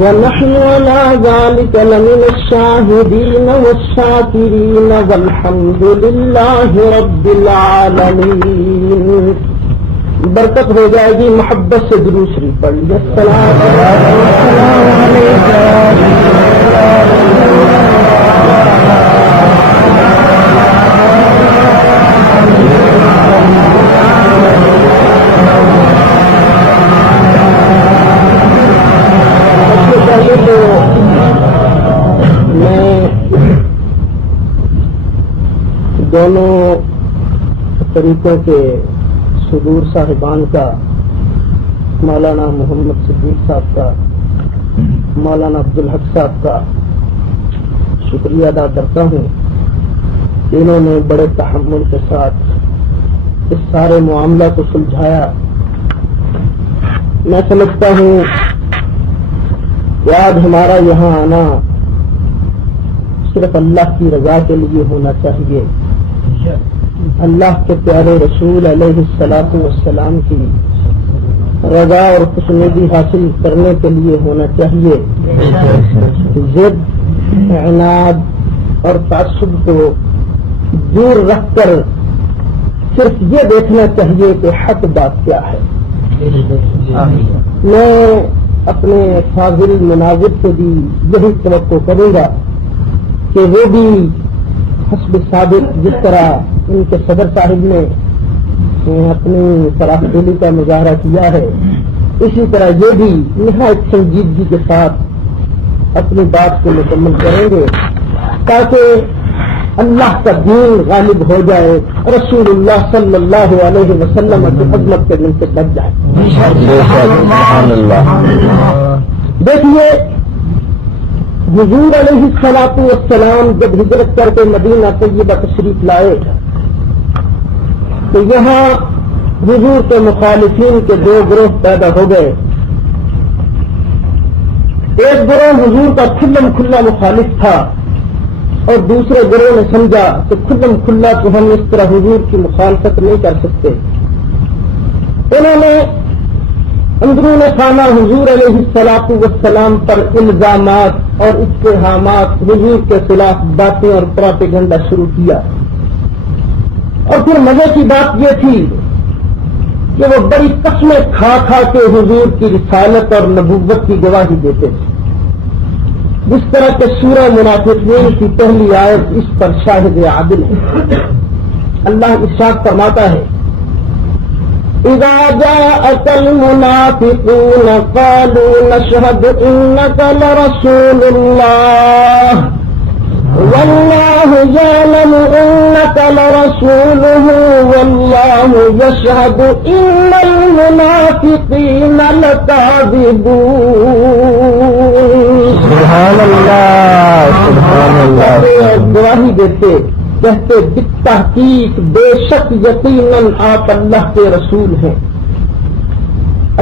ونحن على ذلك لمن الشاهدين والشاكرين والحمد لله رب العالمين۔ برکت ہو جائے گی محبت سے درود شریف پڑھیے۔ السلام دونوں طریقوں کے صدور صاحبان کا، مولانا محمد صدیق صاحب کا، مولانا عبدالحق صاحب کا شکریہ ادا کرتا ہوں۔ انہوں نے بڑے تحمل کے ساتھ اس سارے معاملہ کو سلجھایا۔ میں سمجھتا ہوں کہ آج ہمارا یہاں آنا صرف اللہ کی رضا کے لیے ہونا چاہیے، اللہ کے پیارے رسول علیہ الصلوۃ والسلام کی رضا اور خوشنودی حاصل کرنے کے لیے ہونا چاہیے۔ ضد، عناد اور تعصب کو دور رکھ کر صرف یہ دیکھنا چاہیے کہ حق بات کیا ہے۔ میں اپنے فاضل مناظر سے بھی یہی توقع کروں گا کہ وہ بھی حسب ثابت جس طرح ان کے صدر صاحب نے اپنی فراخ دلی کا مظاہرہ کیا ہے، اسی طرح یہ بھی نہایت سنجیدگی کے ساتھ اپنی بات کو مکمل کریں گے تاکہ اللہ کا دین غالب ہو جائے، رسول اللہ صلی اللہ علیہ وسلم کی عظمت کے دن سے بچ جائے۔ دیکھیے، حضور علیہ الصلوۃ والسلام جب ہجرت کر کے مدینہ طیبہ تشریف لائے تو یہاں حضور کے مخالفین کے دو گروہ پیدا ہو گئے۔ ایک گروہ حضور کا کھلم کھلا مخالف تھا اور دوسرے گروہ نے سمجھا کہ کھلم کھلا تو ہم اس طرح حضور کی مخالفت نہیں کر سکتے۔ انہوں نے اندرون خانہ حضور علیہ الصلوۃ والسلام پر الزامات اور اتہامات، حضور کے خلاف باتیں اور پراپیگنڈا شروع کیا۔ اور پھر مزے کی بات یہ تھی کہ وہ بڑی قسمیں کھا کھا کے حضور کی رسالت اور نبوت کی گواہی دیتے تھے، جس طرح کہ سورہ منافقین کی پہلی آیت اس پر شاہد عادل ہے۔ اللہ ارشاد فرماتا ہے، اذا جاءك المنافقون قالوا نشهد انك لرسول الله والله يعلم انك لرسوله والله يشهد ان المنافقين لكاذبون۔ سبحان اللہ، سبحان اللہ۔ گواہی دیتے کہتے بالتحقیق بے شک یقیناً آپ اللہ کے رسول ہیں۔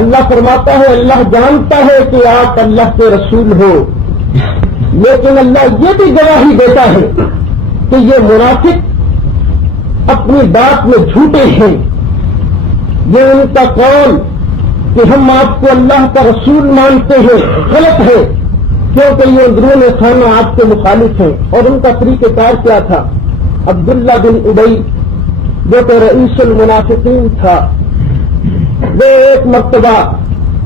اللہ فرماتا ہے اللہ جانتا ہے کہ آپ اللہ کے رسول ہو، لیکن اللہ یہ بھی گواہی دیتا ہے کہ یہ منافق اپنی بات میں جھوٹے ہیں۔ یہ ان کا قول کہ ہم آپ کو اللہ کا رسول مانتے ہیں غلط ہے، کیونکہ یہ اندرون خانہ آپ کے مخالف ہیں۔ اور ان کا طریقہ کار کیا تھا؟ عبداللہ بن ابی جو کہ رئیس المنافقین تھا، وہ ایک مرتبہ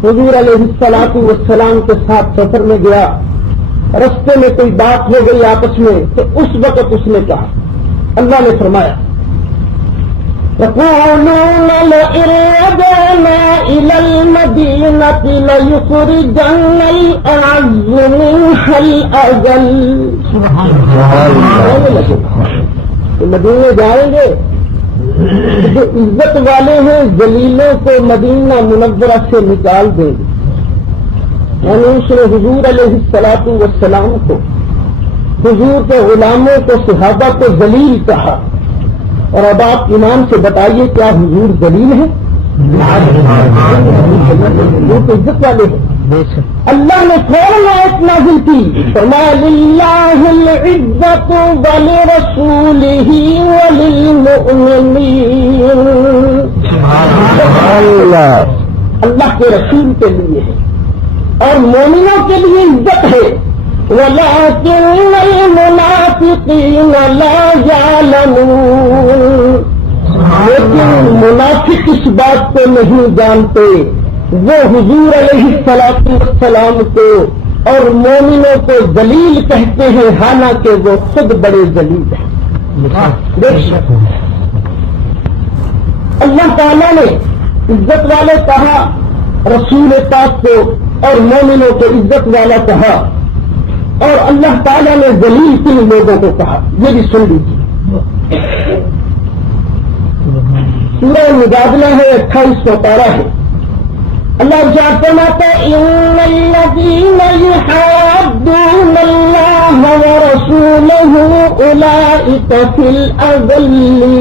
حضور علیہ الصلوۃ والسلام کے ساتھ سفر میں گیا، رستے میں کوئی بات ہو گئی آپس میں، تو اس وقت اس نے کہا، اللہ نے فرمایا يقولون لئن رجعنا إلى المدينة ليخرجن الأعز منها الأذل۔ مدینے جائیں گے جو عزت والے ہیں ذلیلوں کو مدینہ منورہ سے نکال دیں گے۔ یعنی اس نے حضور علیہ الصلوۃ والسلام کو، حضور کے غلاموں کو، صحابہ کو ذلیل کہا۔ اور اب آپ ایمان سے بتائیے کیا حضور ذلیل ہے؟ وہ تو عزت والے ہیں۔ اللہ نے فوراً آیت نازل کی، فرمایا للہ العزت ولرسولہ وللمؤمنین۔ اللہ کے رسول کے لیے ہے اور مومنوں کے لیے عزت ہے۔ وَلَٰكِنَّ الْمُنَافِقِينَ لَا يَعْلَمُونَ، لیکن منافق اس بات کو نہیں جانتے، وہ حضور علیہ الصلوۃ والسلام کو اور مومنوں کو ذلیل کہتے ہیں، حالانکہ وہ خود بڑے ذلیل ہیں۔ اللہ تعالیٰ نے عزت والے کہا رسول پاک کو اور مومنوں کو عزت والا کہا، اور اللہ تعالیٰ نے ذلیل کن لوگوں کو کہا، یہ بھی سن لیجیے۔ سورہ مجادلہ ہے، 28 پارہ ہے۔ اللہ ارشاد فرماتا ہے ان الذین یحادون اللہ ورسولہ اولئک فی الاذلین۔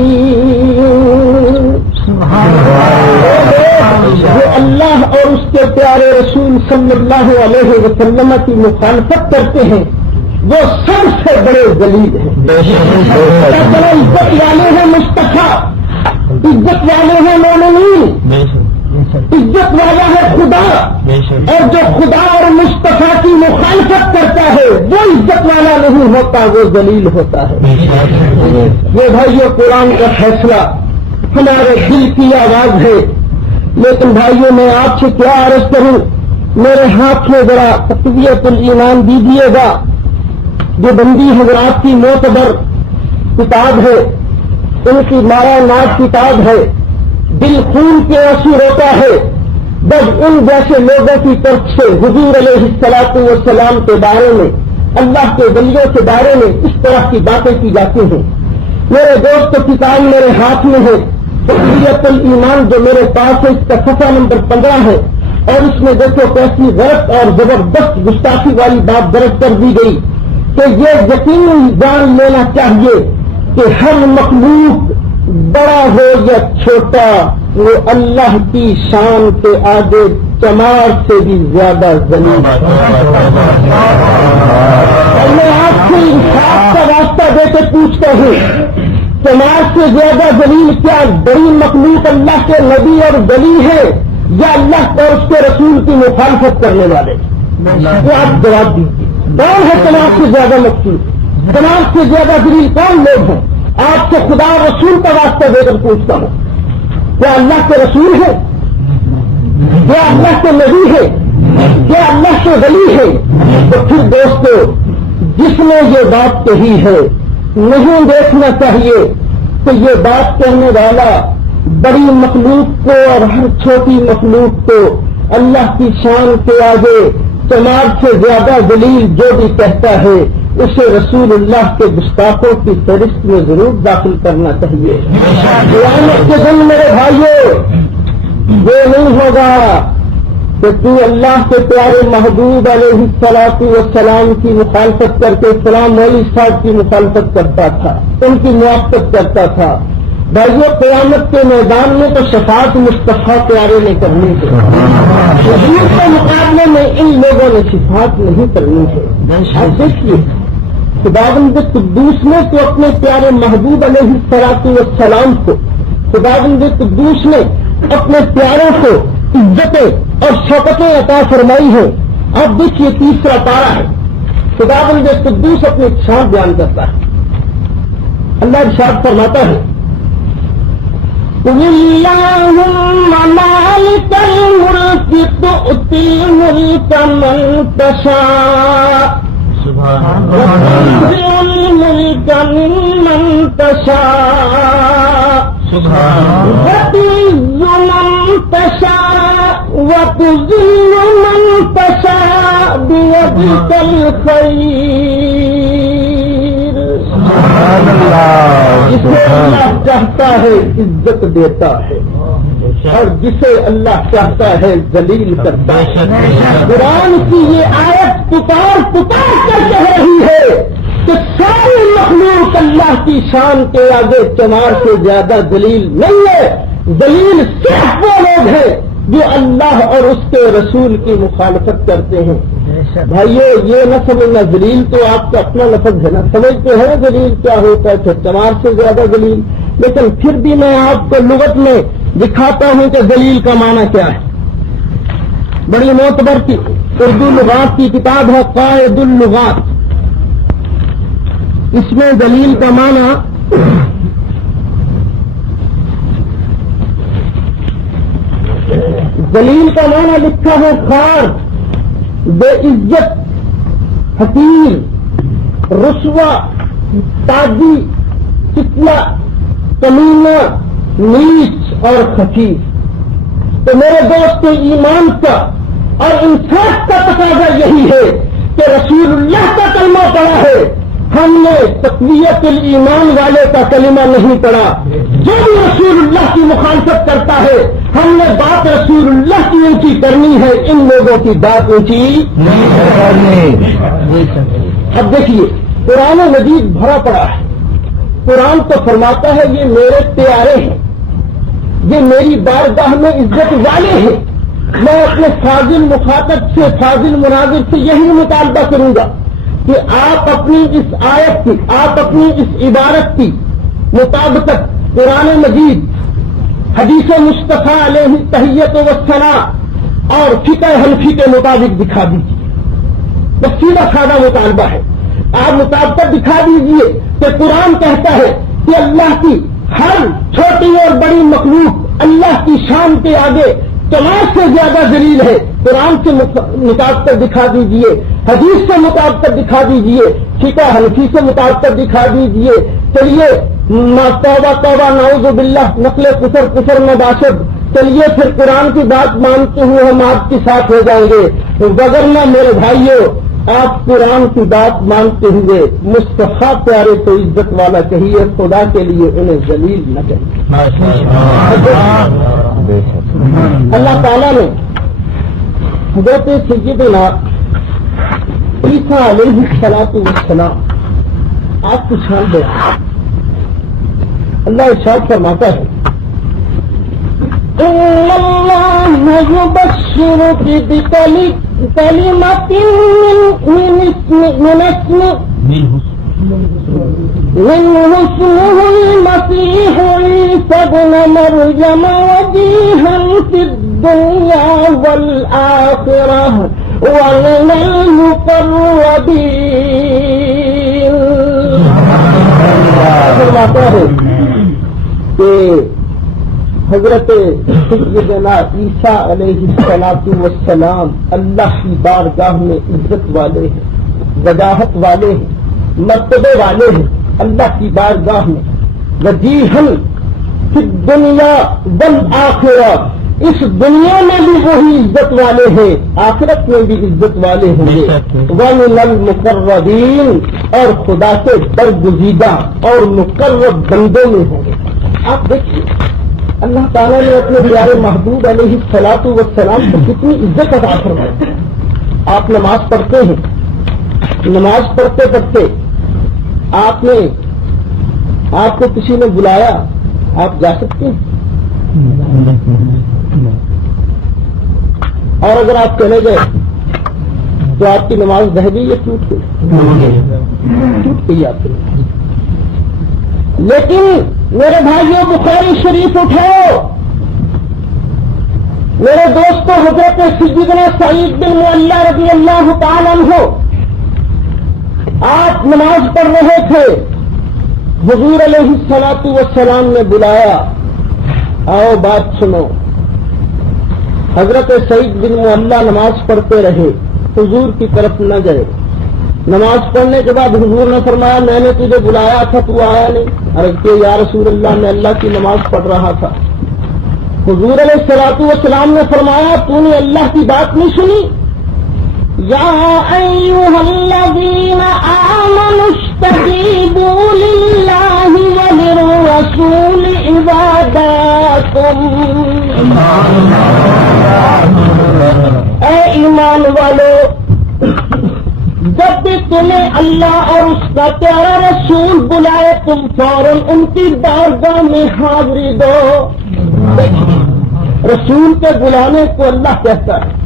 جو اللہ اور اس کے پیارے رسول صلی اللہ علیہ وسلم کی مخالفت کرتے ہیں وہ سب سے بڑے ذلیل ہیں۔ عزت والے ہیں مصطفیٰ، عزت والے ہیں مومنین، عزت والا ہے خدا، اور جو خدا اور مصطفیٰ کی مخالفت کرتا ہے وہ عزت والا نہیں ہوتا، وہ ذلیل ہوتا ہے۔ یہ بھائیو قرآن کا فیصلہ ہمارے دل کی آواز ہے، لیکن بھائیوں میں آپ سے کیا عرض کروں، میرے ہاتھ میں ذرا تقویت الایمان دیجیے گا. جو بندی حضرات کی معتبر کتاب ہے، ان کی مارا ناز کتاب ہے. دل خون کے آنسو روتا ہے جب ان جیسے لوگوں کی طرف سے حضور علیہ الصلوۃ والسلام کے بارے میں، اللہ کے ولیوں کے بارے میں اس طرح کی باتیں کی جاتی ہیں. میرے دوست کتاب میرے ہاتھ میں ہے تقویت الایمان جو میرے پاس ہے، اس کا صفحہ نمبر 15 ہے، اور اس میں دیکھو کیسی غلط اور زبردست گستاخی والی بات درج کر دی گئی کہ یہ یقینی جان لینا چاہیے کہ ہر مخلوق بڑا ہو یا چھوٹا وہ اللہ کی شان کے آگے چمار سے بھی زیادہ ذلیل ہے. اور میں آپ سے انصاف کا راستہ دے کے پوچھتا ہوں، چمار سے زیادہ ذلیل کیا بڑی مخلوق اللہ کے نبی اور ولی ہے یا اللہ اور اس کے رسول کی مخالفت کرنے والے؟ یہ آپ جواب دیجیے. کون ہے چمار سے زیادہ مخلوق؟ چمار سے زیادہ ذلیل کون لوگ ہیں؟ آپ سے خدا رسول کا واسطہ دے کر پوچھتا ہوں، کیا اللہ کے رسول ہے؟ کیا اللہ کے نبی ہے؟ کیا اللہ کے ولی ہے؟ تو پھر دوستو، جس نے یہ بات کہی ہے نہیں دیکھنا چاہیے کہ یہ بات کہنے والا بڑی مخلوق کو اور ہر چھوٹی مخلوق کو اللہ کی شان کے آگے چمار سے زیادہ ذلیل جو بھی کہتا ہے اسے رسول اللہ کے گستاخوں کی فہرست میں ضرور داخل کرنا چاہیے. قیامت کے دن میرے بھائیوں یہ نہیں ہوگا کہ تو اللہ کے پیارے محبوب علیہ الصلوۃ والسلام کی مخالفت کر کے فلاں مولوی صاحب کی مخالفت کرتا تھا، ان کی موافقت کرتا تھا. بھائیو قیامت کے میدان میں تو شفاعت مصطفیٰ پیارے نے کرنی ہے. حضور کے مقابلے میں ان لوگوں نے شفاعت نہیں کرنی ہے. دیکھیے خداوند قدوس نے تو اپنے پیارے محبوب علیہ الصلوۃ والسلام کو، خداوند قدوس نے اپنے پیاروں کو عزتیں اور شوکتیں عطا فرمائی ہیں. اب دیکھیے تیسرا پارہ ہے، خداوند قدوس اپنے شان بیان کرتا ہے. اللہ ارشاد فرماتا ہے قُلِ اللَّهُمَّ مَالِكَ الْمُلْكِ تُؤْتِي الْمُلْكَ مَن تَشَاءُ وَتُنزِعُ الْمُلْكَ مِمَّن تَشَاءُ وَتُعِزُّ مَن تَشَاءُ وَتُذِلُّ مَن تَشَاءُ بِيَدِكَ الْخَيْرُ. جسے اللہ چاہتا ہے عزت دیتا ہے اور جسے اللہ چاہتا ہے ذلیل کرتا ہے. قرآن کی یہ آیت پکار کر کہہ رہی ہے کہ ساری مخلوق اللہ کی شان کے آگے چمار سے زیادہ ذلیل نہیں ہے. ذلیل صرف وہ لوگ ہیں جو اللہ اور اس کے رسول کی مخالفت کرتے ہیں. بھائیو یہ نہ سمجھنا ذلیل تو آپ کا اپنا لفظ ہے نا، سمجھتے ہیں ذلیل کیا ہوتا ہے، پھر چمار سے زیادہ ذلیل. لیکن پھر بھی میں آپ کو لغت میں دکھاتا ہوں کہ ذلیل کا معنی کیا ہے. بڑی معتبر کی اردو لغات کی کتاب ہے قائد اللغات، اس میں ذلیل کا معنی ذلیل کا معنی لکھا ہے خار، بے عزت، حقیر، رسوا، تاجی، چتلا، کمینہ، نیچ اور خفیف. تو میرے دوست ایمان کا اور انصاف کا تقاضا یہی ہے کہ رسول اللہ کا کلمہ پڑھا ہے، ہم نے تقویت الایمان والے کا کلمہ نہیں پڑھا. جو بھی رسول اللہ کی مخالفت کرتا ہے ہم نے بات رسول اللہ کی اونچی کرنی ہے، ان لوگوں کی بات اونچی نہیں کرنی. اب دیکھیے قرآن مجید بھرا پڑا ہے. قرآن تو فرماتا ہے یہ میرے پیارے ہیں، یہ میری بارگاہ میں عزت والے ہیں. میں اپنے فاضل مخاطب سے، فاضل مناظر سے یہی مطالبہ کروں گا کہ آپ اپنی اس آیت کی، آپ اپنی اس عبارت کی مطابقت قرآن مجید، حدیث مصطفیٰ علیہ تحیت و ثناء اور فقہ حنفی کے مطابق دکھا دیجیے. بس سیدھا سادہ مطالبہ ہے. آپ مطابقت دکھا دیجیے کہ قرآن کہتا ہے کہ اللہ کی ہر چھوٹی اور بڑی مخلوق اللہ کی شان کے آگے تمام سے زیادہ ذلیل ہے، قرآن سے مطابقت دکھا دیجئے، حدیث سے مطابقت دکھا دیجئے، فقہ حنفی سے مطابقت دکھا دیجئے. چلیے توبہ توبہ نعوذ باللہ، نقل کفر مباشر. چلیے پھر قرآن کی بات مانتے ہوئے ہم آپ کے ساتھ ہو جائیں گے، وگرنہ میرے بھائیوں آپ قرآن کی بات مانتے ہوئے مصطفیٰ پیارے کو عزت والا کہیے، خدا کے لیے انہیں ذلیل نہ کہیے. اللہ تعالیٰ نے حضرت سیدنا عیسیٰ علیہ السلام آپ کی شان دے. اللہ ارشاد فرماتا ہے ان اللہ یبشرک بکلمۃ منہ اسمہ المسیح عیسی ابن مریم وجیہا فی الدنیا والآخرہ ومن المقربین. فرماتا ہے کہ حضرت سیدنا عیسیٰ علیہ السلام اللہ کی بارگاہ میں عزت والے ہیں، وجاہت والے ہیں، مرتبے والے ہیں. اللہ کی بارگاہ میں وجیہاً فی الدنیا والآخرہ، اس دنیا میں بھی وہی عزت والے ہیں، آخرت میں بھی عزت والے ہوں گے. ومن المقربین، اور خدا سے برگزیدہ اور مقرب بندوں میں ہوں گے. آپ دیکھیے اللہ تعالیٰ نے اپنے پیارے محبوب علیہ السلام کو کتنی عزت عطا فرمائی. آپ نماز پڑھتے ہیں، نماز پڑھتے پڑھتے آپ کو کسی نے بلایا، آپ جا سکتے ہیں. اور اگر آپ چلے گئے تو آپ کی نماز رہ گئی یا ٹوٹ گئی آپ کی. لیکن میرے بھائیوں بخاری شریف اٹھاؤ، میرے دوستوں، حضرت سیدنا سعید بن معلہ رضی اللہ تعالیٰ عنہ آپ نماز پڑھ رہے تھے، حضور علیہ السلام نے بلایا، آؤ بات سنو. حضرت سعید بن معلہ نماز پڑھتے رہے، حضور کی طرف نہ گئے. نماز پڑھنے کے بعد حضور نے فرمایا میں نے تجھے بلایا تھا تو آیا نہیں. عرض کہ یا رسول اللہ میں اللہ کی نماز پڑھ رہا تھا. حضور علیہ السلام نے فرمایا تو نے اللہ کی بات نہیں سنی. یا ایھا الذین آمنوا استجیبوا للہ وللرسول اذا دعاکم. اے ایمان والو، جب بھی تمہیں اللہ اور اس کا پیارا رسول بلائے تم فوراً ان کی بارگاہ میں حاضری دو. رسول کے بلانے کو اللہ کہتا ہے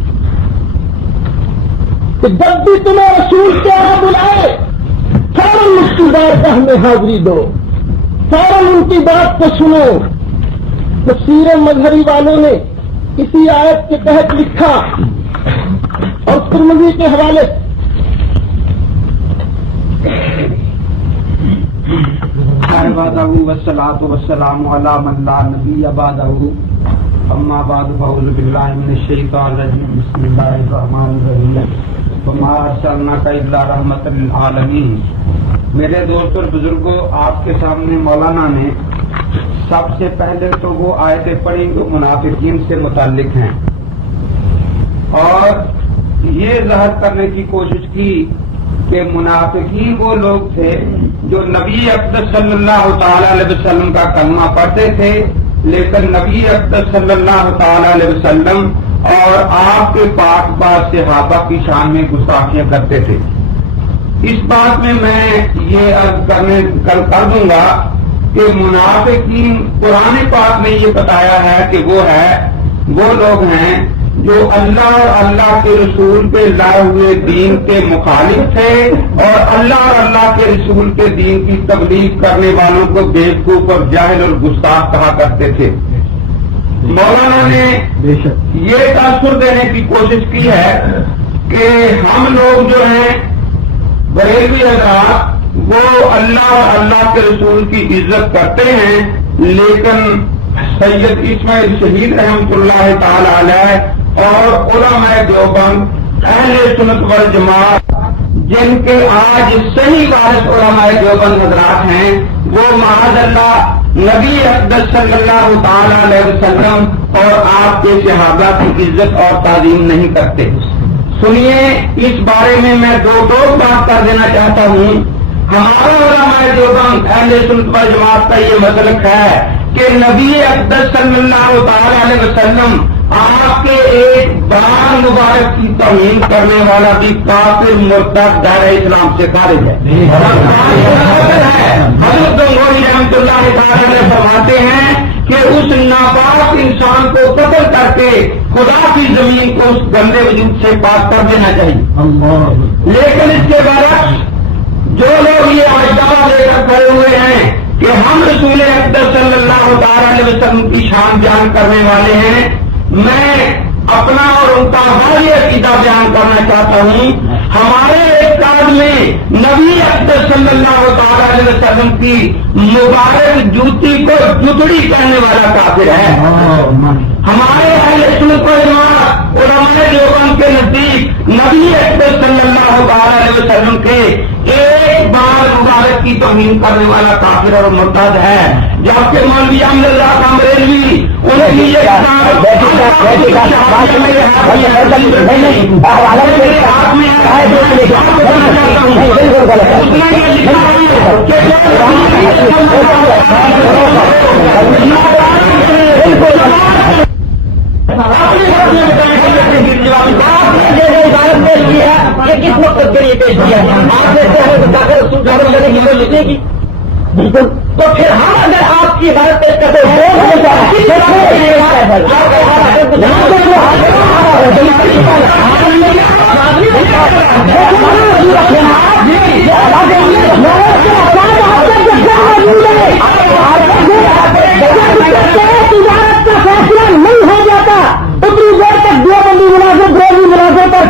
کہ جب بھی تمہیں رسول پیارا بلائے فوراً اس کی بارگاہ میں حاضری دو، فوراً ان کی بات کو سنو. تفسیر مظہری والوں نے کسی آیت کے تحت لکھا اور ترمذی کے حوالے والصلاة والسلام على من لا نبي بعده اما بعد فاعوذ بالله من الشيطان الرجيم بسم الله الرحمن الرحيم وما ارسلناك الا رحمة للعالمين. میرے دوستوں اور بزرگوں، آپ کے سامنے مولانا نے سب سے پہلے تو وہ آیتیں پڑھی جو منافقین سے متعلق ہیں اور یہ ظاہر کرنے کی کوشش کی کہ منافقین وہ لوگ تھے جو نبی اقدس صلی اللہ تعالی علیہ وسلم کا کلمہ پڑھتے تھے، لیکن نبی اقدس صلی اللہ تعالی علیہ وسلم اور آپ کے پاک باز صحابہ کی شان میں گستاخیاں کرتے تھے. اس بات میں یہ عرض کر دوں گا کہ منافقین قرآن پاک نے یہ بتایا ہے کہ وہ لوگ ہیں جو اللہ اور اللہ کے رسول کے لائے ہوئے دین کے مخالف تھے اور اللہ اور اللہ کے رسول کے دین کی تبلیغ کرنے والوں کو بیوقوف اور جاہل اور گستاخ کہا کرتے تھے. مولانا نے یہ تاثر دینے کی کوشش کی ہے کہ ہم لوگ جو ہیں بریلوی حضرات وہ اللہ اور اللہ کے رسول کی عزت کرتے ہیں، لیکن سید اسماعیل شہید رحمۃ اللہ تعالی علیہ اور علماء دیوبند اہل سنت والجماعت جن کے آج صحیح وارث علماء دیوبند حضرات ہیں وہ معاذ اللہ نبی اقدس صلی اللہ تعالی علیہ وسلم اور آپ کے صحابہ کی عزت اور تعظیم نہیں کرتے. سنیے اس بارے میں دو بات کر دینا چاہتا ہوں. ہمارا علماء دیوبند اہل سنت والجماعت کا یہ مسلک ہے کہ نبی اقدس صلی اللہ تعالی علیہ وسلم آپ کے ایک بار مبارک کی توہین کرنے والا بھی کافر مرتد دائرہ اسلام سے خارج ہے. حضرت گنگوہی رحمۃ اللہ تعالی علیہ فرماتے ہیں کہ اس ناپاک انسان کو قتل کر کے خدا کی زمین کو اس گندے وجود سے پاک کر دینا چاہیے. لیکن اس کے برعکس جو لوگ یہ دعویٰ لے کر کھڑے ہوئے ہیں کہ ہم رسول اقدس صلی اللہ تعالی علیہ وسلم کی شان بیان کرنے والے ہیں، میں اپنا اور ان کا بھاری عقیدہ بیان کرنا چاہتا ہوں. ہمارے اعتقاد میں نبی اقدس صلی اللہ تعالی علیہ وسلم کی مبارک جوتی کو جتڑی کہنے والا کافر ہے. ہمارے اہل سنت والجماعت علماء دیوبند کے نزدیک نبی اقدس صلی اللہ تعالی علیہ وسلم کے ایک بار مبارک کی توہین کرنے والا کافر اور مرتد ہے. جبکہ مولوی احمد اللہ بریلوی ان کی کس مقصد کے لیے پیش کیا ہے؟ بالکل. تو پھر ہم اگر آپ کی عبادت پیش کرتے تجارت کا فیصلہ نہیں ہو جاتا اتنی دیر تک دو بندی ملازم بریلوی ملازم پر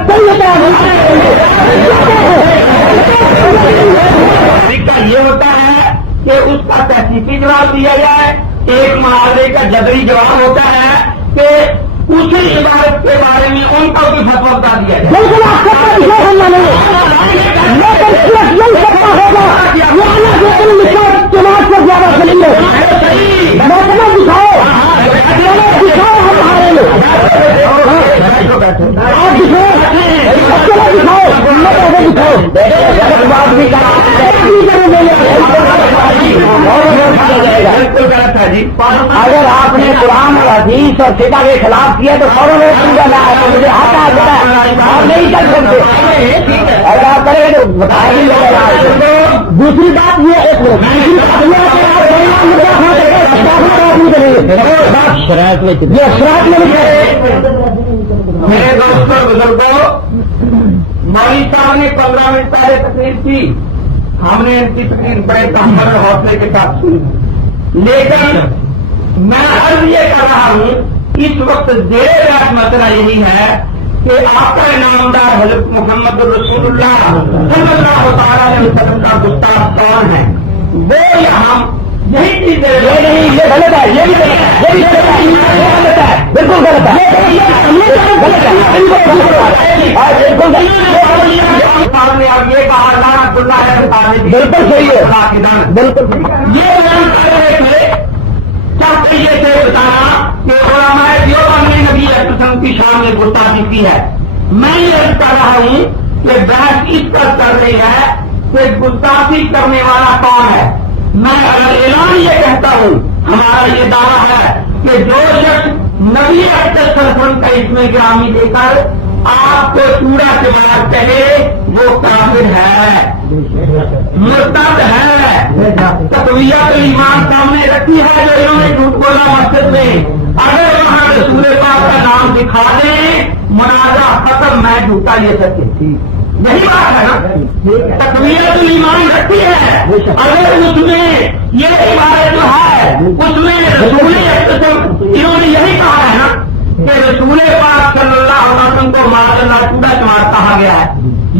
طریقہ یہ ہوتا ہے کہ اس کا تحقیقی جواب دیا جائے. ایک معاہدے کا جبری جواب ہوتا ہے کہ اسی عبادت کے بارے میں ان کا بھی فتویٰ بتا دیا جائے. بالکل آپ سے زیادہ چلیں گے دکھاؤ ہمارے لوگ آپ اگر آپ نے قرآن اور حدیث اور فقہ کے خلاف کیا تو فوراً مجھے ہاتھ آ جاتا ہے آپ نہیں کر سکتے. اگر آپ کریں گے تو بتائیں گے. دوسری بات یہ شرائط میں میرے دوستوں بزرگوں، مولوی صاحب نے 15 منٹ پہلے تقریر کی. ہم نے ان کی تقریر بڑے تحمل اور حوصلے کے ساتھ سنی. لیکن میں عرض یہ کر رہا ہوں اس وقت زیر بحث مسئلہ یہی ہے کہ آپ کا انعامدار حضرت محمد رسول اللہ صلی اللہ تعالی علیہ وسلم کا گستاخ کون ہے. وہ یہاں یہی چیز یہ غلط ہے، یہ بھی غلط ہے، بالکل غلط ہے. صاحب نے اب یہ کہا لعنت اللہ علیہ، بالکل صحیح ہے، بالکل یہ بیان کر رہے تھے. چاہتے یہ تھے بتانا کہ علماء دیوبند نے نبی اکرم کی شان میں گستاخی کی ہے. میں یہ عرض کر رہا ہوں کہ بحث اس پر کر رہی ہے کہ گستاخی کرنے والا کون ہے. میں اعلان یہ کہتا ہوں، ہمارا یہ دعویٰ ہے کہ جو شخص نبی اکرم صلی اللہ علیہ وسلم کا اسم گرامی دے کر آپ کو چوڑا کے بعد کہے وہ کافر ہے، مرتد ہے. تقویت ایمان سامنے رکھی ہے جو انہوں نے جھوٹ بولا مسجد میں. اگر وہاں رسول پاک کا نام دکھا دیں منازع ختم، میں جھوٹا لے سکے. یہی بات ہے نا، تقویت ایمان رکھی ہے. اگر اس میں یہ عبارت جو ہے اس میں رسول اکرم انہوں نے یہی کہا ہے نا کہ رسول پاک صلی اللہ علیہ وسلم کو ماشاءاللہ چوڑا چمار کہا گیا ہے،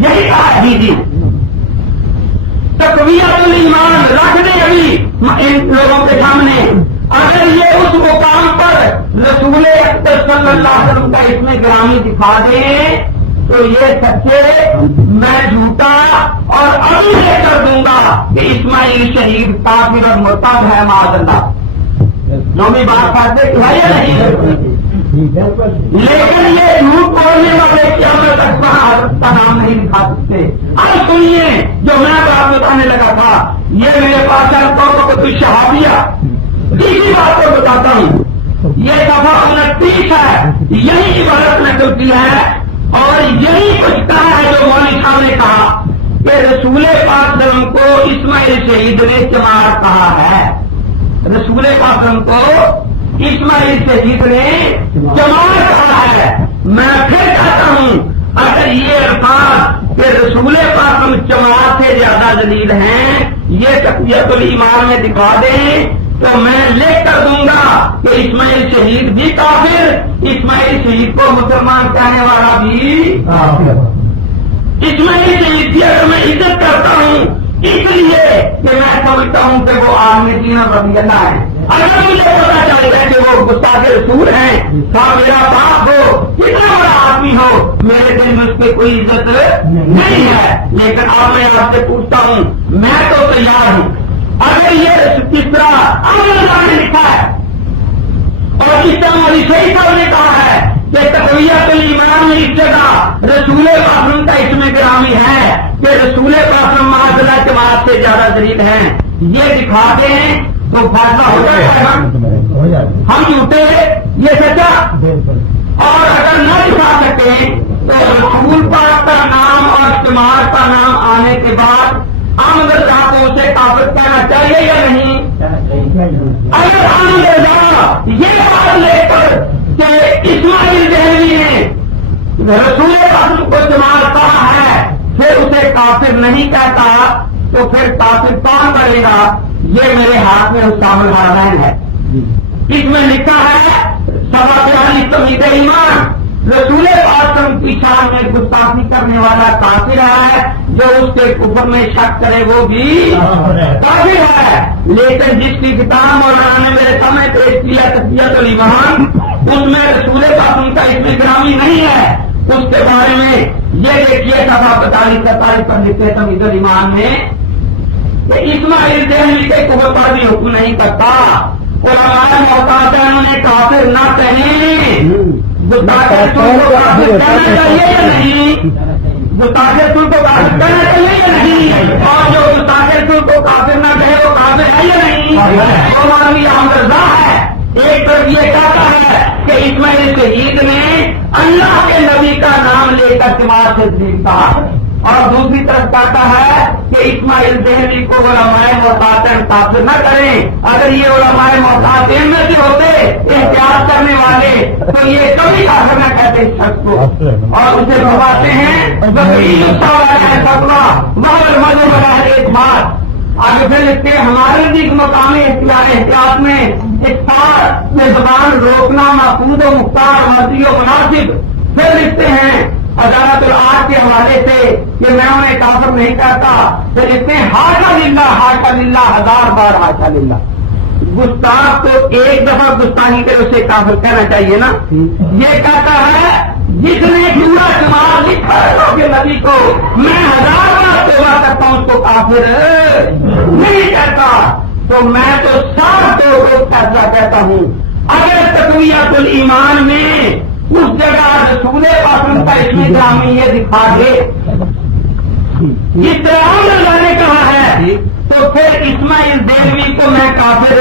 یہی کہا. جی تقویت ایمان رکھ دیں ابھی ان لوگوں کے سامنے. اگر یہ اس مقام رسول اکبر صلی اللہ علیہ وسلم کا اس میں گرامی دکھا دیں تو یہ سچے میں جھوٹا اور ابھی لے کر دوں گا کہ اسماعیل شہید کافر اور مرتد ہے معاذ اللہ. نومی بات کرتے کہ یا نہیں, لیکن یہ جھوٹ بولنے والے قیامت تک حضرت کا نام نہیں دکھا سکتے. اب سنیے جو میں بات بتانے لگا تھا, یہ میرے پاس ہے تو شہابیہ تیسری بات کو بتاتا ہوں. یہ دفعہ 29 ہے, یہی عبارت نکلتی ہے اور یہی کچھ کہا ہے جو مولوی صاحب نے کہا کہ رسول پاک صلی اللہ علیہ وسلم کو اسماعیل شہید نے چمار کہا ہے. رسول پاک صلی اللہ علیہ وسلم کو اسماعیل شہید نے چمار کہا ہے. میں پھر کہتا ہوں اگر یہ الفاظ کہ رسول پاک ہم چمار سے زیادہ ذلیل ہیں یہ تقویت الایمان میں دکھا دیں تو میں لکھ کر دوں گا کہ اسماعیل شہید بھی کافر, اسماعیل شہید کو مسلمان کہنے والا بھی کافر. اسماعیل شہید کی اگر میں عزت کرتا ہوں اس لیے کہ میں سمجھتا ہوں کہ وہ عالم دین اور رضی اللہ ہے. اگر مجھے پتا چل گیا کہ وہ گستاخ رسول ہیں, خواہ میرا باپ ہو کتنا بڑا آدمی ہو, میرے دل میں اس پہ کوئی عزت نہیں ہے. لیکن اب میں آپ سے پوچھتا ہوں, میں تو تیار ہوں اگر یہ کس طرح اللہ نے لکھا ہے اور اس طرح مولوی صحیح صاحب نے کہا ہے کہ تقویت الایمان میں اس جگہ رسول پاک کا اس میں گرامی ہے کہ رسول پاک معاذ اللہ کے بعد سے زیادہ ذلیل ہیں, یہ دکھاتے ہیں تو فیصلہ ہو جائے گا. ہم جھوٹے یہ سچا, اور اگر نہ دکھا سکیں تو رسول پاک کا نام اور استعمال کا نام آنے کے بعد احمد رضا کو اسے کافر کہنا چاہیے یا نہیں؟ اگر احمد رضا یہ بات لے کر کہ اسماعیل دہلوی نے رسول پاک کو استعمال کہا ہے پھر اسے کافر نہیں کہتا تو پھر کافر کون بنے گا؟ یہ میرے ہاتھ میں حسام الحرمین ہے, اس میں لکھا ہے 47 توحید ایمان. رسول پاک کی شان میں گستاخی کرنے والا کافر ہے, جو اس کے کفر میں شک کرے وہ بھی کافر ہے. لیکن جس کی کتاب مولانا نے میرے سامنے پیش کیا تقویت الایمان, اس میں رسول پاک کا اس میں گرامی نہیں ہے. اس کے بارے میں یہ دیکھیے صفحہ 42-43 پر لکھے توحید الایمان میں کہ اسماعیل دہلوی کے کفر پر بھی حکم نہیں کرتا. علماء محتاط انہوں نے کافر نہ کہیں, گستاخ رسول کو کافر کہنا چاہیے یا نہیں؟ گستاخ رسول کو کافر کہنا چاہیے یا نہیں؟ اور جو گستاخ رسول کو کافر نہ کہے وہ کافر ہے یا نہیں؟ وہ مولوی احمد رضا ہے. ایک طرف یہ کہتا ہے کہ اسماعیل شہید نے اللہ کے نبی کا نام لے کر چمار سے دیکھتا, اور دوسری طرف کہتا ہے کہ اسماعیل دہلوی کو علماء محتاط کافر نہ کریں. اگر یہ علماء محتاط میں سے ہوتے احتیاط کرنے والے تو یہ کبھی کافر نہ کہتے اس شخص کو, اور اسے بھگواتے ہیں مذہب اعتماد. آگے پھر لکھتے ہیں ہمارے نزدیک مقام احتیاط میں اختیار میں زبان روکنا محفوظ و مختار مرضی و مناسب. پھر لکھتے ہیں عدالت العاد کے حوالے سے کہ میں انہیں کافر نہیں کہتا. پھر لکھتے ہیں ہاشا للہ, ہاشا للہ, 1000 بار ہاشا للہ. گستاخ کو ایک دفعہ گستاخی کرے اسے کافر کہنا چاہیے نا. یہ کہتا ہے جس نے پورا شمار لکھا ہے کہ نبی کو میں 1000 بار سیوا کرتا ہوں اس کو کافر نہیں کہتا, تو میں تو 100 کو فیصلہ کہتا ہوں. اگر تقویت الایمان میں اس جگہ رسول پاک کا اس میں گرامی یہ دکھا دے جس طرح اللہ نے کہا ہے تو پھر اسماعیل دہلوی کو میں کافر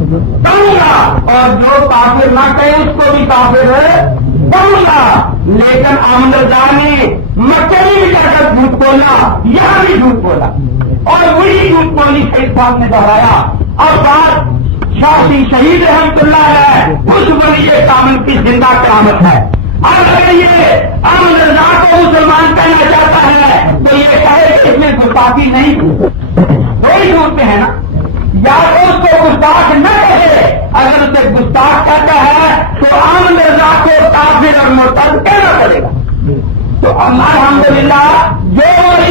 کہوں گا, اور جو کافر نہ کہے اس کو بھی کافر کہوں گا. لیکن احمد رضا نے مکے میں جا کر جھوٹ بولا, یہاں بھی جھوٹ بولا, اور وہی جھوٹ بولی شہید صاحب نے دہرایا. اور بات شاہی شہید رحمت اللہ ہے, اس ولی کامل کی زندہ قیامت ہے. اور اگر یہ احمد رضا کو مسلمان کہنا چاہتا ہے تو یہ کہے کہ اس میں گستاخی نہیں, وہی جھوٹتے ہیں نا. یا تو اس کو گستاخ نہ کہے, اگر اسے گستاخ کہتا ہے تو احمد رضا کو کافر اور مرتد کہنا پڑے گا. تو الحمدللہ جو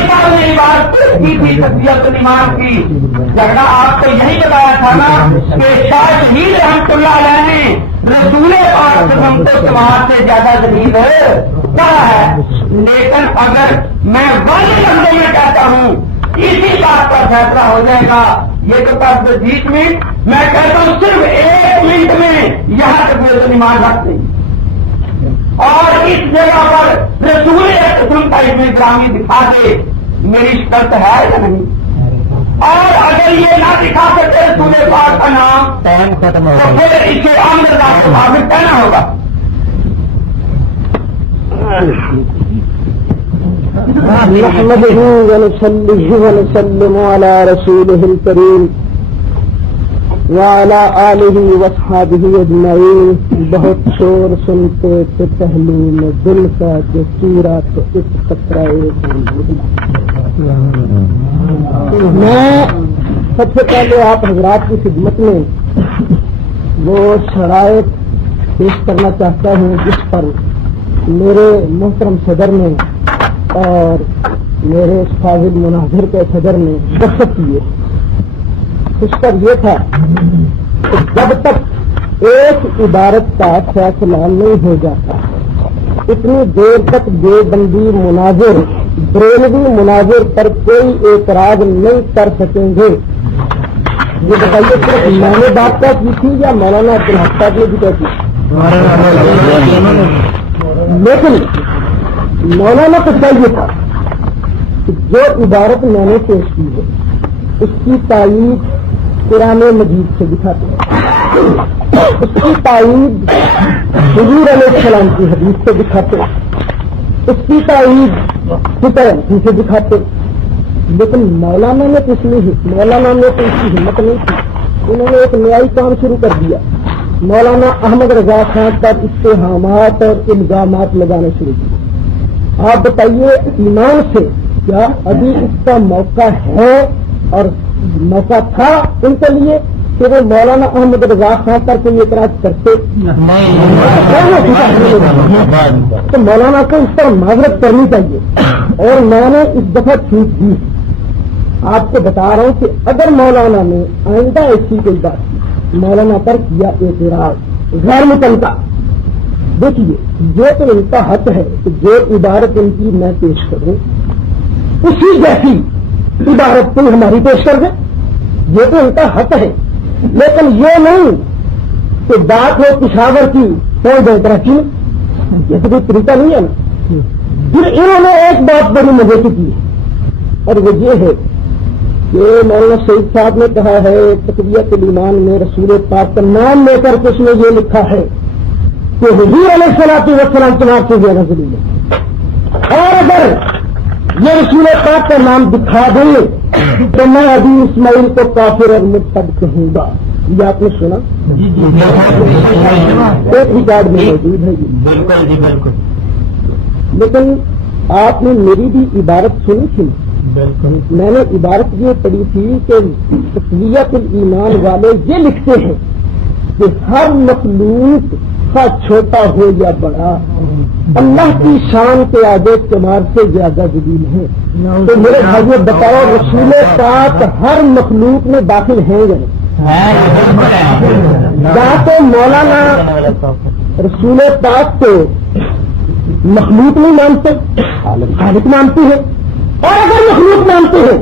صاحب نے بات کی تھی تقویت الایمان کی جھگڑا آپ کو یہی بتایا تھا نا کہ شاہ شہید رحمت اللہ علیہ نے رسول اور قسم کو تمہارے سے زیادہ ذلیل کہا ہے، لیکن اگر میں واضح لفظوں میں کہتا ہوں اسی بات پر فیصلہ ہو جائے گا، یہ تو کر دو 20 منٹ، میں کہتا ہوں صرف 1 منٹ میں یہاں تک میرے ایمان رکھتے ہیں اور اس جگہ پر رسول قسم کا ابن گرامی دکھا دے، میری شکست ہے یا نہیں؟ اور اگر یہ نہ دکھا سکتے رسول پاک کا نام تو پھر اسے عامر اللہ کو حافظ کہنا ہوگا۔ نحمده ونصلي ونسلم على رسوله الكريم وعلى آله واصحابه اجمعین۔ بہت شور سنتے تھے پہلو میں دل کا جو چورا تو اس خطرہ میں سب سے پہلے آپ حضرات کی خدمت میں وہ شرائط پیش کرنا چاہتا ہوں جس پر میرے محترم صدر نے اور میرے فاضل مناظر کے صدر نے دستخط کیے۔ اس پر یہ تھا کہ جب تک ایک عبارت کا فیصلہ نہیں ہو جاتا اتنی دیر تک دیوبندی مناظر بریلوی مناظر پر کوئی اعتراض نہیں کر سکیں گے۔ یہ بتائیے صرف میں نے بات طے کی تھی یا مولانا عبدالحق صاحب نے بھی طے کی؟ لیکن مولانا کو چاہیے تھا کہ جو عبارت میں نے پیش کی ہے اس کی تائید قرآن مجید سے دکھاتے ہیں، اس کی تائید حضور علیہ السلام کی حدیث سے دکھاتے، اس کی تائید فکر سے دکھاتے، لیکن مولانا نے تو اس کی ہمت نہیں تھی۔ انہوں نے ایک نیائی کام شروع کر دیا، مولانا احمد رضا خان پر اتہامات اور الزامات لگانے شروع کیے۔ آپ بتائیے ایمان سے کیا ابھی اس کا موقع ہے اور موقع تھا ان کے لیے کہ وہ مولانا احمد رضا خان پر کوئی اعتراض کرتے؟ تو مولانا کو اس پر معذرت کرنی چاہیے، اور میں نے اس دفعہ چھوٹ دی۔ آپ کو بتا رہا ہوں کہ اگر مولانا نے آئندہ ایسی کوئی بات کی مولانا پر کیا اعتراض غیر متعلقہ، دیکھیے یہ تو ان کا حق ہے کہ جو عبارت ان کی میں پیش کروں اسی جیسی عبارت کوئی ہماری پیش کر دیں، یہ تو ان کا حق ہے، لیکن یہ نہیں کہ بات ہو پشاور کی کوئی بہتر کی، یہ تو کوئی طریقہ نہیں ہے نا۔ پھر انہوں نے ایک بات بڑی مزے کی کی اور وہ یہ ہے کہ مولانا سعید صاحب نے کہا ہے تقویت الایمان میں رسول پاک کا نام لے کر کے اس نے یہ لکھا ہے کہ حضور علیہ السلام تمہارے سے زیادہ ذلیل ہے، اور اگر یہ رسول پاک کا نام دکھا دیں تو میں ابھی اسماعیل کو کافر اور مرتد کہوں گا۔ یہ آپ نے سنا؟ ایک ریکارڈ میں موجود ہے۔ بالکل جی بالکل، لیکن آپ نے میری بھی عبارت سنی تھی؟ بالکل، میں نے عبارت یہ پڑھی تھی کہ تقویت الایمان والے یہ لکھتے ہیں کہ ہر مخلوق کا چھوٹا ہو یا بڑا اللہ کی شان کے آگے تمہار سے زیادہ ذلیل ہے۔ تو میرے بھائیو بتاؤ رسول پاک ہر مخلوق میں داخل ہیں یا یا تو مولانا رسول پاک کو مخلوق نہیں مانتے، خالق مانتے ہیں، اور اگر مخلوق مانتے ہیں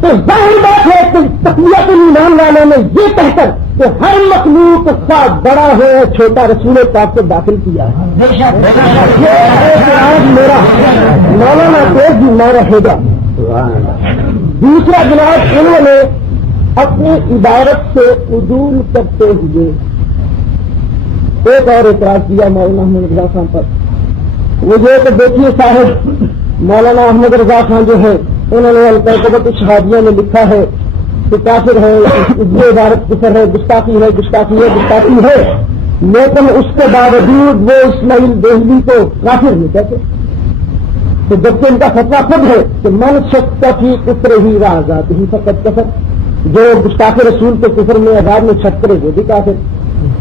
تو ظاہر بات ہے کہ تقویت الایمان والوں نے یہ کہہ کر کہ ہر مخلوق کا بڑا ہو یا چھوٹا رسول پاک کو داخل کیا ہے۔ یہ اعتراض میرا مولانا کو ذمہ رہے گا۔ دوسرا جناب انہوں نے اپنی عبارت سے عدول کرتے ہوئے ایک اور اعتراض کیا مولانا احمد رضا خان پر۔ وہ یہ کہ دیکھیے صاحب مولانا احمد رضا خان جو ہے انہوں نے القاعدہ شہادیہ میں لکھا ہے کہ کافر ہے، یہ عبارت کفر ہے، گستاخی ہے، لیکن اس کے باوجود وہ اسماعیل دہلوی کو کافر نہیں کہتے۔ تو جبکہ ان کا فتویٰ خود ہے کہ من شک فی کفر ہی آزاد ہی فقط کفر، جو گستاخ رسول کے کفر میں آزاد میں شک کرے وہ بھی کافر۔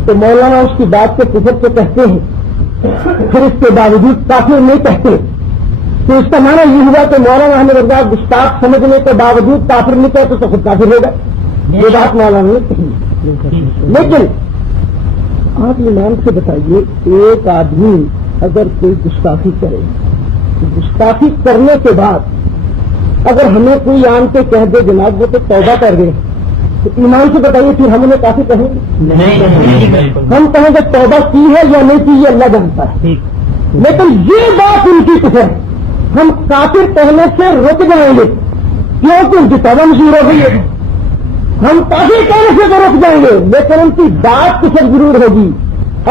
تو مولانا اس کی بات کے کفر کو کہتے ہیں، پھر اس کے باوجود کافر نہیں کہتے، تو اس کا معنی یہ ہوا کہ مولانا احمد رضا گستاخ سمجھنے کے باوجود کافر نہیں کہتے تو خود کافر ہوگا۔ یہ بات مولانا نے کہی، لیکن آپ ایمان سے بتائیے، ایک آدمی اگر کوئی گستاخی کرے، گستاخی کرنے کے بعد اگر ہمیں کوئی آن کے کہہ دے جناب وہ تو توبہ کر گئے، تو ایمان سے بتائیے پھر ہم انہیں کافی کہیں گے؟ ہم کہیں گے توبہ کی ہے یا نہیں کی، یہ اللہ جانتا ہے، لیکن یہ بات ان کی کفر ہے، ہم کافر کہنے سے رک جائیں گے کیونکہ ان کی توبہ مشہور ہو گئی ہے، ہم کافر کہنے سے تو رک جائیں گے لیکن ان کی بات کفر ضرور ہوگی،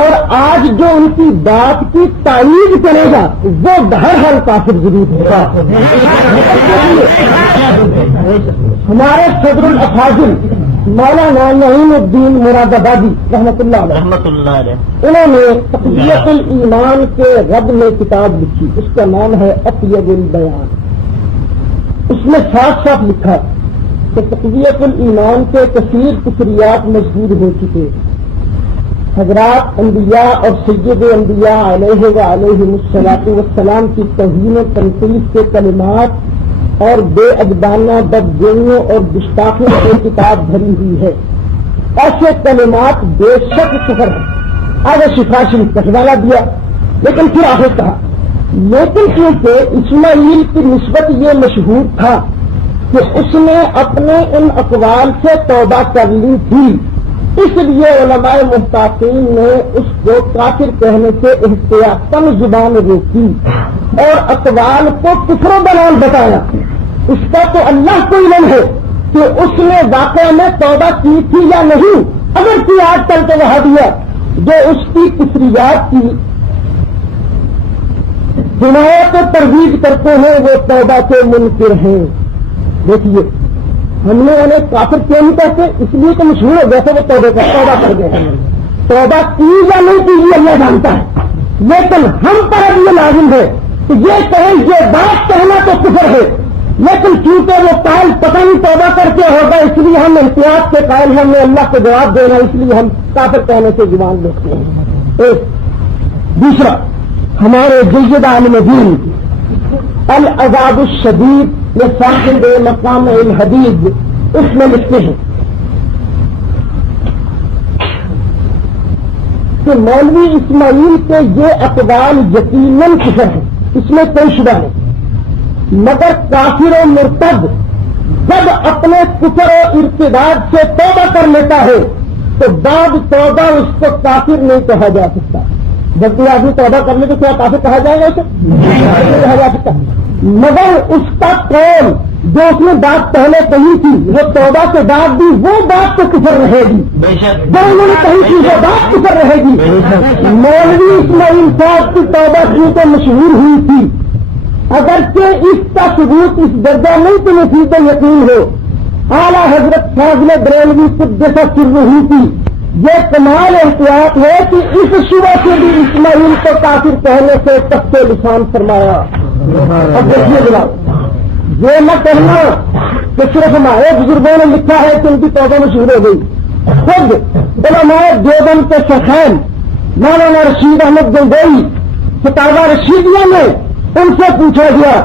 اور آج جو ان کی بات کی تائید کرے گا وہ ہر حال کافر ضرور ہوگا۔ ہمارے صدر الافاضل مولانا نعیم الدین مراد آبادی رحمۃ اللہ علیہ، انہوں نے تقویت الایمان کے رد میں کتاب لکھی، اس کا نام ہے اطیب البیان۔ اس میں صاف صاف لکھا کہ تقویت الایمان کے کثیر کفریات مذکور ہو چکے، حضرات انبیاء اور سید انبیاء علیہ وعلیہم الصلاۃ والسلام کی توہین و تنقید کے کلمات اور بے ادبانہ بدگوئیوں اور گستاخیوں سے کتاب بھری ہوئی ہے، ایسے کلمات بے شک کفر ہے۔ آگے شفا شریف کا حوالہ دیا، لیکن پھر آگے کہا لیکن کیونکہ اسماعیل کی نسبت یہ مشہور تھا کہ اس نے اپنے ان اقوال سے توبہ کر لی تھی، اس لیے علماء محتاطین نے اس کو کافر کہنے سے احتیاطاً زبان روکی اور اقوال کو کفر و ضلال بتایا۔ اس کا تو اللہ کو علم ہے کہ اس نے واقعہ میں توبہ کی تھی یا نہیں، اگر کوئی آج کل کے وہابیہ جو اس کی کفریات کی حمایت و ترویج کرتے ہیں وہ توبہ کے منکر ہیں۔ دیکھیے ہم نے انہیں کافر کیوں نہیں کہتے، اس لیے تو مشہور ہو گیا تھا وہ توبہ کر گئے، توبہ کی یا نہیں کی یہ اللہ جانتا ہے، لیکن ہم پر اب یہ لازم ہے کہ یہ کہیں یہ بات کہنا تو کفر ہے، لیکن چونکہ وہ قائل پتہ نہیں توبہ کر کے ہوگا اس لیے ہم احتیاط کے قائل ہیں، ہمیں اللہ کو جواب دینا، اس لیے ہم کافر کہنے سے زبان دیکھتے ہیں۔ ایک دوسرا ہمارے جید عالم دین العذاب الشدید صاحب مقام الحدیث اس میں لکھتے ہیں کہ مولوی اسماعیل کے یہ اقوال یقیناً کفر ہے، اس میں کوئی شبہ نہیں، مگر کافر و مرتد جب اپنے کفر و ارتداد سے توبہ کر لیتا ہے تو بعد توبہ اس کو کافر نہیں کہا جا سکتا۔ جب کوئی آدمی توبہ کرنے تو کیا کافر کہا جائے گا اسے؟ نہیں کہا جا سکتا، مگر اس کا قول جو اس نے بات پہلے کہی تھی وہ توبہ کے بعد بھی وہ بات تو کفر رہے گی، جو انہوں نے کہی تھی وہ بات کفر رہے گی۔ مولوی اسماعیل صاحب کی توبہ کیونکہ مشہور ہوئی تھی، اگرچہ اس کا ثبوت اس درجہ نہیں کہ نصیب یقین ہو، اعلیٰ حضرت فاضل بریلوی قدس سرہ کی یہ کمال احتیاط ہے کہ اس شبہ سے بھی اسماعیل کو کافر کہنے سے تخت لسان فرمایا۔ اب دیکھیے جناب یہ نہ کہنا کہ صرف ہمارے بزرگوں نے لکھا ہے کہ ان کی توبہ مشہور ہو گئی، خود علماء دیوبند کے شیخین مولانا رشید احمد گنگوئی فتاوی رشیدیہ میں ان سے پوچھا گیا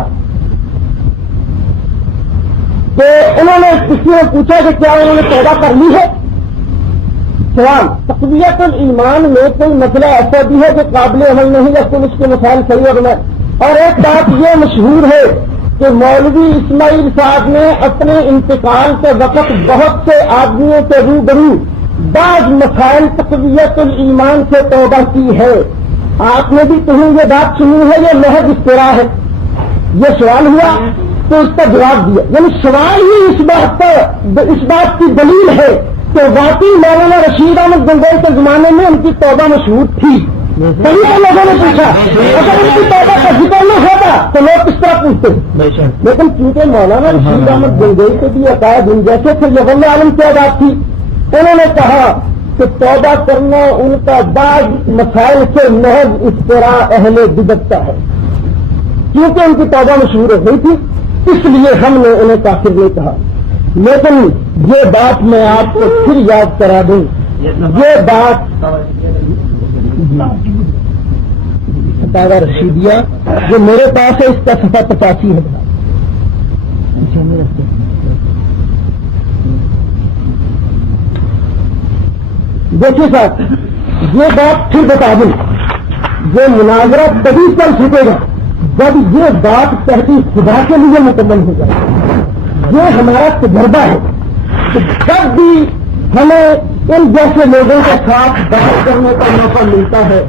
کہ انہوں نے کسی نے پوچھا کہ کیا انہوں نے توبہ کر لی ہے؟ سوال تقویت الایمان میں کوئی مسئلہ ایسا بھی ہے جو قابل عمل نہیں ہے، کل اس کے مسائل صحیح اور میں، اور ایک بات یہ مشہور ہے کہ مولوی اسماعیل صاحب نے اپنے انتقال کے وقت بہت سے آدمیوں کے روبرو بعض مسائل تقویت الایمان سے توبہ کی ہے۔ آپ نے بھی کہیں یہ بات سنی ہے، یہ محض افتراء ہے، یہ سوال ہوا تو اس کا جواب دیا، یعنی سوال ہی اس بات کی دلیل ہے کہ واقعی مولانا رشید احمد گنگوئی کے زمانے میں ان کی توبہ مشہور تھی۔ کئی لوگوں نے پوچھا اگر ان کی توبہ کا ذکر نہ ہوتا تو لوگ کس طرح پوچھتے، لیکن چونکہ مولانا رشید احمد گنگوئی کے بھی عقائد ان جیسے تھے، یہ واللہ عالم کیا بات تھی، انہوں نے کہا کہ توبہ کرنا ان کا بعض مسائل سے محض افتراء اہل بدعت کا ہے، کیونکہ ان کی توبہ مشہور ہو گئی تھی اس لیے ہم نے انہیں کافر نہیں کہا۔ لیکن یہ بات میں آپ کو پھر یاد کرا دوں، یہ بات فتاوی رشیدیہ جو میرے پاس ہے اس کا صفحہ 85 ہے۔ دیکھیے صاحب یہ بات پھر بتا دوں، یہ مناظرہ تبھی چل سکے گا جب یہ بات کہتی خدا کے لیے مکمل ہو جائے۔ یہ ہمارا تجربہ ہے کہ جب بھی ہمیں ان جیسے لوگوں کے ساتھ بحث کرنے کا موقع ملتا ہے،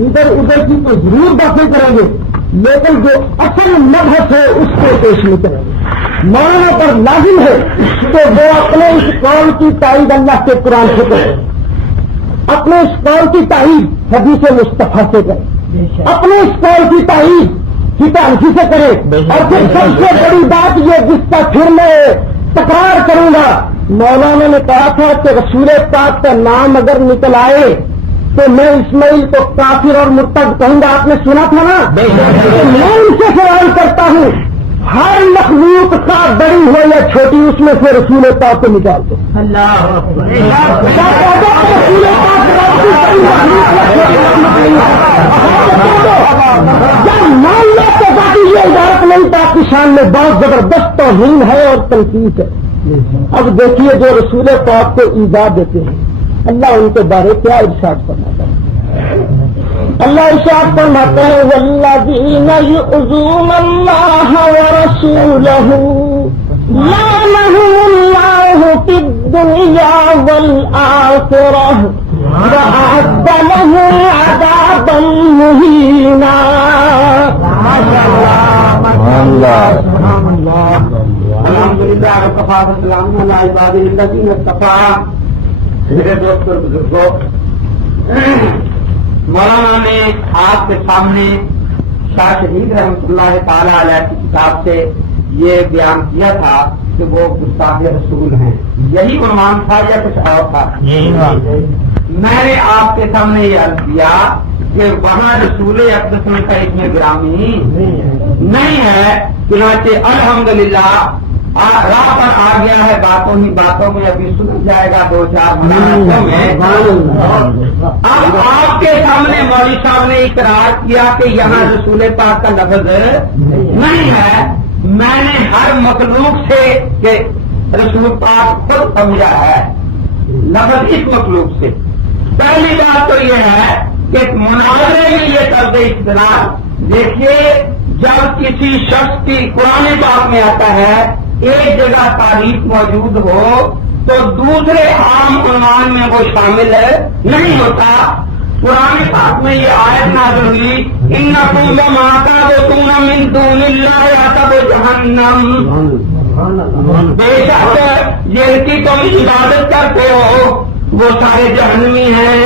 ادھر ادھر کی تو ضرور باتیں کریں گے، لیکن جو اصل مبحث ہے اس کو پیش نہیں کریں گے۔ مولانا پر لازم ہے کہ وہ اپنے اس قول کی تائید اللہ کے قرآن سے کرے، اپنے اس قول کی تائید حدیث مصطفیٰ سے کرے، اپنے اس قول کی تائید کتابی سے کرے۔ اور پھر سب سے بڑی بات یہ جس کا پھر میں تکرار کروں گا، مولانا نے کہا تھا کہ رسول پاک کا نام اگر نکل آئے تو میں اسماعیل کو کافر اور مرتد کہوں گا۔ آپ نے سنا تھا نا؟ میں ان سے سوال کرتا ہوں، ہر مخلوق کا بڑی ہو یا چھوٹی اس میں سے رسول پاک کو نکال دو۔ جب مان لو تو باقی یہ عبارت نہیں تھا کی شان میں بہت زبردست توہین ہے اور تنقید ہے۔ اب دیکھیے جو رسول پاک کو ایذا دیتے ہیں، اللہ ان کے بارے کیا ارشاد فرماتا ہے؟ اللہ ارشاد فرماتا ہے والذین یؤذون اللہ ورسولہ لعنہم اللہ فی الدنیا والآخرہ وأعد لهم عذابا مهینا۔ الحمدللہ وکفیٰ وسلام علی عبادہ الذین اصطفیٰ۔ میرے دوست اور بزرگوں، مولانا نے آپ کے سامنے شاہ شہید رحمۃ اللہ تعالی علیہ کی کتاب سے یہ بیان کیا تھا کہ وہ گستاخ رسول ہیں، یہی عنوان تھا یا کچھ اور تھا؟ میں نے آپ کے سامنے یہ عرض کیا کہ وہاں رسول اقدس میں کا اس میں گرامی نہیں ہے، چنانچہ الحمدللہ راہ پر آ گیا ہے، باتوں ہی باتوں میں ابھی سن جائے گا 2-4 منٹوں میں۔ اب آپ کے سامنے مولوی صاحب نے اقرار کیا کہ یہاں رسول پاک کا لفظ نہیں ہے۔ میں نے ہر مخلوق سے کہ رسول پاک خود سمجھا ہے لفظ اس مخلوق سے۔ پہلی بات تو یہ ہے کہ مناظرے میں یہ طرز اختلاف دیکھیے، جب کسی شخص کی قرآن پاک میں آتا ہے ایک جگہ تعریف موجود ہو تو دوسرے عام عنوان میں وہ شامل نہیں ہوتا۔ قرآن پاک میں یہ آیت نازل ہوئی انکم وما تعبدون من دون اللہ حسب جہنم، بے شک جن کی تم عبادت کرتے ہو وہ سارے جہنمی ہیں۔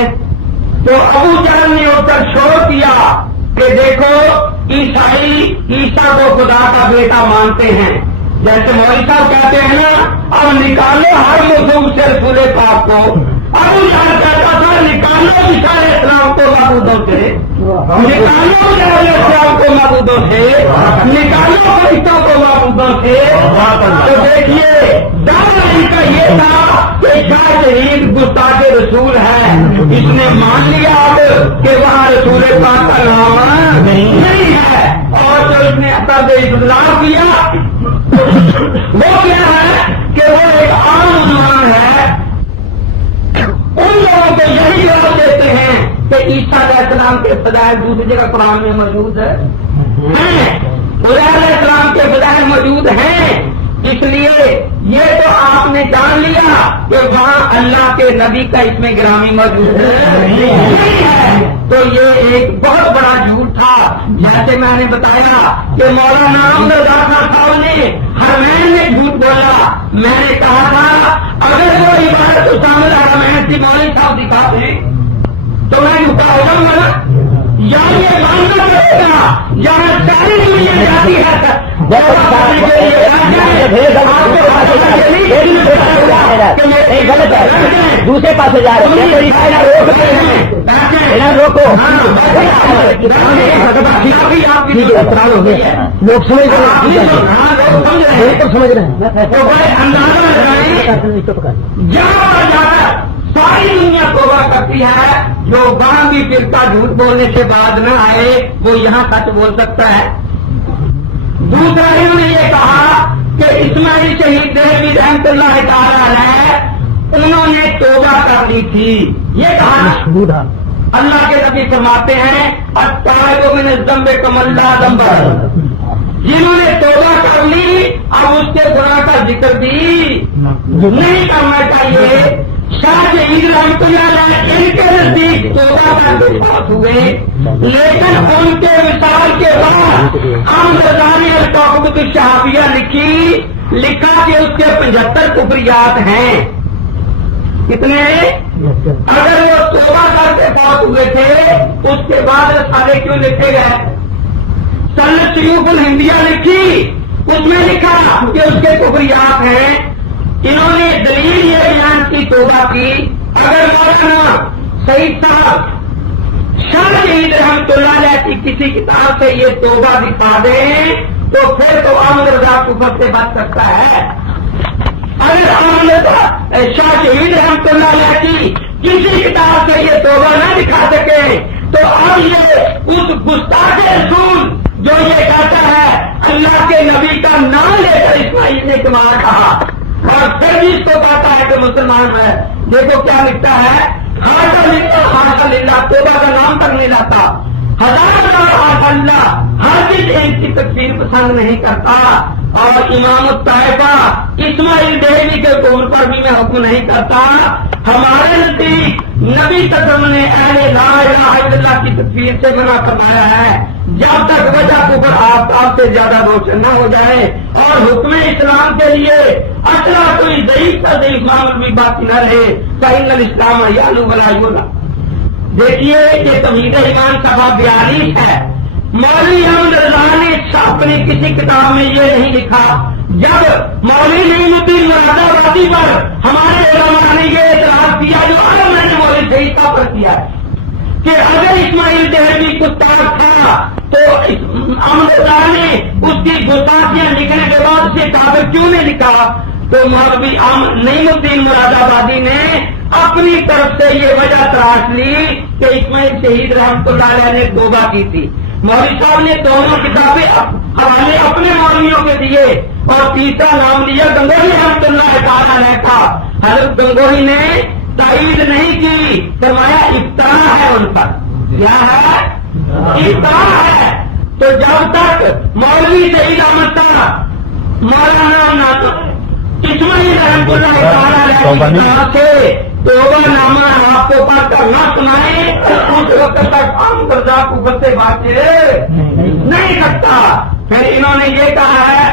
تو ابو جہل نے اس پر شور کیا کہ دیکھو عیسائی عیسیٰ کو خدا کا بیٹا مانتے ہیں، جیسے مولوی صاحب کہتے ہیں نا اب نکالو ہر مسلم سے رسول پاک کو۔ ابو جہل کہتا تھا نکالو عیسیٰ علیہ السلام کو معبودوں سے، نکالو علیہ السلام کو معبودوں سے، نکالو فرشتوں کو معبودوں سے۔ تو دیکھیے دعوی کا یہ تھا کہ شاہ شہید گستاخ رسول ہے، اس نے مان لیا اب کہ وہاں رسول پاک کا نام نہیں ہے، اور جو اس نے بدلاؤ کیا وہ کیا ہے کہ وہ ایک عام عنوان ہے۔ ان لوگوں کو یہی جواب دیتے ہیں کہ عیسیٰ علیہ السلام کے فضائل دوسری جگہ قرآن میں موجود ہیں، علیہ السلام کے فضائل موجود ہیں، اس لیے یہ تو آپ نے جان لیا کہ وہاں اللہ کے نبی کا اس میں گرامی موجود نہیں ہے۔ تو یہ ایک بہت بڑا جھوٹ تھا، جیسے میں نے بتایا کہ مولانا احمد رضا خان صاحب نے حرمین میں جھوٹ بولا۔ میں نے کہا تھا اگر وہ عبادت شامل حرمین کی مولوی صاحب دکھاتے ہیں تو میں جھوٹا ہو جاؤں گا نا، یا یہ ماننا پڑے گا یہاں ساری دنیا جاتی ہے غلط ہے، دوسرے پاس جا رہے روکو، لوگ سمجھ رہے ہیں۔ ساری دنیا توبہ کرتی ہے، جو وہاں بھی فرقہ جھوٹ بولنے کے بعد نہ آئے وہ یہاں سچ بول سکتا ہے۔ دوسرا انہوں نے یہ کہا کہ اسماعیل شہید دہلوی رحمۃ اللہ تعالی علیہ انہوں نے توبہ کر لی تھی، یہ کہا اللہ کے نبی فرماتے ہیں التائب من الذنب کمن لا ذنب لہ، جنہوں نے توبہ کر لی اب اس کے گناہ کا ذکر بھی نہیں کرنا چاہیے۔ شاہ شہید رحمۃ اللہ علیہ ان کے نزدیک توبہ کا بات ہوئے، لیکن ان کے وصال کے بعد احمد رضا نے التوبۃ الشہابیہ لکھا کہ اس کے 75 کفریات ہیں۔ کتنے؟ اگر وہ توبہ کر کے فوت ہوئے تھے اس کے بعد رسالے کیوں لکھے گئے؟ سنت شیوخ الہندیہ لکھی، اس میں لکھا کہ اس کے کفریات ہیں۔ انہوں نے دلیل یہ بیان کی توبہ کی، اگر مولانا سعید صاحب شاہ شہید رحمۃ اللہ علیہ کی کسی کتاب سے یہ توبہ دکھا دیں تو پھر تو احمد رضا کفر سے بچ سکتا ہے۔ اگر احمد شاہ شہید رحمۃ اللہ علیہ کی کسی کتاب سے یہ توبہ نہ دکھا سکے تو اب یہ اس گستاخ رسول جو یہ کہتا ہے اللہ کے نبی کا نام لے کر اسماعیل نے تمہارا کہا اور پھر بھی اس کو کہتا ہے کہ مسلمان ہے، دیکھو کیا لکھتا ہے، ہاشا للہ، توبہ کا نام تک نہیں لاتا، ہاشا اللہ، ہر چیز ان کی تکفیر پسند نہیں کرتا، اور امام الطائفہ اسماعیل دہلوی کے قول پر بھی میں حکم نہیں کرتا۔ ہمارے نزدیک نبی صلی اللہ علیہ وسلم نے اہل لا الہ الا اللہ کی تکفیر سے منع فرمایا ہے جب تک وجہ کفر آفتاب سے زیادہ روشن نہ ہو جائے اور حکم اسلام کے لیے اصلا کوئی ضعیف کا ضعیف معامل بھی باقی نہ رہے، فإن الاسلام یعلو ولا یعلی۔ دیکھیے یہ توحید ایمان صفحہ 42 ہے۔ مولوی احمد رضا نے اپنی کسی کتاب میں یہ نہیں لکھا، جب مولوی نعیم الدین مراد آبادی پر ہمارے علماء نے یہ اعتراض کیا جو عالم نے مولوی شہید صاحب پر کیا ہے کہ اگر اسماعیل دہلوی گستاخ تھا تو احمد رضا نے اس کی گستاخیاں لکھنے کے بعد اسے کافر کیوں نہیں لکھا؟ تو مولوی نعیم الدین مراد آبادی نے اپنی طرف سے یہ وجہ تراش لی کہ اسماعیل شہید رحمۃ اللہ علیہ نے توبہ کی تھی۔ مولوی صاحب نے دونوں کتابیں حوالے اپنے مولویوں کے دیے اور تیسرا نام لیا گنگوہی رحمۃ اللہ تعالیٰ علیہ کا۔ حضرت گنگوہی نے تائید نہیں کی، فرمایا افطرا ہے ان پر، کیا ہے؟ افطرا ہے۔ تو جب تک مولوی شہید احمد صاحب مولانا اسماعیل رحمۃ اللہ تعالیٰ علیہ سے توبہ نامہ آپ کو پڑھ کر نہ سنائے اس وقت تک احمد رضا کفر سے باقی نہیں سکتا۔ پھر انہوں نے یہ کہا ہے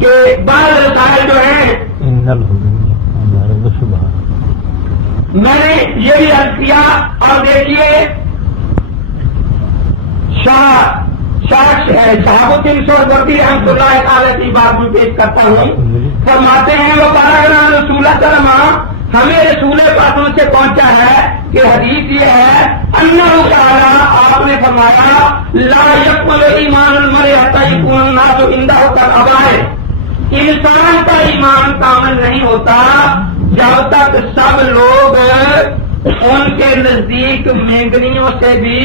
کہ بعض رسائل جو ہیں، میں نے یہ بھی عرض کیا اور دیکھیے شہاب الدین سہروردی رحمۃ اللہ تعالیٰ کی بات میں پیش کرتا ہوں، فرماتے ہیں وہ بارہ رسول ہمیں رسول پاکوں سے پہنچا ہے کہ حدیث یہ ہے انہو تعالیٰ آپ نے فرمایا لا یکمل ایمان المرء حتی یکون الناس عندہ کالآباء، انسان کا ایمان کامل نہیں ہوتا جب تک سب لوگ ان کے نزدیک مینگنیوں سے بھی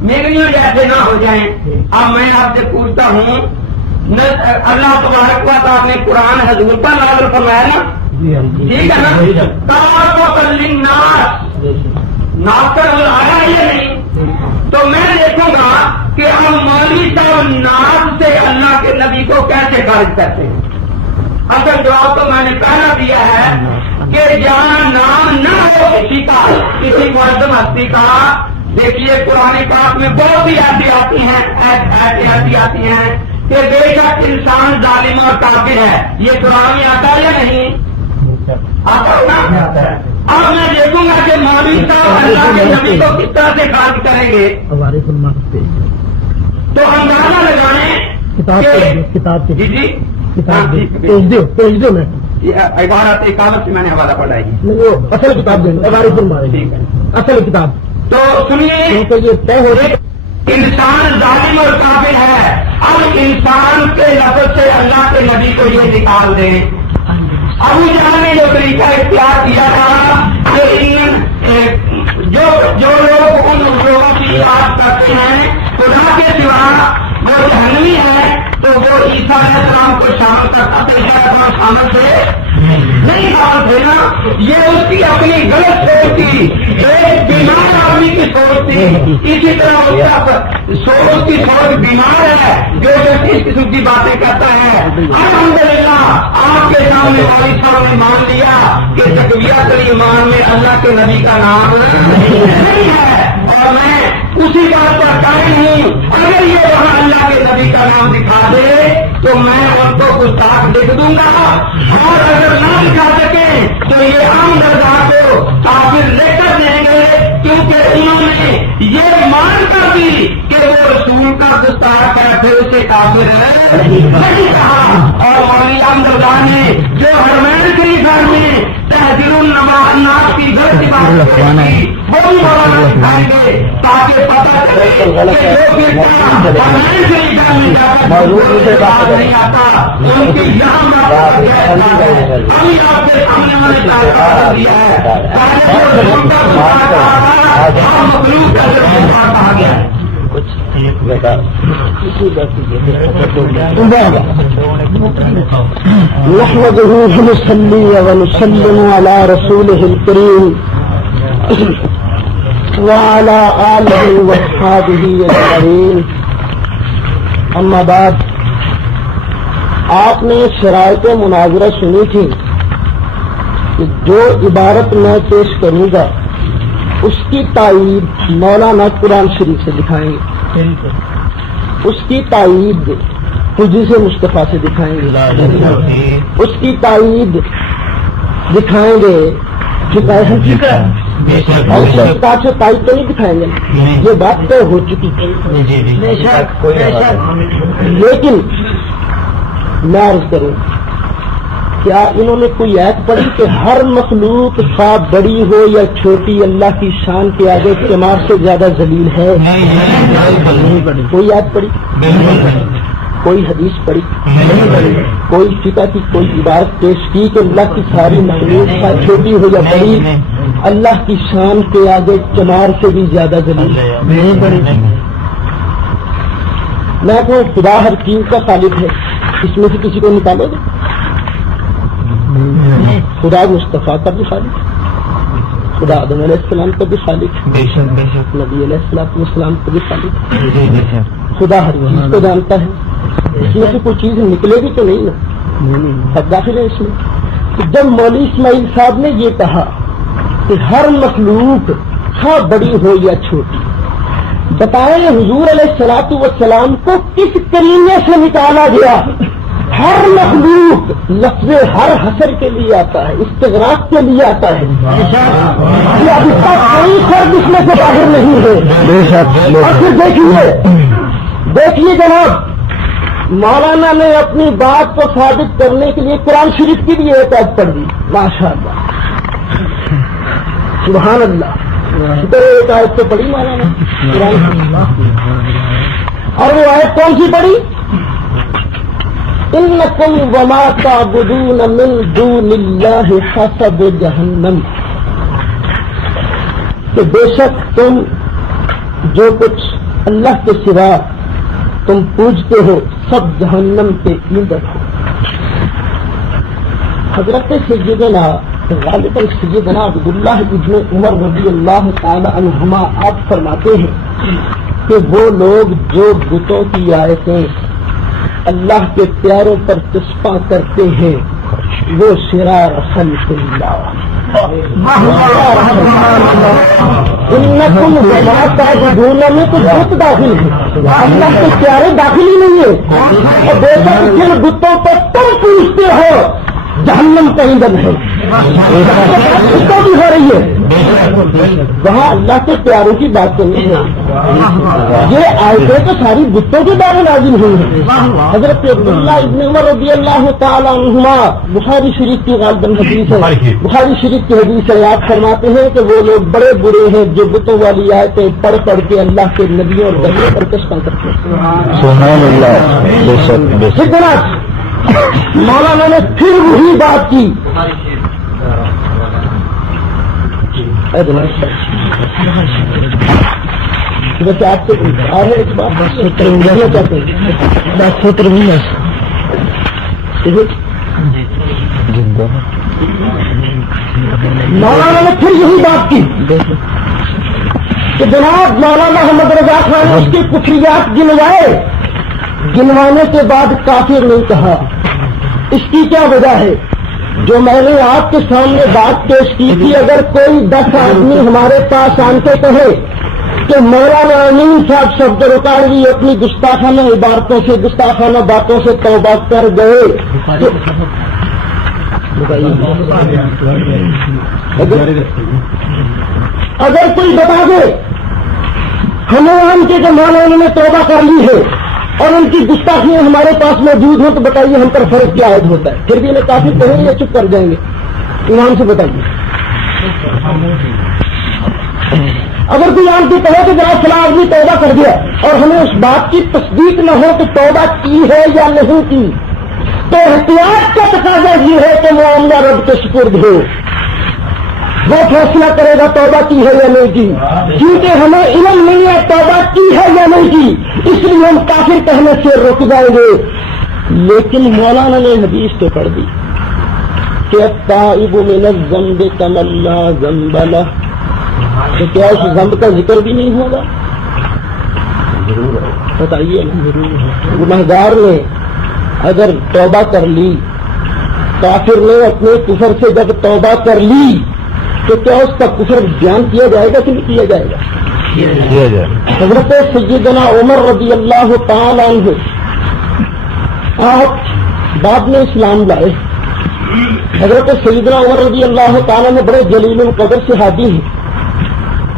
مینگنیوں جیسے نہ ہو جائیں۔ اب میں آپ سے پوچھتا ہوں، اللہ تبارک و تعالیٰ نے قرآن حضور پر نازل فرمایا نا، ٹھیک ہے نا، ناصر آیا یہ نہیں، تو میں دیکھوں گا کہ ہم مولوی صاحب ناز سے اللہ کے نبی کو کیسے خارج کرتے ہیں۔ اصل جواب تو میں نے پہلا دیا ہے کہ جہاں نام نہ ہو کسی کا، کسی معظم ہستی کا، دیکھیے قرآن پاک میں بہت سی ایسی آتی ہیں کہ بے شک انسان ظالم اور کافر ہے، یہ قرآن میں آتا ہے یا نہیں آتا نا؟ اب میں دیکھوں گا کہ مولوی صاحب اللہ کے نبی کو کس طرح سے خارج کریں گے، تو اندازہ لگانے کتاب جی جی بھیج دو میں عبارت اقامت سے میں نے حوالہ پڑھا ہے، اصل کتاب دیں، ٹھیک ہے۔ اصل کتاب تو سنیے، یہ طے ہو رہے انسان ظالم اور کافر ہے، اب انسان کے لفظ سے اللہ کے نبی کو یہ نکال دیں۔ ابو جہل نے جو طریقہ اختیار کیا تھا کہ جو لوگ ان لوگوں کی بات کرتے ہیں خدا کے سوا وہ جہنمی ہے، تو وہ عیسیٰ علیہ السلام کو شامل سے نہیں تھے نا، یہ اس کی اپنی غلط سوچ تھی، ایک بیمار آدمی کی سوچ تھی. اسی طرح اس کی سوچ بیمار ہے جو اس قسم کی باتیں کرتا ہے. الحمدللہ آپ کے سامنے والد صاحب نے مان لیا کہ تقویت الایمان میں اللہ کے نبی کا نام نہیں ہے، اور میں اسی بات پر قائم ہوں. اگر یہ وہاں اللہ کے نبی کا نام دکھا دے تو میں ان کو گستاخ لکھ دوں گا، اور اگر نہ دکھا سکے تو یہ عام درجہ کو کافر لے کر دیں گے، کیونکہ انہوں نے یہ مان کر دی کہ وہ رسول کا گستاخ ہے، پھر اسے کافر نہیں کہا. اور مولوی احمد نے جو حرمین شریف میں تحذیر الناس کی غلط بات کی وہ بھی مولانا دکھائیں گے تاکہ پتہ چلے کہ جو حرمین شریف میں جا کر بات نہیں آتا ان کی یہاں ابھی آپ کے سامنے میں نے دیا ہے مخلوق کا کہا گیا ہے. نحمده ونصلي ونسلم على رسوله الكريم وعلى آله وصحبه أجمعين. اما بعد، آپ نے شرائط مناظرہ سنی تھی کہ جو عبارت میں پیش کروں گا اس کی تائید مولانا قرآن شریف سے دکھائیں گے، اس کی تائید حدیث مصطفیٰ سے دکھائیں گے، اس کی تائید دکھائیں گے اور اس کتاب سے تائید تو نہیں دکھائیں گے، یہ بات طے ہو چکی ہے. لیکن میں عرض کروں، کیا انہوں نے کوئی آیت پڑھی کہ ہر مخلوق خواہ بڑی ہو یا چھوٹی اللہ کی شان کے آگے چمار سے زیادہ ذلیل ہے؟ کوئی آیت پڑھی؟ کوئی حدیث پڑھی؟ کوئی فقہ کی کوئی عبارت پیش کی کہ اللہ کی ساری مخلوق خواہ چھوٹی ہو یا بڑی اللہ کی شان کے آگے چمار سے بھی زیادہ ذلیل ہے؟ میں کہوں خدا ہر چیز کا خالق ہے، اس میں سے کسی کو نکالو گے؟ خدا مصطفیٰ کا بھی خالق، خدا آدم علیہ السلام کا بھی خالق، نبی علیہ السلام کا بھی خالق، خدا ہر چیز کو جانتا ہے. اس میں سے کوئی چیز نکلے گی تو نہیں نا، سب داخل ہے اس میں. جب مولوی اسماعیل صاحب نے یہ کہا کہ ہر مخلوق خواہ بڑی ہو یا چھوٹی، بتائیں حضور علیہ السلام کو کس کرینے سے نکالا گیا؟ ہر مخلوق لفظ ہر حسر کے لیے آتا ہے، استغراق کے لیے آتا ہے. یہ ابھی تک کوئی فرد اس میں سے باہر نہیں ہے. اور پھر دیکھیے جناب، مولانا نے اپنی بات کو ثابت کرنے کے لیے قرآن شریف کی بھی ایک آیت پڑھ دی. ماشاء اللہ، سبحان اللہ. ایک آیت تو پڑھی مولانا قرآن، اور وہ آیت کون سی پڑھی؟ انکم وما تعبدون من دون اللہ حسب جہنم، کہ بے شک تم جو کچھ اللہ کے سوا تم پوجتے ہو سب جہنم کے ایندھن ہو. حضرت سیدنا غالباً سیدنا عبداللہ ابن عمر رضی اللہ تعالی عنہما آپ فرماتے ہیں کہ وہ لوگ جو بتوں کی آیتیں اللہ کے پیاروں پر چسپاں کرتے ہیں وہ شرار خلق اللہ. انکم وما تعبدون میں تو بت داخل ہے، اللہ کے پیارے داخل ہی نہیں ہے. اور بے شک جن بتوں پر تم پوچھتے ہو جہنم کا ایندھن ہے، اس کو بھی ہو رہی ہے. وہاں اللہ کے پیاروں کی بات نہیں ہے. یہ آیتیں تو ساری بتوں کے بارے نازل ہوئی ہیں. حضرت عبداللہ ابن عمر رضی اللہ تعالی عنہما بخاری شریف کی غالباً حدیث ہے، بخاری شریف کی حدیث ہے، آپ فرماتے ہیں کہ وہ لوگ بڑے برے ہیں جو بتوں والی آیتیں پڑھ پڑھ کے اللہ کے نبیوں اور بندوں پر چسپاں کرتے ہیں. سبحان اللہ. کتنا مولانا نے پھر وہی بات کی. ویسے آپ کو انتظار ہے اس بات چاہتے ہیں مولانا نے پھر یہی بات کی کہ جناب مولانا محمد رضا خان نے اس کی کفریات گنوائے، گنوانے کے بعد کافر نہیں کہا۔ اس کی کیا وجہ ہے؟ جو میں نے آپ کے سامنے بات پیش کی تھی، اگر کوئی 10 آدمی ہمارے پاس آن کے کہے کہ مولانا امین صاحب شبد رکاڑوی اپنی گستاخانہ عبارتوں سے، گستاخانہ باتوں سے توبہ کر گئے، اگر کوئی بتا دے ہمیں ان کے کہ مولانا نے توبہ کر لی ہے اور ان کی گستاخیاں ہمارے پاس موجود ہوں، تو بتائیے ہم پر فرق کیا عائد ہوتا ہے؟ پھر بھی انہیں کافی کہیں یا چپ کر جائیں گے؟ ایمان سے بتائیے۔ اگر کوئی آن کی کہے کہ ذرا فلاں آدمی توبہ کر دیا اور ہمیں اس بات کی تصدیق نہ ہو کہ توبہ کی ہے یا نہیں کی، تو احتیاط کا تقاضا یہ ہے کہ معاملہ رب کے سپرد ہو، وہ فیصلہ کرے گا توبہ کی ہے یا نہیں کی، کیونکہ ہمیں علم نہیں ہے توبہ کی ہے یا نہیں کی، اس لیے ہم کافر کہنے سے رک جائیں گے۔ لیکن مولانا نے حدیث تو پڑھ دی کہ التائب من الذنب کمن لا ذنب لہ، تو کیا اس ذنب کا ذکر بھی نہیں ہوگا؟ بتائیے نا۔ گنہگار نے اگر توبہ کر لی، کافر نے اپنے کفر سے جب توبہ کر لی، تو کیا اس کا کفر بیان کیا جائے گا کہ نہیں کیا جائے گا؟ حضرت سیدنا عمر رضی اللہ تعالی عنہ آپ بعد میں اسلام لائے۔ حضرت سیدنا عمر رضی اللہ تعالیٰ نے بڑے جلیل القدر صحابی ہیں،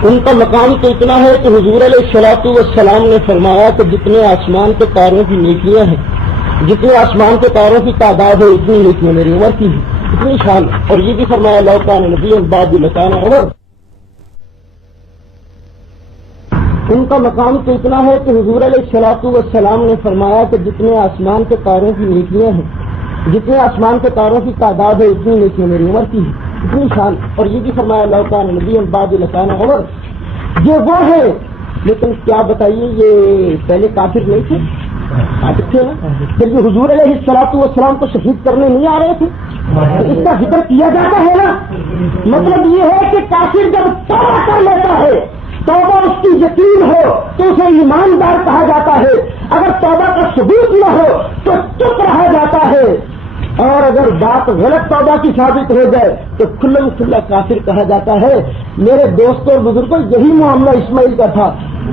ان کا مقام تو اتنا ہے کہ حضور علیہ الصلوۃ والسلام نے فرمایا کہ جتنے آسمان کے تاروں کی نیکیاں ہیں، جتنے آسمان کے تاروں کی تعداد ہے، اتنی نیکیاں میری عمر کی ہیں، اتنی شان۔ اور یہ بھی فرمایا لو کان نبی بعد لکان عمر۔ ان کا مقام تو اتنا ہے کہ حضور علیہ الصلوۃ والسلام نے فرمایا کہ جتنے آسمان کے تاروں کی نیکیاں ہیں، جتنے آسمان کے تاروں کی تعداد ہے، اتنی نیکیاں میری عمر کی ہیں، اتنی شان۔ اور یہ بھی فرمایا لو کان نبی بعد لکان عمر۔ یہ وہ ہے، لیکن کیا بتائیے یہ پہلے کافر نہیں تھے؟ تھے نا؟ پھر بھی حضور علیہ الصلوۃ والسلام کو شہید کرنے نہیں آ رہے تھے؟ اس کا ذکر کیا جاتا ہے نا۔ مطلب یہ ہے کہ کافر جب توبہ کر لیتا ہے، توبہ اس کی یقین ہو تو اسے ایماندار کہا جاتا ہے، اگر توبہ کا ثبوت نہ ہو تو چپ رہا جاتا ہے، اور اگر بات غلط توبہ کی ثابت ہو جائے تو کھلا کھلا کافر کہا جاتا ہے۔ میرے دوستوں اور بزرگوں، یہی معاملہ اسماعیل کا تھا۔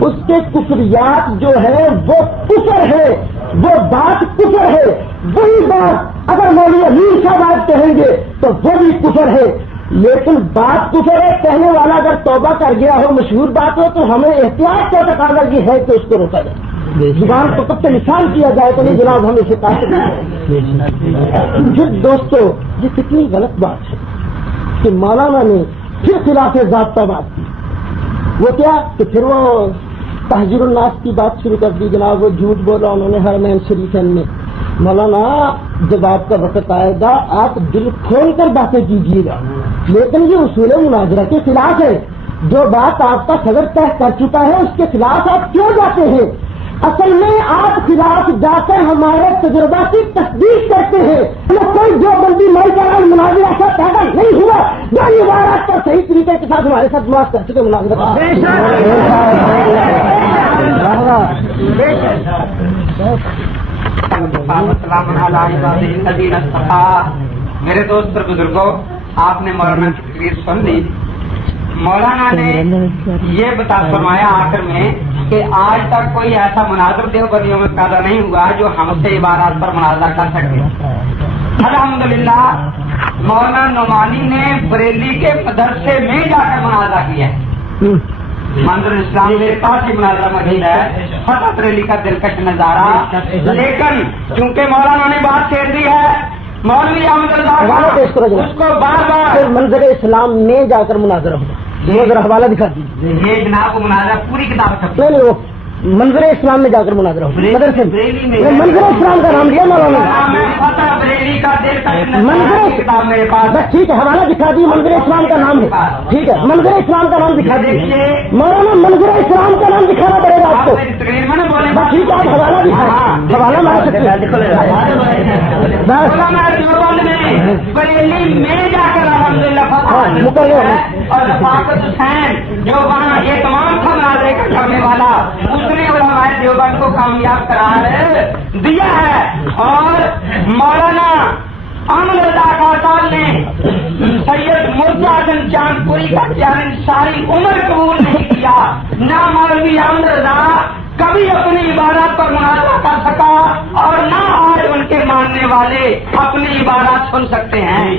اس کے کفریات جو ہے وہ کفر ہے، وہ بات کفر ہے، وہی بات اگر مولوی امین صاحب آج کہیں گے تو وہ بھی کفر ہے، لیکن بات کفر ہے، کہنے والا اگر توبہ کر گیا ہو، مشہور بات ہو، تو ہمیں احتیاط کا تقاضا یہ ہے کہ اس کو روکا جائے، زبان کو کب سے نشان کیا جائے تو نہیں جناب ہم اسے کافر نہیں۔ پھر دوستو یہ کتنی غلط بات ہے کہ مولانا نے پھر خلاف ضابطہ بات کی۔ وہ کیا کہ پھر وہ تحذیر الناس کی بات شروع کر دی، جناب وہ جھوٹ بولا انہوں نے حرمین شریفین میں۔ مولانا جب آپ کا وقت آئے گا آپ دل کھول کر باتیں کیجیے گا، لیکن یہ اصول مناظرہ کے خلاف ہے۔ جو بات آپ کا صدر طے کر چکا ہے اس کے خلاف آپ کیوں جاتے ہیں؟ اصل میں آپ خلاف جا کر ہمارے تجربہ کی تصدیق کرتے ہیں۔ کوئی جو بندی مائی کا مناظرہ ایسا پیدا نہیں ہوا جو یہ بات پر صحیح طریقے کے ساتھ ہمارے ساتھ بات کر چکے مناظرہ۔ میرے دوست اور بزرگوں، آپ نے مولانا کی تقریر سن لی۔ مولانا نے یہ فرمایا آخر میں کہ آج تک کوئی ایسا مناظر دیوبندیوں میں پیدا نہیں ہوا جو ہم سے عبارات پر مناظرہ کر سکے۔ الحمدللہ مولانا نعمانی نے بریلی کے مدرسے میں جا کر مناظرہ کیا ہے۔ منظر اسلام میرے پاس ہی مناظرہ موجود ہے، فتح بریلی کا دلکش نظارہ۔ لیکن چونکہ مولانا نے بات چھیڑ دی ہے، مولوی احمد اللہ اس کو بار بار منظر اسلام میں جا کر مناظرہ ہوا، ذرا حوالہ دکھا دیجیے۔ یہ جناب کو مناظرہ پوری کتاب نہیں وہ منظر اسلام میں جا کر مناظرہ ہو مدرسے میں منظر اسلام کا نام لیا مولانا منظر بس ٹھیک ہے حوالہ دکھا دیے منظر اسلام کا نام ہے ٹھیک ہے منظر اسلام کا نام دکھا دیجیے مولانا منظر اسلام کا نام دکھانا پڑے گا آپ کو بس ٹھیک ہے آپ حوالہ دکھا حوالہ مار سکتے ہیں میں جا کر الحمد للہ اور رفاقت حسین جو وہاں یہ تمام تھا مناظرے کا کرنے والا اس نے علماء دیوبند کو کامیاب قرار دیا ہے اور مولانا احمد رضا خان صاحب نے سید مرزا حسن چاند پوری کا چیلنج ساری عمر قبول نہیں کیا نہ مولوی احمد رضا کبھی اپنی عبادت پر مناظرہ کر سکا اور نہ آج ان کے ماننے والے اپنی عبادت سن سکتے ہیں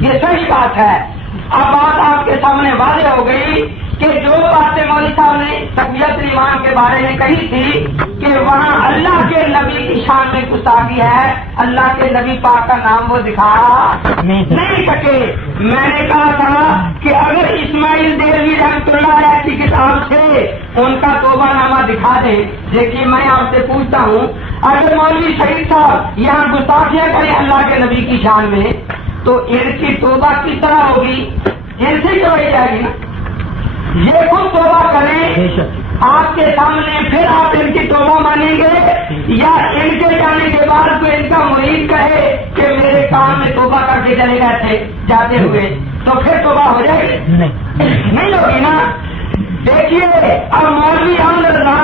یہ صحیح بات ہے اب بات آپ کے سامنے واضح ہو گئی کہ جو باتیں مولوی صاحب نے تقویت ایمان کے بارے میں کہی تھی کہ وہاں اللہ کے نبی کی شان میں گستاخی ہے اللہ کے نبی پاک کا نام وہ دکھا نہیں سکے میں نے کہا تھا کہ اگر اسماعیل دہلوی رحمۃ اللہ علیہ کی کتاب سے ان کا توبہ نامہ دکھا دیں دیکھیے میں آپ سے پوچھتا ہوں اگر مولوی شہید صاحب یہاں گستاخیاں کریں اللہ کے نبی کی شان میں تو ان کی توبہ کس طرح ہوگی ان سے کروائی جائے گی نا یہ خود توبہ کریں آپ کے سامنے پھر آپ ان کی توبہ مانیں گے یا ان کے جانے کے بعد کوئی ان کا مرید کہے کہ میرے کام میں توبہ کر کے چلے گئے تھے جاتے ہوئے تو پھر توبہ ہو جائے گی نہیں ہوگی نا دیکھیے اب مولوی احمد رضا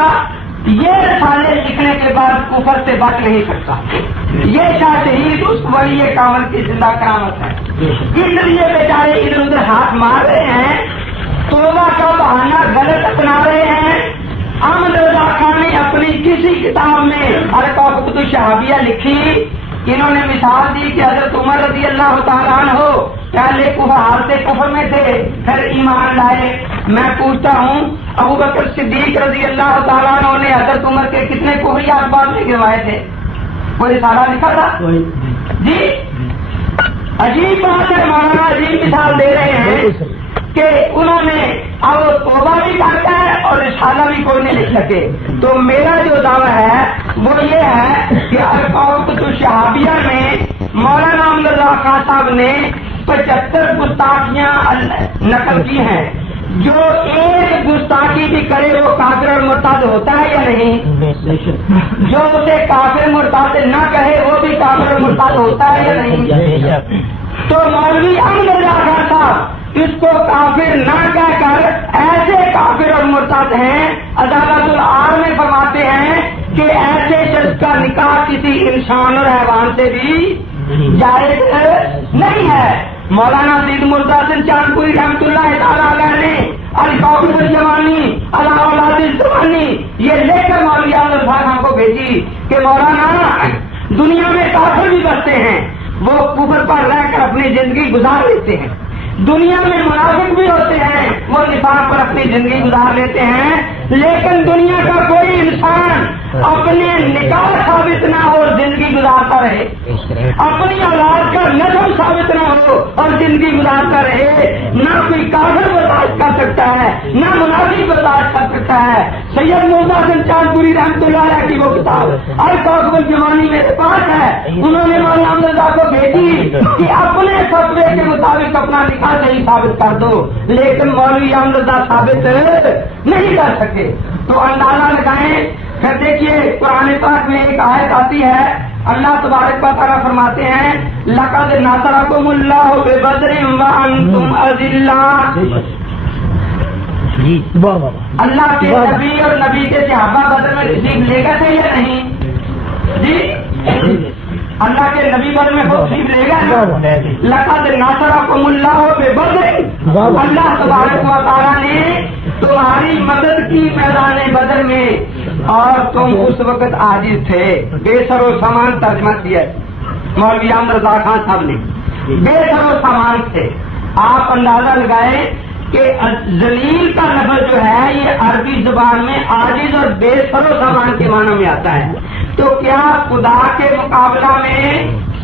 یہ رسالے لکھنے کے بعد کفر سے بچ نہیں سکتا یہ شاہ شہید اس ولی کامل کی زندہ کرامت ہے اس لیے بیچارے ادھر ادھر ہاتھ مار رہے ہیں توبہ کا بہانہ غلط اپنا رہے ہیں احمد رضا خان نے اپنی کسی کتاب میں القافۃ الشہابیہ لکھی انہوں نے مثال دی کہ حضرت عمر رضی اللہ تعالیٰ عنہ پہلے حالت کفر میں تھے پھر ایمان لائے میں پوچھتا ہوں ابو بکر صدیق رضی اللہ تعالیٰ عنہ نے حضرت عمر کے کتنے کفریات بعد میں گروائے تھے کوئی سارا لکھا تھا جی عجیب بات ہے مولانا عجیب مثال دے رہے ہیں کہ انہوں نے اب توبہ بھی کرتا ہے اور رسالہ بھی کوئی نہیں لکھ سکے تو میرا جو دعویٰ ہے وہ یہ ہے کہ القافۃ الشہابیہ میں مولانا احمد رضا خان صاحب نے 75 گستاخیاں نقل کی ہیں جو ایک گستاخی بھی کرے وہ کافر اور مرتد ہوتا ہے یا نہیں جو اسے کافر مرتد نہ کہے وہ بھی کافر اور مرتد ہوتا ہے یا نہیں تو مولوی احمد رضا خان صاحب اس کو کافر نہ کہہ کر ایسے کافر اور مرتد ہیں عدالت العار میں فرماتے ہیں کہ ایسے شخص کا نکاح کسی انسان اور حیوان سے بھی جائز نہیں ہے مولانا سید مرزا حسن چاند پوری رحمۃ اللہ تعالیٰ علیہ نے القافۃ الجوانی علی اولاد الزمانی یہ لے کر مولوی احمد رضا خان کو بھیجی کہ مولانا دنیا میں کافر بھی بستے ہیں وہ کفر پر رہ کر اپنی زندگی گزار لیتے ہیں دنیا میں منافق بھی ہوتے ہیں وہ نفاق پر اپنی زندگی گزار لیتے ہیں لیکن دنیا کا کوئی انسان اپنے نکاح ثابت نہ ہو زندگی گزارتا رہے اپنی اولاد کا نسل ثابت نہ ہو اور زندگی گزارتا رہے نہ کوئی کافر برداشت کر سکتا ہے نہ منافق برداشت کر سکتا ہے سید مرزا حسن چاند پوری رحمۃ اللہ علیہ کی وہ کتاب القافۃ الجوانی میرے پاس ہے انہوں نے مولانا احمد رضا کو بھیجی کہ اپنے فتوے کے مطابق اپنا نکاح نہیں ثابت کر دو لیکن مولوی احمد رضا ثابت نہیں کر سکے تو اندازہ لگائیں پھر دیکھیے قرآن پاک میں ایک آیت آتی ہے اللہ تبارک و تعالیٰ فرماتے ہیں لقد نصرکم اللہ ببدر وانتم اذلہ اللہ کے نبی اور نبی کے صحابہ بدر میں تشریف لے گئے تھے یا نہیں جی اللہ کے نبی بدر میں خود تشریف لے گئے لقد نصرکم اللہ ببدر اللہ تبارک و تعالیٰ نے تمہاری مدد کی میدان بدر میں اور تم اس وقت عاجز تھے بے سر و سامان ترجمہ کیا مولوی احمد رضا خان صاحب نے بے سر و سامان تھے آپ اندازہ لگائیں کہ ذلیل کا لفظ جو ہے یہ عربی زبان میں عاجز اور بے سر و سامان کے معنی میں آتا ہے تو کیا خدا کے مقابلہ میں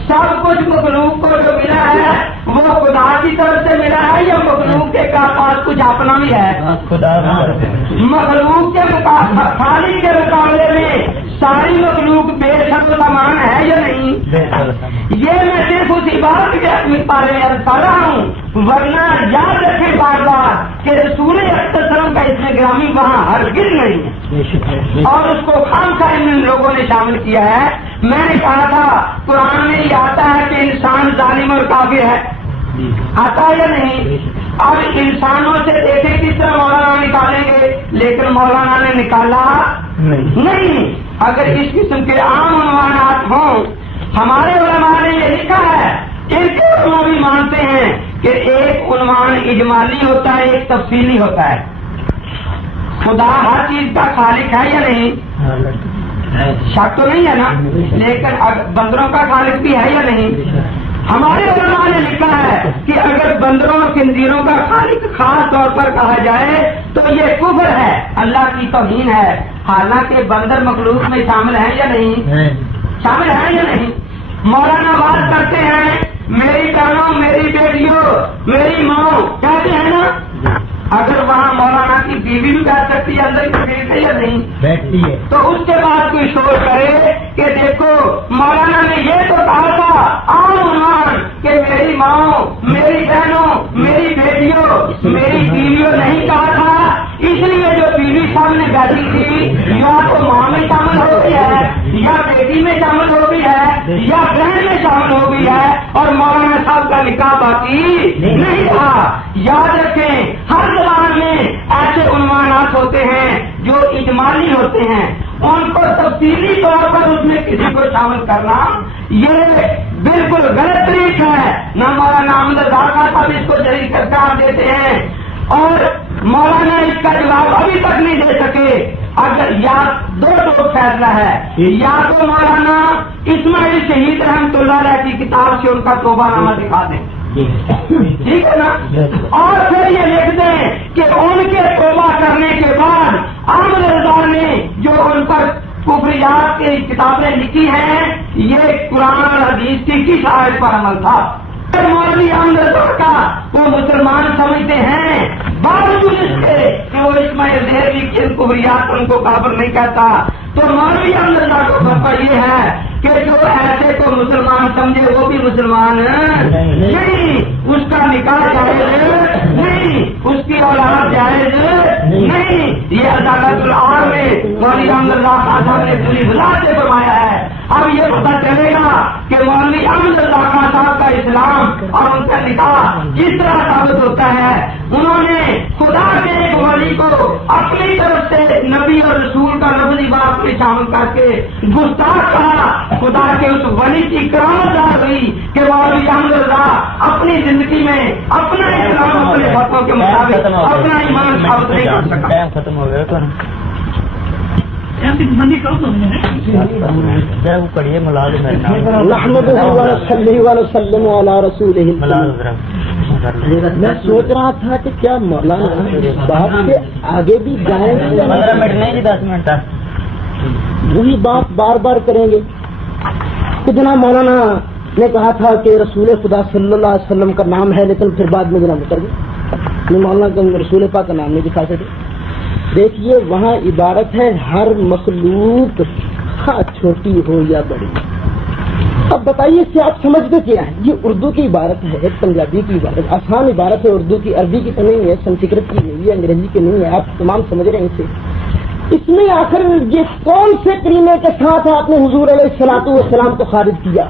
سب کچھ مخلوق کو جو ملا ہے وہ خدا کی طرف سے ملا ہے یا مخلوق کے پاس کچھ اپنا بھی ہے؟ مخلوق کے خالق کے مقابلے میں ساری مخلوق بے شک سامان ہے یا نہیں؟ یہ میں صرف اسی بات کے بارے میں عرض کر رہا ہوں، ورنہ یاد رکھیں بار بار کہ رسول اکرم کا اس میں گرامی وہاں ہرگز نہیں ہے، اور اس کو خام خواہ ان لوگوں نے شامل کیا ہے۔ میں نے کہا تھا قرآن میں یہ آتا ہے کہ انسان ظالم اور کافر ہے، آتا یا نہیں؟ اب انسانوں سے دیکھیں کس طرح مولانا نکالیں گے، لیکن مولانا نے نکالا نہیں۔ اگر اس قسم کے عام عنوانات ہوں، ہمارے علماء نے یہ لکھا ہے، ان کے علماء بھی مانتے ہیں کہ ایک عنوان اجمالی ہوتا ہے، ایک تفصیلی ہوتا ہے۔ خدا ہر چیز کا خالق ہے یا نہیں؟ شک تو نہیں ہے نا، لیکن بندروں کا خالق بھی ہے یا نہیں؟ ہمارے علماء نے لکھا ہے کہ اگر بندروں اور خنزیروں کا خالق خاص طور پر کہا جائے تو یہ کفر ہے، اللہ کی توہین ہے، حالانکہ بندر مخلوق میں شامل ہیں یا نہیں؟ شامل ہیں یا نہیں؟ مولانا بات کرتے ہیں میری بہنوں، میری بیٹیوں، میری ماں، کہتے ہیں نا، اگر وہاں مولانا کی بیوی بھی بیٹھ سکتی ہے اندر کی بیٹی یا نہیں بیٹھتی ہے، تو اس کے بعد کوئی شور کرے کہ دیکھو مولانا نے یہ تو کہا تھا عام عنوان کہ میری ماں، میری بہنوں، میری بیٹیوں، میری بیویوں نہیں کہا تھا، اس لیے جو بیوی سامنے بیٹھی تھی یا تو ماں میں شامل ہو گئی ہے، یا بیٹی میں شامل ہو گئی ہے، یا بہن میں شامل ہو گئی ہے، اور مولانا صاحب کا نکاح باقی نہیں تھا۔ یاد رکھیں ہر زبان میں ایسے عنوانات ہوتے ہیں جو اجمالی ہوتے ہیں، ان کو تفصیلی طور پر اس میں کسی کو شامل کرنا یہ بالکل غلط طریقہ ہے۔ نہ مولانا احمد رضا صاحب اس کو جریح قرار دیتے ہیں، اور مولانا اس کا جواب ابھی تک نہیں دے سکے۔ اگر یا دو فیصلہ ہے، یا تو مولانا اسماعیل شہید رحمۃ اللہ علیہ کی کتاب سے ان کا توبہ نامہ دکھا دیں، ٹھیک ہے نا، اور پھر یہ لکھ دیں کہ ان کے توبہ کرنے کے بعد احمد رضا نے جو ان پر کفریات کی کتابیں لکھی ہیں یہ قرآن اور حدیث کی کس آیت پر عمل تھا؟ مولوی احمد رضا کا وہ مسلمان سمجھتے ہیں، باوجود اس کے کہ وہ اسماعیل دہلوی کی کفریات ان کو کافر نہیں کہتا، تو مولوی احمد رضا کو فتویٰ یہ ہے کہ جو ایسے کو مسلمان سمجھے وہ بھی مسلمان نہیں، اس کا نکاح جائز نہیں، اس کی اولاد جائز نہیں۔ یہ عدالت العار میں مولوی احمد رضا صاحب نے پوری وضاحت سے فرمایا ہے۔ اب یہ پتہ چلے گا کہ مولوی احمد رضا صاحب کا اسلام اور ان کا نکاح کس طرح ثابت ہوتا ہے۔ انہوں نے خدا کے ایک ولی کو اپنی طرف سے نبی اور رسول کا لفظی بات میں شامل کر کے گستاخ کہا۔ خدا کے اس ولی کی کرامت ظاہر ہوئی کہ مولوی احمد رضا اپنی زندگی میں اپنا اسلام اپنے فتووں کے مطابق اپنا ایمان ثابت نہیں کر سکا۔ ختم ہو گیا میں سوچ رہا تھا کہ کیا مولانا بات سے آگے بھی جائیں گے، 15 منٹ نہیں 10 منٹ وہی بات بار بار کریں گے؟ کہ جناب مولانا نے کہا تھا کہ رسول خدا صلی اللہ علیہ وسلم کا نام ہے، لیکن پھر بعد میں جناب اتر گئے، مولانا کا رسول پاک کا نام نہیں دکھا سکے۔ دیکھیے وہاں عبارت ہے ہر مخلوق خواہ چھوٹی ہو یا بڑی۔ اب بتائیے اس سے آپ سمجھتے کیا ہے؟ یہ اردو کی عبارت ہے، پنجابی کی عبارت، آسان عبارت ہے، اردو کی، عربی کی تو نہیں ہے، سنسکرت کی نہیں ہے، انگریزی کی نہیں ہے، آپ تمام سمجھ رہے ہیں اسے۔ اس میں آخر یہ کون سے کریمے کے ساتھ آپ نے حضور علیہ الصلوۃ والسلام کو خارج کیا؟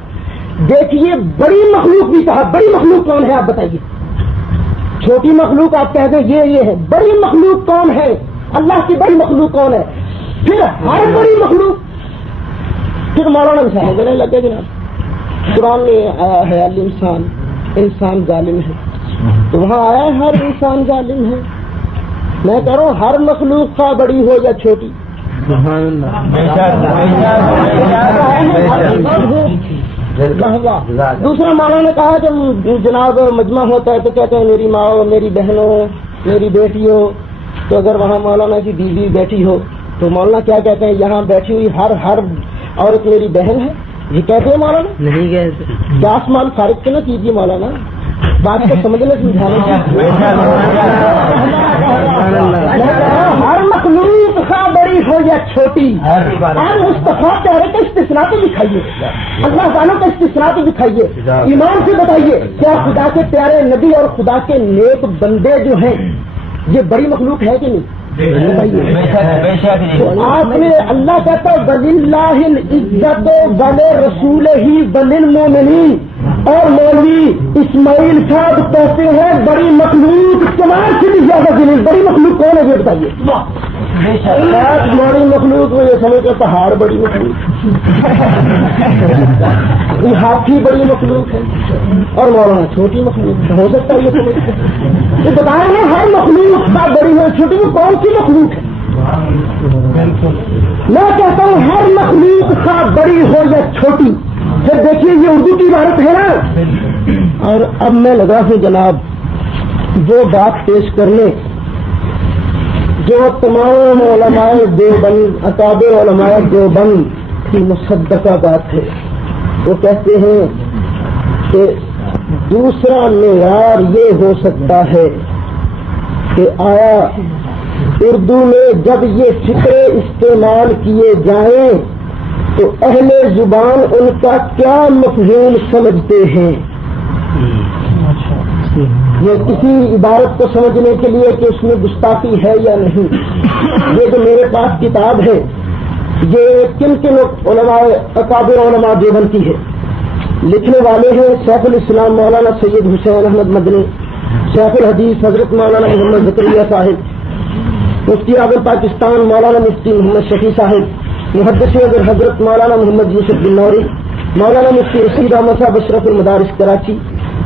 دیکھیے بڑی مخلوق بھی کہا، بڑی مخلوق کون ہے آپ بتائیے؟ چھوٹی مخلوق آپ کہتے ہیں یہ ہے، بڑی مخلوق کون ہے؟ اللہ کی بڑی مخلوق کون ہے؟ پھر ہر بڑی مخلوق، پھر مولانا مثال دینے لگے جناب، قرآن میں آیا ہے انسان ظالم ہے، تو وہاں آیا ہے ہر انسان ظالم ہے۔ میں کہہ رہا ہوں ہر مخلوق کا بڑی ہو یا چھوٹی۔ دوسرا مولانا نے کہا جب جناب مجمع ہوتا ہے تو کہتے ہیں میری ماں، میری بہنوں، میری بیٹیوں، تو اگر وہاں مولانا کی بیوی بیٹھی ہو تو مولانا کیا کہتے ہیں؟ یہاں بیٹھی ہوئی ہر عورت میری بہن ہے، یہ کہتے ہیں مولانا؟ نہیں کہتے۔ داس مال فارغ تو نہ کیجیے مولانا، بات کو سمجھنے سمجھانے ہر مخلوق کا بڑی ہو یا چھوٹی، اور مصطفیٰ کہہ رہے کہ استثناء تو دکھائیے، اللہ تعالیٰ کا استثناء تو دکھائیے، ایمان سے بتائیے کیا خدا کے پیارے نبی اور خدا کے نیک بندے جو ہیں یہ بڑی مخلوق ہے کہ نہیں؟ آپ نے اللہ کہتا ہے وَلِلَّهِ الْعِزَّةُ وَلِرَسُولِهِ وَلِلْمُؤْمِنِينَ، اور مولوی اسماعیل صاحب کہتے ہیں بڑی مخلوق کمال سے بھی زیادہ ذلیل، بڑی مخلوق کون ہے یہ بتائیے؟ بڑی مخلوق میں یہ سمجھ کے پہاڑ بڑی مخلوق، ہاتھی بڑی مخلوق ہے اور مولانا چھوٹی مخلوق ہو سکتا ہے یہ سمجھ یہ بتائیں گے ہر مخلوق کا بڑی ہے چھوٹی میں کون سی مخلوق ہے؟ میں کہتا ہوں ہر مخلوق کا بڑی ہو یا چھوٹی، پھر دیکھیے یہ اردو کی عبارت ہے نا، اور اب میں لگا ہوں جناب وہ بات پیش کرنے جو تمام علماء دیوبند اکابر علماء دیوبند کی مصدقہ بات ہے۔ وہ کہتے ہیں کہ دوسرا معیار یہ ہو سکتا ہے کہ آیا اردو میں جب یہ فقرے استعمال کیے جائیں تو اہل زبان ان کا کیا مفہوم سمجھتے ہیں؟ یہ کسی عبارت کو سمجھنے کے لیے کہ اس میں گستاخی ہے یا نہیں۔ یہ جو میرے پاس کتاب ہے یہ کن کن علماء اکابر علماء دیوبند کی ہے، لکھنے والے ہیں شیخ الاسلام مولانا سید حسین احمد مدنی، شیخ الحدیث حضرت مولانا محمد زکریا صاحب، مفتی اعظم پاکستان مولانا مفتی محمد شفیع صاحب، محدث اگر حضرت مولانا محمد یوسف بن نوری، مولانا مفتی رشید احمد صاحب اشرف المدارس کراچی،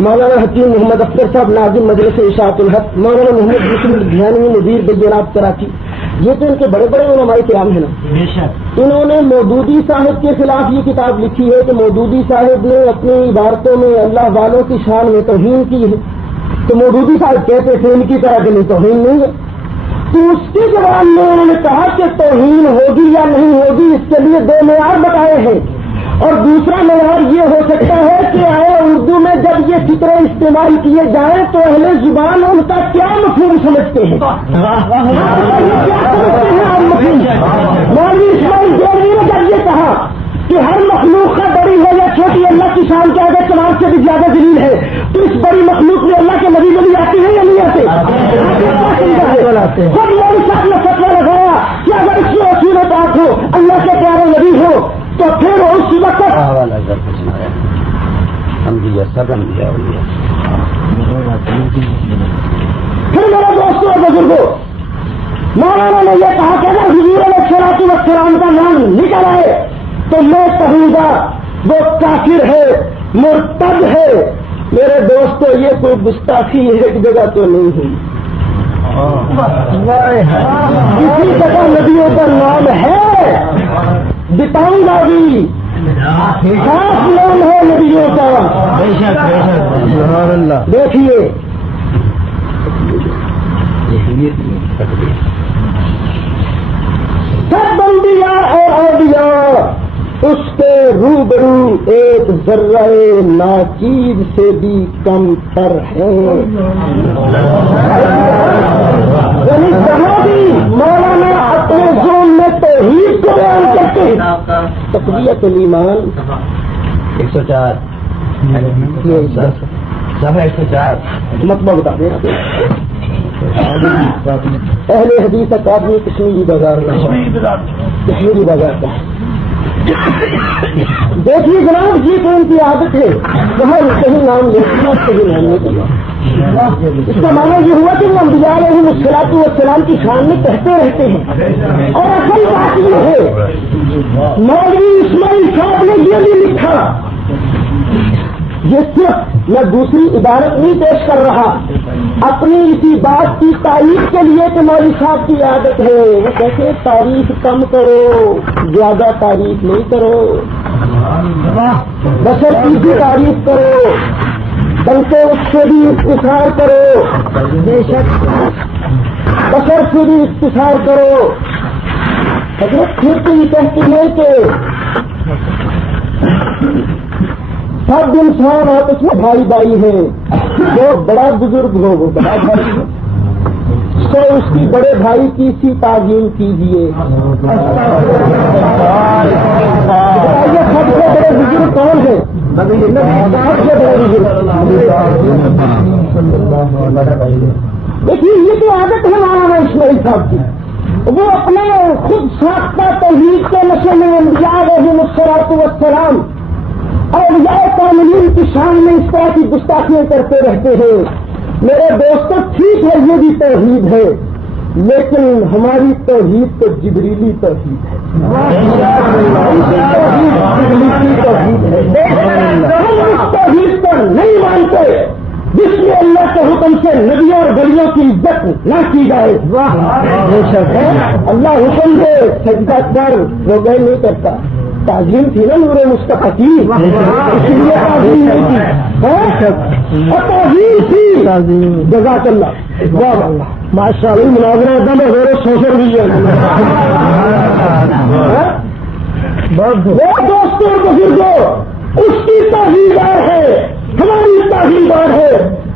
مولانا حکیم محمد اختر صاحب ناظم مجلس اشاعت الحق، مولانا محمد یوسف الدھیانوی مدیر بینات کراچی، یہ تو ان کے بڑے بڑے علماء کرام ہیں نا۔ انہوں نے مودودی صاحب کے خلاف یہ کتاب لکھی ہے کہ مودودی صاحب نے اپنی عبارتوں میں اللہ والوں کی شان میں توہین کی ہے، تو مودودی صاحب کہتے تھے ان کی طرح کہ نہیں توہین نہیں ہے، تو اس کے جواب میں انہوں نے کہا کہ توہین ہوگی یا نہیں ہوگی اس کے لیے دو معیار بتائے ہیں، اور دوسرا معیار یہ ہو سکتا ہے کہ آئے اردو میں جب یہ فقرے استعمال کیے جائیں تو اہل زبان ان کا کیا مفہوم سمجھتے ہیں؟ مولوی اسماعیل دیوبندی نے جب یہ کہا کہ ہر مخلوق کا بڑی ہے یا چھوٹی اللہ کی شان کے آگے کمال سے بھی زیادہ ذلیل ہے، تو اس بڑی مخلوق میں اللہ کے نبی نبی آتے ہیں یا نہیں آتے؟ خود مولوی صاحب نے فتویٰ لگایا کہ اگر اس میں اصول بات ہو اللہ کے پیارے نبی ہو تو پھر اس وقت پھر میرے دوستوں اور بزرگوں مولانا نے یہ کہا کہ اگر حضور علیہ الصلوۃ والسلام کا نام نکل آئے تو میں کہوں گا وہ کافر ہے، مرتد ہے۔ میرے دوستوں یہ کوئی گستاخی ایک جگہ تو نہیں ہوئی، کسی جگہ نبیوں کا نام ہے، بتاؤں گا بھی خاص نام ہے نبیوں کا۔ دیکھیے سب انبیاء اور اولیاء اس کے روبرو ایک ذرہ ناچیز سے بھی کم تر ہے، یعنی کہاں بھی مولانا اپنے زون میں توحید کو بیان کرتے ہیں۔ تقویت الایمان 104 مطلب بتا دیں اہل حدیث اکادمی کشمیری بازار کشمیری بازار کا دیکھیے جناب جی تو ان کی عادت ہے کہاں کہیں نام لینا کہیں نام نہیں کرنا۔ اس کا معنی یہ ہوا کہ وہ انبیاء علیہم الصلوۃ والسلام کی شان میں کہتے رہتے ہیں، اور اصل بات یہ ہے مولوی اسماعیل صاحب نے یہ بھی لکھا، یہ صرف میں دوسری عبارت نہیں پیش کر رہا، اپنی اسی بات کی تائید کے لیے کہ مولوی صاحب کی عادت ہے وہ کہتے ہیں تعریف کم کرو زیادہ تعریف نہیں کرو، بشر کی بھی تعریف کرو بلکہ اس سے بھی اختصار کرو، بے شک بشر سے بھی اختصار کرو۔ حضرت پھر تو یہ کہتی ہے کہ سب انسان آپس میں بھائی بھائی ہیں. جو بڑا بزرگ ہو وہ بڑا بھائی ہے، تو اس کی بڑے بھائی کی سی تعظیم کیجیے. یہ سب سے بڑے بزرگ کون ہے؟ سب سے بڑے بزرگ. دیکھیے یہ تو عادت ہے مولانا اسماعیل صاحب کی. وہ اپنے خود ساختہ توحید کے نشے میں انبیاء علیہم الصلوۃ والسلام اولیاء کاملین کی شان میں اس طرح کی گستاخیاں کرتے رہتے ہیں. میرے دوستو ٹھیک ہے یہ بھی توحید ہے، لیکن ہماری توحید تو جبریلی توحید ہے. ہم اس توحید پر نہیں مانتے جس میں اللہ کے حکم سے نبیوں اور ولیوں کی عزت نہ کی جائے. اللہ حکم دے سجدہ کر، وہ نہیں کرتا. تعظیم تھی نا نور مصطفیٰ کی، اس لیے تعظیم نہیں تھی، اور تعظیم تھی. جزاک اللہ. واہ اللہ ماشاء اللہ. مناظرہ دم ہے سوشل میڈیا. وہ دوستوں بزرگوں اس کی تعظیمدار ہے، ہماری تعظیمدار ہے.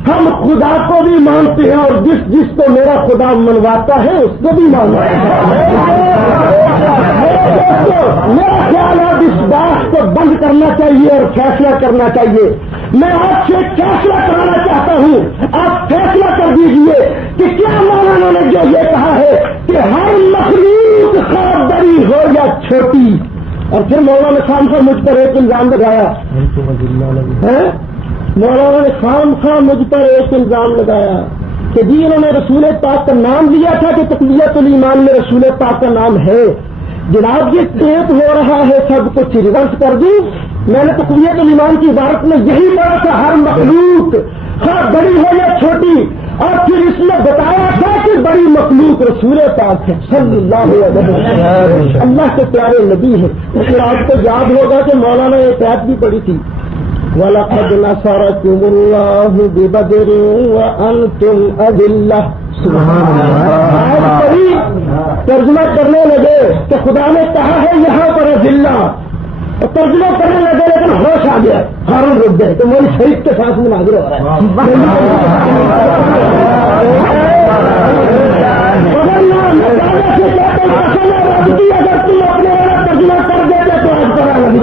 ہم خدا کو بھی مانتے ہیں اور جس کو میرا خدا منواتا ہے اس کو بھی مانتے ہیں. میرا خیال ہے اس بات کو بند کرنا چاہیے اور فیصلہ کرنا چاہیے. میں آپ سے فیصلہ کرانا چاہتا ہوں، آپ فیصلہ کر دیجئے کہ کیا مولانا نے جو یہ کہا ہے کہ ہر مخلوق خواہ بڑی ہو یا چھوٹی. اور پھر مولانا خان کو مجھ پر ایک الزام لگایا، مولانا نے خام مجھ پر ایک الزام لگایا کہ جی انہوں نے رسول پاک کا نام لیا تھا کہ تقویت الایمان میں رسول پاک کا نام ہے. جناب یہ ٹیپ ہو رہا ہے، سب کچھ ریورس کر دوں. میں نے تقویت الایمان کی عبارت میں یہی پڑھا تھا ہر مخلوق خواہ بڑی ہو یا چھوٹی، اور پھر اس میں بتایا تھا کہ بڑی مخلوق رسول پاک ہے صلی اللہ علیہ وسلم، اللہ کے پیارے نبی ہیں. پھر آپ کو یاد ہوگا کہ مولانا ایک آیت بھی پڑھی تھی، وَلَقَدْ نَصَرَكُمُ اللَّهُ بِبَدْرٍ وَأَنْتُمْ أَذِلَّةٌ. ترجمہ کرنے لگے کہ خدا نے کہا ہے یہاں پر اذلہ، اور ترجمہ کرنے لگے لیکن ہوش آ گیا، ہارون رک گئے تو مولی شریف کے ساتھ مناظر ہو رہا ہے. اگر تم اپنے والا ترجمہ کر دیتے تو آج پڑا لگ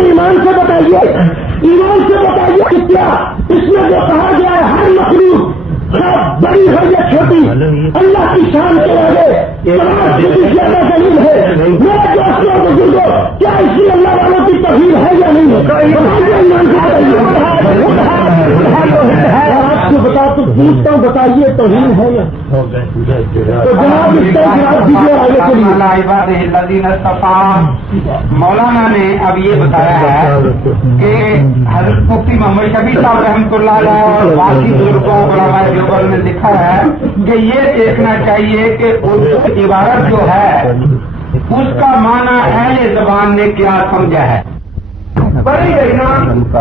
ایمان سے بتائیے، ایمان سے بتائیے کہ کیا اس میں جو کہا گیا ہے ہر مخلوق بڑی ہے یا چھوٹی اللہ کی شان کے آگے زیادہ دلیل ہے. میرے دوستوں بزرگوں کیا اس لیے اللہ والوں کی توحید ہے یا نہیں ہے؟ آپ کو بتا تو پوچھتا ہوں، بتائیے توحید ہے یا تو جناب اس کا جواب دیجیے آگے کے لیے. مولانا نے اب یہ بتایا ہے کہ حضرت مفتی محمد شفیع صاحب رحمۃ اللہ علیہ اور باقی بزرگوں علماء دیوبند نے لکھا ہے کہ یہ دیکھنا چاہیے کہ اس عبارت جو ہے اس کا معنی اہل زبان نے کیا سمجھا ہے. بڑی گئی نا،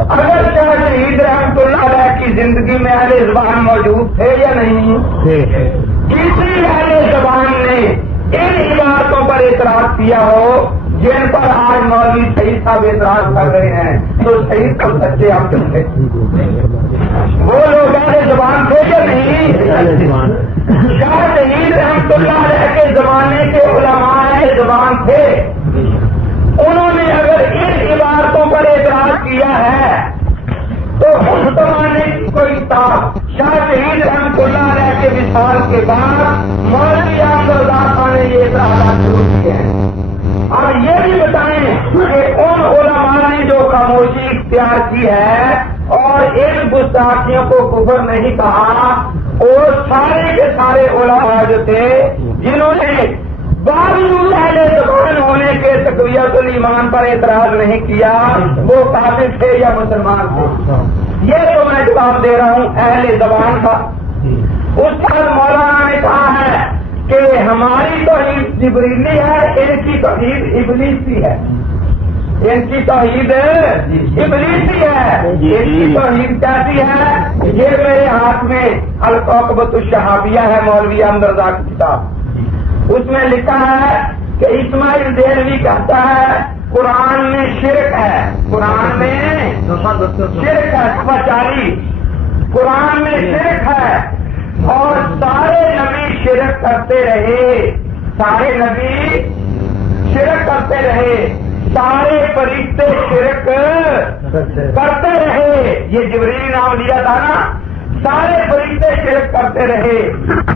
اگر شاہ شہید رحمۃ اللہ علیہ کی زندگی میں اہل زبان موجود تھے یا نہیں، کسی اہل زبان نے ان عبارتوں پر اعتراض کیا ہو جن پر آج مولوی شہید صاحب اعتراض کر رہے ہیں، تو شہید تو سچے ہم تھے. وہ لوگ اہل زبان تھے یا نہیں؟ شاہ شہید رحمۃ اللہ علیہ کے زمانے کے علماء اہل زبان تھے. انہوں نے اگر ان عبارتوں پر اعتراض کیا ہے تو اس زمانے کی کوئی کتاب شاہ شہید رحمۃ اللہ علیہ کے وصال کے بعد مولوی احمد رضا خان نے یہ اعتراضات شروع کیے ہیں. اب یہ بھی بتائیں کہ ان علماء نے جو خاموشی اختیار کی ہے اور ان گستاخیوں کو کفر نہیں کہا، اور سارے کے سارے علماء جو تھے جنہوں نے باوجود اہل زبان ہونے کے تقویت الایمان پر اعتراض نہیں کیا، وہ کافر تھے یا مسلمان تھے؟ یہ تو میں جواب دے رہا ہوں اہل زبان کا. اس پر مولانا نے کہا ہے کہ ہماری توحید جبریلی ہے، ان کی توحید ابلیسی ہے. ان کی توحید ابلیسی ہے. ان کی توحید کیسی ہے؟ یہ میرے ہاتھ میں الکوکبۃ الشہابیہ ہے، مولوی احمد رضا کی کتاب. اس میں لکھا ہے کہ اسماعیل دہلوی کہتا ہے قرآن میں شرک ہے، قرآن میں شرک ہے، 40 قرآن میں شرک ہے، اور سارے نبی شرک کرتے رہے، سارے نبی شرک کرتے رہے، سارے فرشتے شرک کرتے رہے، یہ جبریل نام لیا تھا نا، سارے فرشتے شرک کرتے رہے،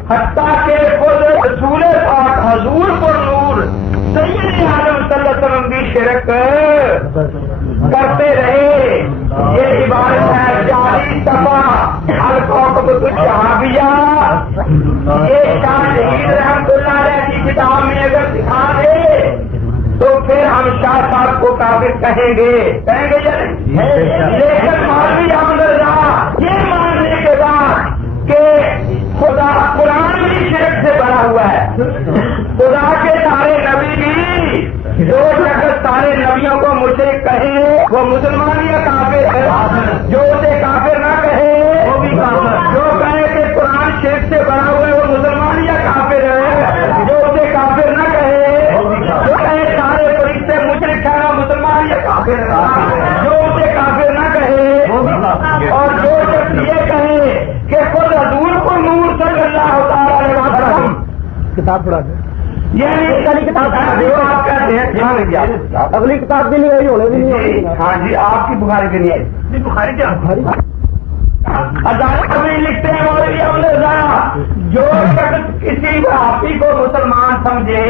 حتیٰ کہ خود رسول پاک حضور پر نور سید عالم صلی اللہ علیہ وسلم بھی شرک کرتے رہے۔ یہ عبارت ہے 40 دفعہ الکوکب الشہابیہ، یہ شاہ شہید رحمۃ اللہ علیہ کی کتاب میں اگر دکھا دے تو پھر ہم شاہ صاحب کو کافر کہیں گے یا نہیں؟ لیکن مولوی احمد رضا یہ ماننے کے بعد کہ خدا قرآن بھی شرک سے بنا ہوا ہے، خدا کے سارے نبی بھی، جو شخص سارے نبیوں کو مشرک کہے وہ مسلمان یا کافر ہے، جو اسے کافر نہ کہے وہ بھی کافر، جو کہے کہ قرآن شرک سے بنا ہوا ہے وہ مسلمان یا کافر ہے، جو اسے کافر نہ کہے، جو کہے سارے فرشتے مشرک ہے وہ مسلمان یا کافر ہے، جو اسے کافر نہ کہے، اور جو شخص یہ کہے کہ خود حضور کو نور صلی اللہ تعالی علیہ وسلم کتاب پڑھا دیں، یہ کتاب آپ کہتے ہیں دھیان رکھیے، اگلی کتاب بھی نہیں آئی، ہونے بھی نہیں آئی۔ ہاں جی آپ کی بخاری بھی نہیں آئی، بخاری کیا ازائی لکھتے ہیں مولوی احمد رضا، جو شخص کسی وہابی کو مسلمان سمجھے،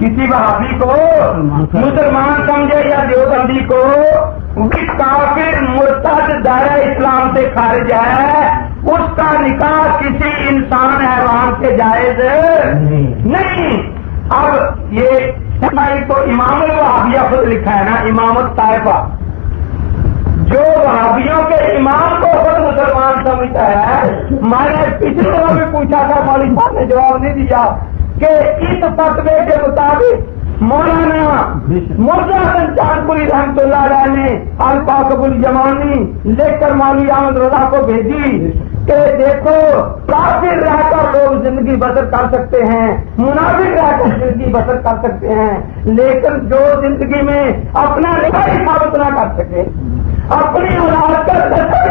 کسی وہابی کو مسلمان سمجھے یا دیوبندی کو کافر مرتد دائرہ اسلام سے خارج ہے، اس کا نکاح کسی انسان حیوان سے جائز نہیں۔ اب یہ تو امام الوہابیہ خود لکھا ہے نا، امام الطائفہ، جو وہابیوں کے امام کو خود مسلمان سمجھتا ہے۔ میں نے پچھلی دفعہ بھی پوچھا تھا، مولوی صاحب نے جواب نہیں دیا کہ اس فتوے کے مطابق مولانا مرزا حسن چاندپوری رحمۃ اللہ علیہ نے الکوکب الجمانی لکھ کر مولوی احمد رضا کو بھیجی کہ دیکھو کافر رہ کر لوگ زندگی بسر کر سکتے ہیں، منافق رہ کر زندگی بسر کر سکتے ہیں، لیکن جو زندگی میں اپنا نکاح ثابت نہ کر سکے، اپنی اولاد کا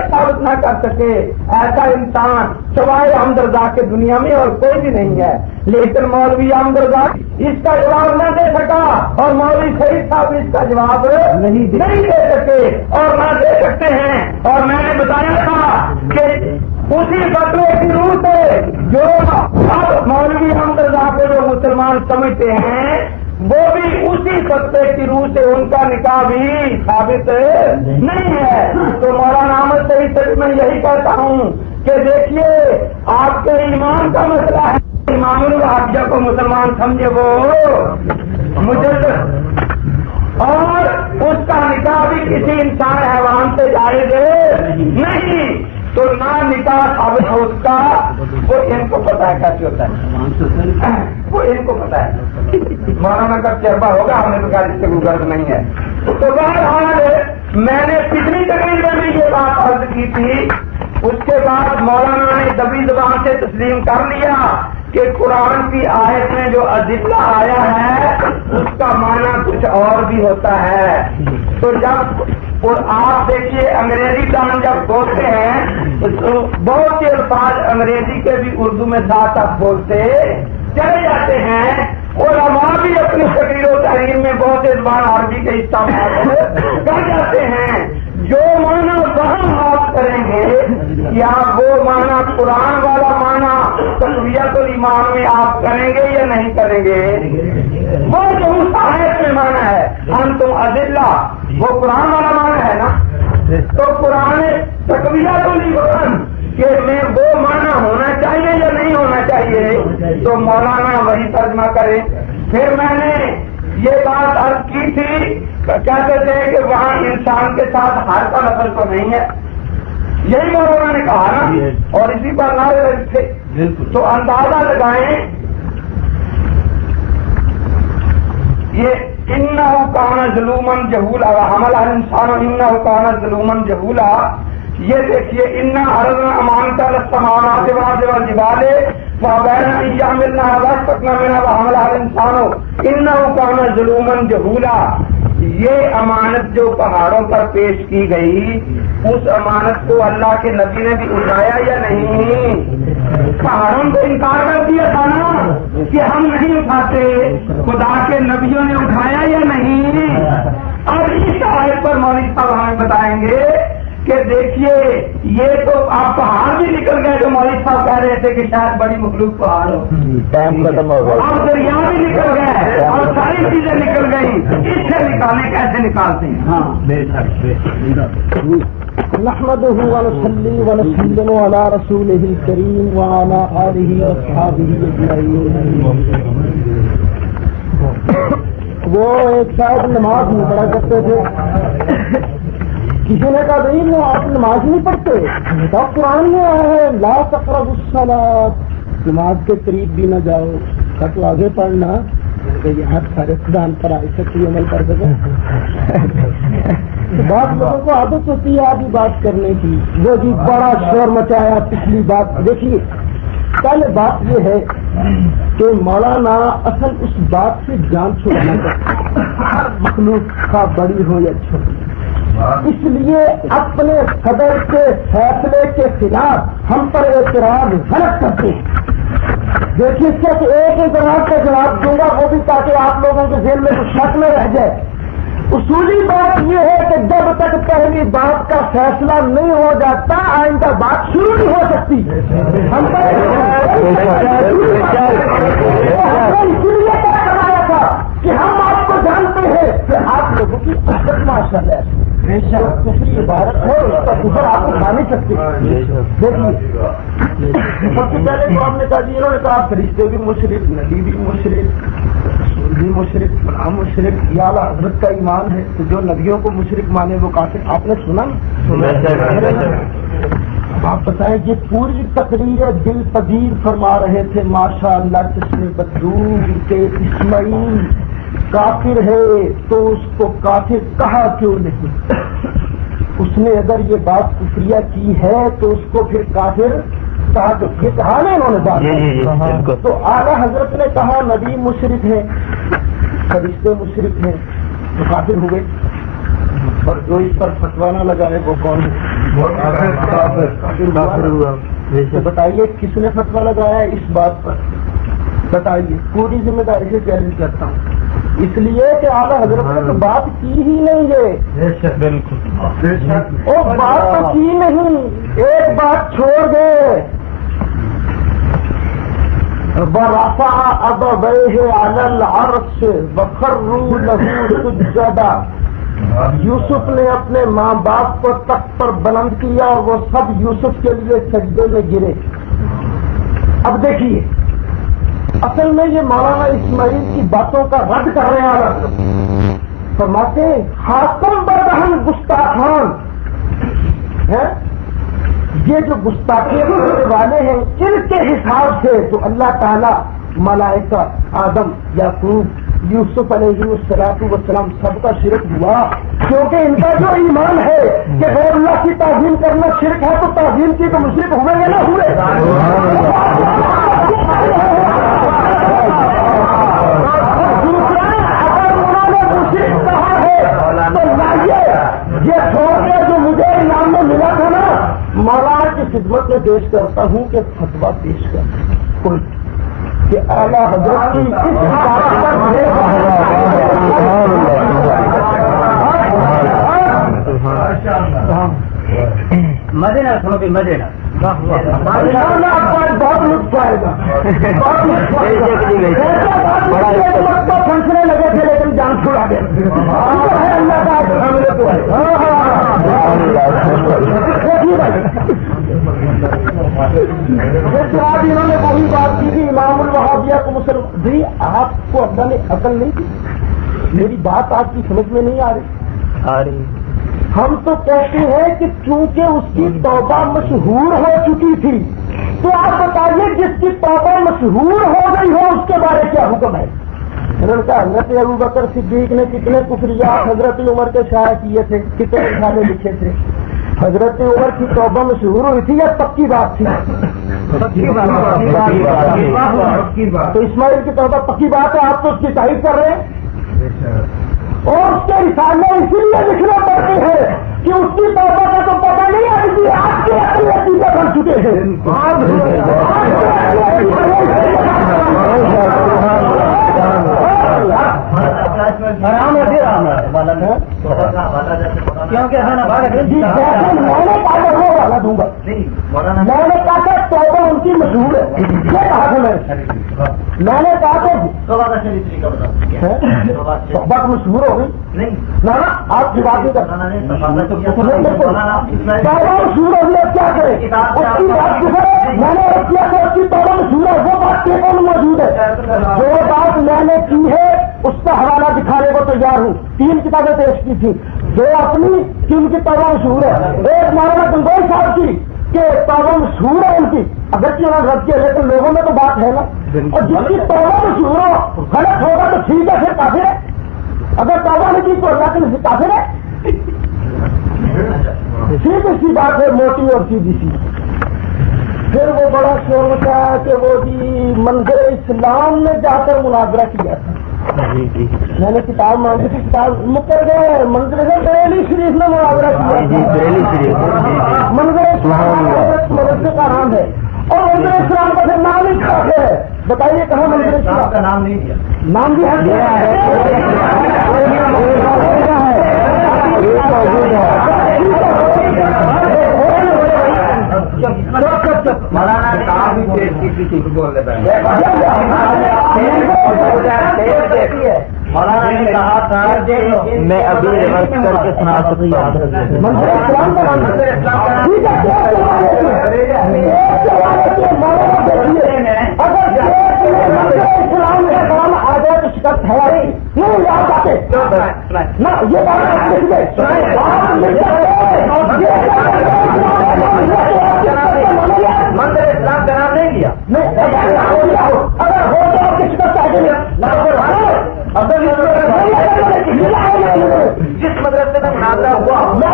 ثابت نہ کر سکے، ایسا انسان سوائے احمد رضا کے دنیا میں اور کوئی بھی نہیں ہے۔ لیکن مولوی احمد رضا اس کا جواب نہ دے سکا، اور مولوی شہید صاحب اس کا جواب نہیں دے سکے اور نہ دے سکتے ہیں۔ اور میں نے بتایا تھا کہ اسی فتوے کی روح سے جو اب مولوی احمد رضا کو جو مسلمان سمجھتے ہیں وہ بھی اسی فتوے کی روح سے ان کا نکاح بھی ثابت نہیں ہے۔ تو مولانا احمد شہید سے میں یہی کہتا ہوں کہ دیکھیے آپ کے ایمان کا مسئلہ ہے، امام الوہابیہ کو مسلمان سمجھے وہ مجرد، اور اس کا نکاح بھی کسی انسان حیوان سے جائز نہیں، تو نہ نکاح ثابت ہو اس کا، وہ ان کو پتا ہے کیسے ہوتا ہے، وہ ان کو پتا ہے۔ مولانا کا تجربہ ہوگا، ہمیں تو اس سے کوئی غرض نہیں ہے۔ تو بہرحال میں نے پچھلی تقریر میں بھی یہ بات عرض کی تھی، اس کے بعد مولانا نے دبی زبان سے تسلیم کر لیا کہ قرآن کی آیت میں جو ادلہ آیا ہے اس کا معنی کچھ اور بھی ہوتا ہے۔ تو جب اور آپ دیکھیے انگریزی دان جب بولتے ہیں تو بہت سے الفاظ انگریزی کے بھی اردو میں ساتھ آپ بولتے چلے جاتے ہیں، علماء بھی اپنی تقریر و تحریر میں بہت سے زبان عربی کے استعمال کر جاتے ہیں۔ جو معنی وہاں آپ کریں گے یا وہ معنی قرآن والا معنی تقویت الایمان میں آپ کریں گے یا نہیں کریں گے، وہ جو اس آیت میں معنی ہے انتم اذلہ، وہ قرآن والا معنی ہے نا، تو قرآن تقویت الایمان کہ میں وہ معنی ہونا چاہیے یا نہیں ہونا چاہیے، تو مولانا وہی ترجمہ کرے۔ پھر میں نے یہ بات عرض کی تھی، کہتے تھے کہ وہاں انسان کے ساتھ ہر کا نفل تو نہیں ہے، یہی مولانا نے کہا نا، اور اسی پر نعرے لگے تھے، تو اندازہ لگائیں یہ انہو کان ظلومن جہولا وحمل الانسان انہو کان ظلومن جہولا، یہ دیکھیے انا عرضنا امانت السماوات والارض والجبال فابین ان یحملنها واشفقن منها وحملها الانسان انہو کان ظلومن جہولا، یہ امانت جو پہاڑوں پر پیش کی گئی، اس امانت کو اللہ کے نبی نے بھی اٹھایا یا نہیں؟ پہاڑوں کو انکار کر دیا تھا نا کہ ہم نہیں اٹھاتے، خدا کے نبیوں نے اٹھایا یا نہیں؟ اور اس آیت پر مولوی صاحب ہمیں بتائیں گے کہ دیکھیے یہ تو آپ پہاڑ بھی نکل گئے جو مولوی صاحب کہہ رہے تھے کہ شاید بڑی مخلوق پہاڑ ہو، ٹائم ختم ہو گیا، اور دریا بھی نکل گئے اور ساری چیزیں نکل گئی، اس سے نکالنے کیسے نکالتے ہیں؟ ہاں نحمده ونصلي ونسلم على رسوله الكريم وعلى آله وصحبه أجمعين. وہ ایک صاحب نماز نہیں پڑھا کرتے تھے، کسی نے کہا بھائی وہ آپ نماز نہیں پڑھتے، تو قرآن میں آیا ہے لا تقربوا الصلاۃ، نماز کے قریب بھی نہ جاؤ، تک آگے پڑھنا یہاں سارے خدان پر ایسے کوئی عمل کر سکے. بعض لوگوں کو عادت ہوتی ہے آدھی بات کرنے کی، وہ جی بڑا شور مچایا پچھلی بات. دیکھیے پہلے بات یہ ہے کہ مولانا اصل اس بات سے جان چھڑانا چاہتے ہیں، ہر مخلوق کا بڑی ہو یا چھوٹی، اس لیے اپنے صدر کے فیصلے کے خلاف ہم پر اعتراض غلط کرتے ہیں. دیکھیے اس کے ایک اعتراض کا جواب دوں گا، وہ بھی تاکہ آپ لوگوں کے ذہن میں کچھ شک نہ رہ جائے. اصولی بات یہ ہے کہ جب تک پہلی بات کا فیصلہ نہیں ہو جاتا آئندہ بات شروع نہیں ہو سکتی. ہم اسی لیے طے کرایا تھا کہ ہم آپ کو جانتے ہیں کہ آپ لوگوں کی عزت ماشاء اللہ دوسری عبارت ہے، اس کا کفر آپ کو کھا نہیں سکتے. دیکھیے سب سے پہلے تو آپ نے کہا جی انہوں نے کہا فرشتے بھی مشرک، نبی بھی مشرک، بھی مشرک، غلام مشرک، یہ اعلیٰ حضرت کا ایمان ہے، تو جو نبیوں کو مشرک مانے وہ کافر. آپ نے سنا نا؟ اب آپ بتائیں یہ پوری تقریر دل پذیر فرما رہے تھے ماشاء اللہ جس نے بدور کہ اسماعیل کافر ہے تو اس کو کافر کہا کیوں نہیں؟ اس نے اگر یہ بات کفریہ کی ہے تو اس کو پھر کافر کہا، تو یہ کہا نا انہوں نے بات. تو اعلیٰ حضرت نے کہا نبی مشرک ہے، فرشتے مشرک ہیں، تو کافر ہوئے. اور جو اس پر فتویٰ نہ لگائے وہ کون کافر ہوا؟ تو بتائیے کس نے فتویٰ لگایا ہے اس بات پر؟ بتائیے. پوری ذمہ داری سے چیلنج کرتا ہوں، اس لیے کہ اعلیٰ حضرت نے تو بات کی ہی نہیں ہے. بالکل وہ بات تو کی نہیں، ایک بات چھوڑ گئے. ورفع أبويه على العرش وخروا له سجدا. یوسف نے اپنے ماں باپ کو تخت پر بلند کیا اور وہ سب یوسف کے لیے سجدے میں گرے. اب دیکھیے اصل میں یہ مولانا اسماعیل کی باتوں کا رد کر رہے ہیں. فرماتے حاکم بردہن گستاخان ہے، یہ جو گستاخی کرنے والے ہیں ان کے حساب سے تو اللہ تعالیٰ ملائکہ آدم یعقوب یوسف علیہ السلام سب کا شرک ہوا، کیونکہ ان کا جو ایمان ہے کہ غیر اللہ کی تعظیم کرنا شرک ہے تو تعظیم کی تو مشرک ہوئے یا نہ ہوئے. دوسرا اگر انہوں نے مشرک کہا ہے تو لائیے یہ چھوڑ کے جو مجھے انعام میں ملا تھا نا مولانا کی خدمت میں پیش کرتا ہوں کہ فتویٰ پیش کر کوئی کہ اعلیٰ حضرت کی اس بات مزے نہ سنو کہ مزے نہ بہت لطف آئے گا، بڑا پھنسنے لگے تھے لیکن جان چھڑا گئے. اللہ کا انہوں نے وہی بات کی کہ امام الوہابیہ کو مسلم بھی آپ کو اللہ نے عقل نہیں دی. میری بات آپ کی سمجھ میں نہیں آ رہی. ہم تو کہتے ہیں کہ چونکہ اس کی توبہ مشہور ہو چکی تھی تو آپ بتائیے جس کی توبہ مشہور ہو گئی ہو اس کے بارے کیا حکم ہے؟ حضرت ابو بکر صدیق نے کتنے کفریات حضرت عمر کے شائع کیے تھے، کتنے رسالے لکھے تھے. حضرت عمر کی توبہ مشہور ہوئی تھی یا پکی بات تھی؟ تو اسماعیل کی توبہ پکی بات ہے، آپ تو اس کی تائید کر رہے ہیں، اور اس کے رسالے اسی لیے لکھنا پڑتے ہیں کہ اس کی توبہ کا تو پتہ نہیں ہے، اس لیے آپ کے اپنے عقیدہ بن چکے ہیں۔ آرام ہے، کیونکہ میں نے کہا وہ والا دوں گا، میں نے کہا کہ توبہ ان کی مشہور ہے، یہ کہا تھا میں نے کہا کہ توبہ مشہور ہو گئی نہ آپ کی بات نہیں کرنا، توبہ مشہور ہو گئی، کیا کرے اس کی بات میں نے کیا کہ اس کی توبہ مشہور ہے، وہ بات کے کون موجود ہے، جو بات میں نے کی ہے اس کا حوالہ دکھانے کو تیار ہوں۔ 3 کتابیں پیش کی تھی جو اپنی ان کی توبہ مشہور ہے، ایک مولانا گنگوئی صاحب کی کہ توبہ مشہور ہے ان کی، اگرچہ انہوں نے رد کیا لیکن لوگوں میں تو بات ہے نا، اور جس کی توبہ مشہور ہو غلط ہوگا تو ٹھیک ہے، پھر کافر ہے، اگر توبہ نہیں کی تو اللہ کے نزدیک کافر ہے، سیدھی سی بات ہے، موٹی اور سیدھی سی۔ پھر وہ بڑا شور مچا کہ وہ جی منظر اسلام میں جا کر مناظرہ کیا تھا، میں نے کتاب مانگی تھی، کتاب مکر گئے، منظر بریلی شریف میں مناظرہ کیا، منظر اسلام مدرسے کا نام ہے، اور منظر اسلام کا پھر نام ہی خاص ہے، بتائیے کہاں منظر اسلام کا نام نہیں دیا، نام بھی مولانا نے کہا تھا میں ابھی ریورس کر کے سنا سکتی شکست ہے نہیں یاد آتے نہ یہ منظر اسلام کا نام نہیں لیا، اگر ہو تو آپ کی شکست آ گئی، جس مدرسے میں مناظرہ ہوا میں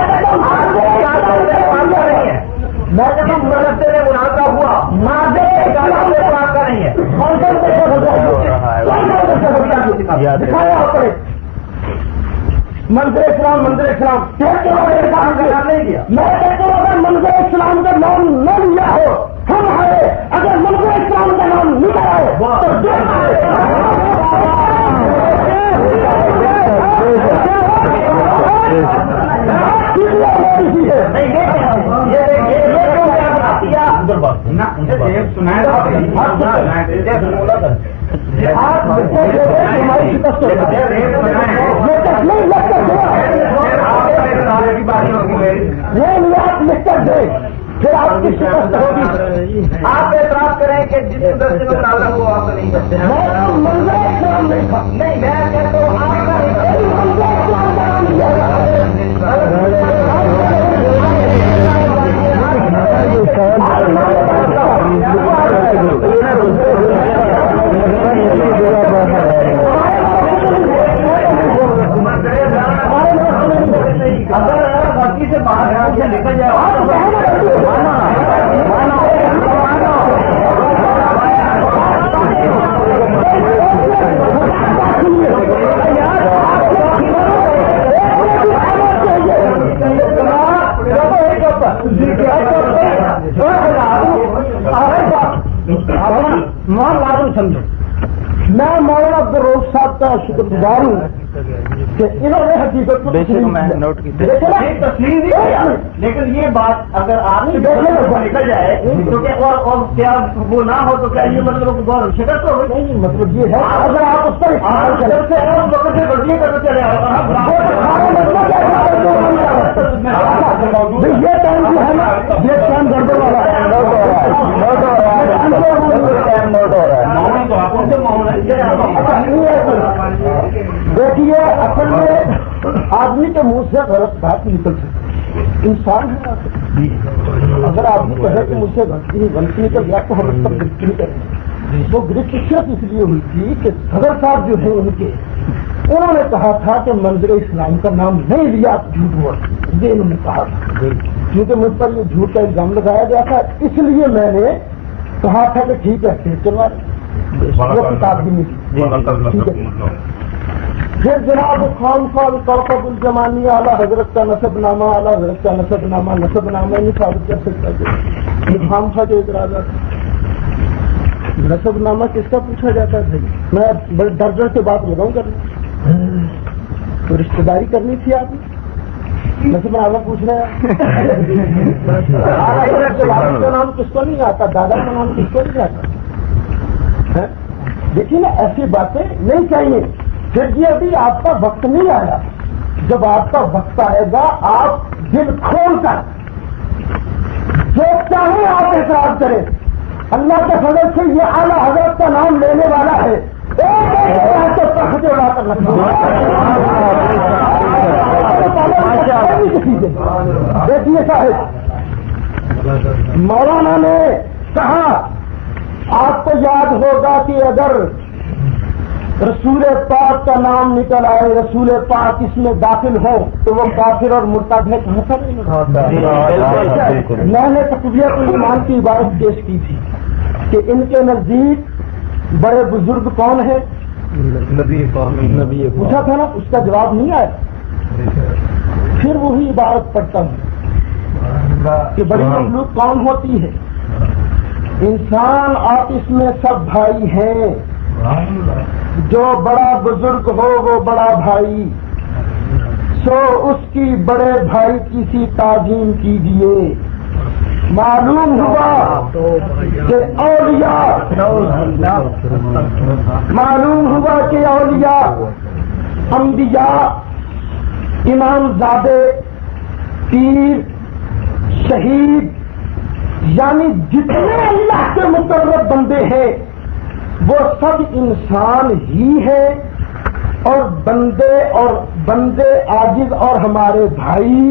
کہتا ہوں مدرسے میں مناظرہ ہوا آپ کا نہیں ہے، منظر اسلام منظر اسلام نہیں دیا، میں کہتا ہوں اگر منظر اسلام کا نام نہ لیا ہو ہم آئے، اگر منظر اسلام کا نام نہیں آئے لکھ کر دیں پھر آپ کی شکست ہوگی، آپ اعتراض کریں کہ جس مدرسے میں مناظرہ ہوا آپ نہیں کرتے ہیں، منظر اسلام نہیں تھا، نہیں میں کہتا ہوں آپ کا منظر اسلام کا نام سے باہر نکل جائے سمجھو میں مولانا عبدالروف صاحب کا شکر گزار ہوں کہ انہوں نے حقیقت کو تسلیم لیکن یہ بات اگر آپ نکل جائے اور کیا وہ نہ ہو تو کیا یہ مطلب شکست ہو نہیں، مطلب یہ ہے اگر آپ اس پر غلطی کرنا چلے یہ ٹائم جو ہے نا یہ ٹائم گڑبڑ والا دیکھیے اصل میں آدمی کے منہ سے غلط بات نکل سکتی، انسان ہے، اگر آدمی کہے کہ مجھ سے غلطی نکل گیا تو ہم اس پر گرفت نہیں کریں، وہ گرفت صرف اس لیے ہوئی تھی کہ صدر صاحب جو ہیں ان کے انہوں نے کہا تھا کہ منظر اسلام کا نام نہیں لیا، جھوٹ ہوا یہ انہوں نے کہا تھا، کیونکہ مجھ پر یہ جھوٹ کا الزام لگایا گیا تھا، اس لیے میں نے کہا تھا کہ ٹھیک ہے پھر چلوا وہ کتاب بھی نہیں ٹھیک ہے. پھر جناب خان کوکب الجمانی اعلیٰ حضرت کا نسب نامہ، اعلیٰ حضرت کا نسب نامہ نہیں ثابت کر سکتا کہ خام خواہ کے اعتراضات. نسب نامہ کس کا پوچھا جاتا ہے؟ میں بڑے درجن سے بات لگاؤں کرنا تو رشتے داری کرنی تھی آپ نے، نسب نامہ پوچھ رہے ہیں. والد کا نام کس کو نہیں آتا، دادا کا نام کس کو نہیں آتا؟ دیکھیے نا ایسی باتیں نہیں چاہیے. پھر یہ ابھی آپ کا وقت نہیں آیا، جب آپ کا وقت آئے گا آپ دل کھول کر جو چاہیں آپ اعتراض کریں. اللہ کے فضل سے یہ اعلیٰ حضرت کا نام لینے والا ہے، دیکھیے صاحب مولانا نے کہا آپ کو یاد ہوگا کہ اگر رسول پاک کا نام نکل آئے، رسول پاک اس میں داخل ہو تو وہ کافر اور مرتد ہے. میں نے تقویت الایمان کی عبارت پیش کی تھی کہ ان کے نزدیک بڑے بزرگ کون ہیں؟ نبی پوچھا تھا نا، اس کا جواب نہیں آیا. پھر وہی عبارت پڑھتا ہوں کہ بڑی مخلوق کون ہوتی ہے؟ انسان آپس میں سب بھائی ہیں، جو بڑا بزرگ ہو وہ بڑا بھائی، سو اس کی بڑے بھائی کی سی تعظیم کیجیے. معلوم ہوا کہ اولیاء انبیاء امام زادے پیر شہید یعنی جتنے اللہ کے مقرب بندے ہیں وہ سب انسان ہی ہیں، اور بندے عاجز اور ہمارے بھائی،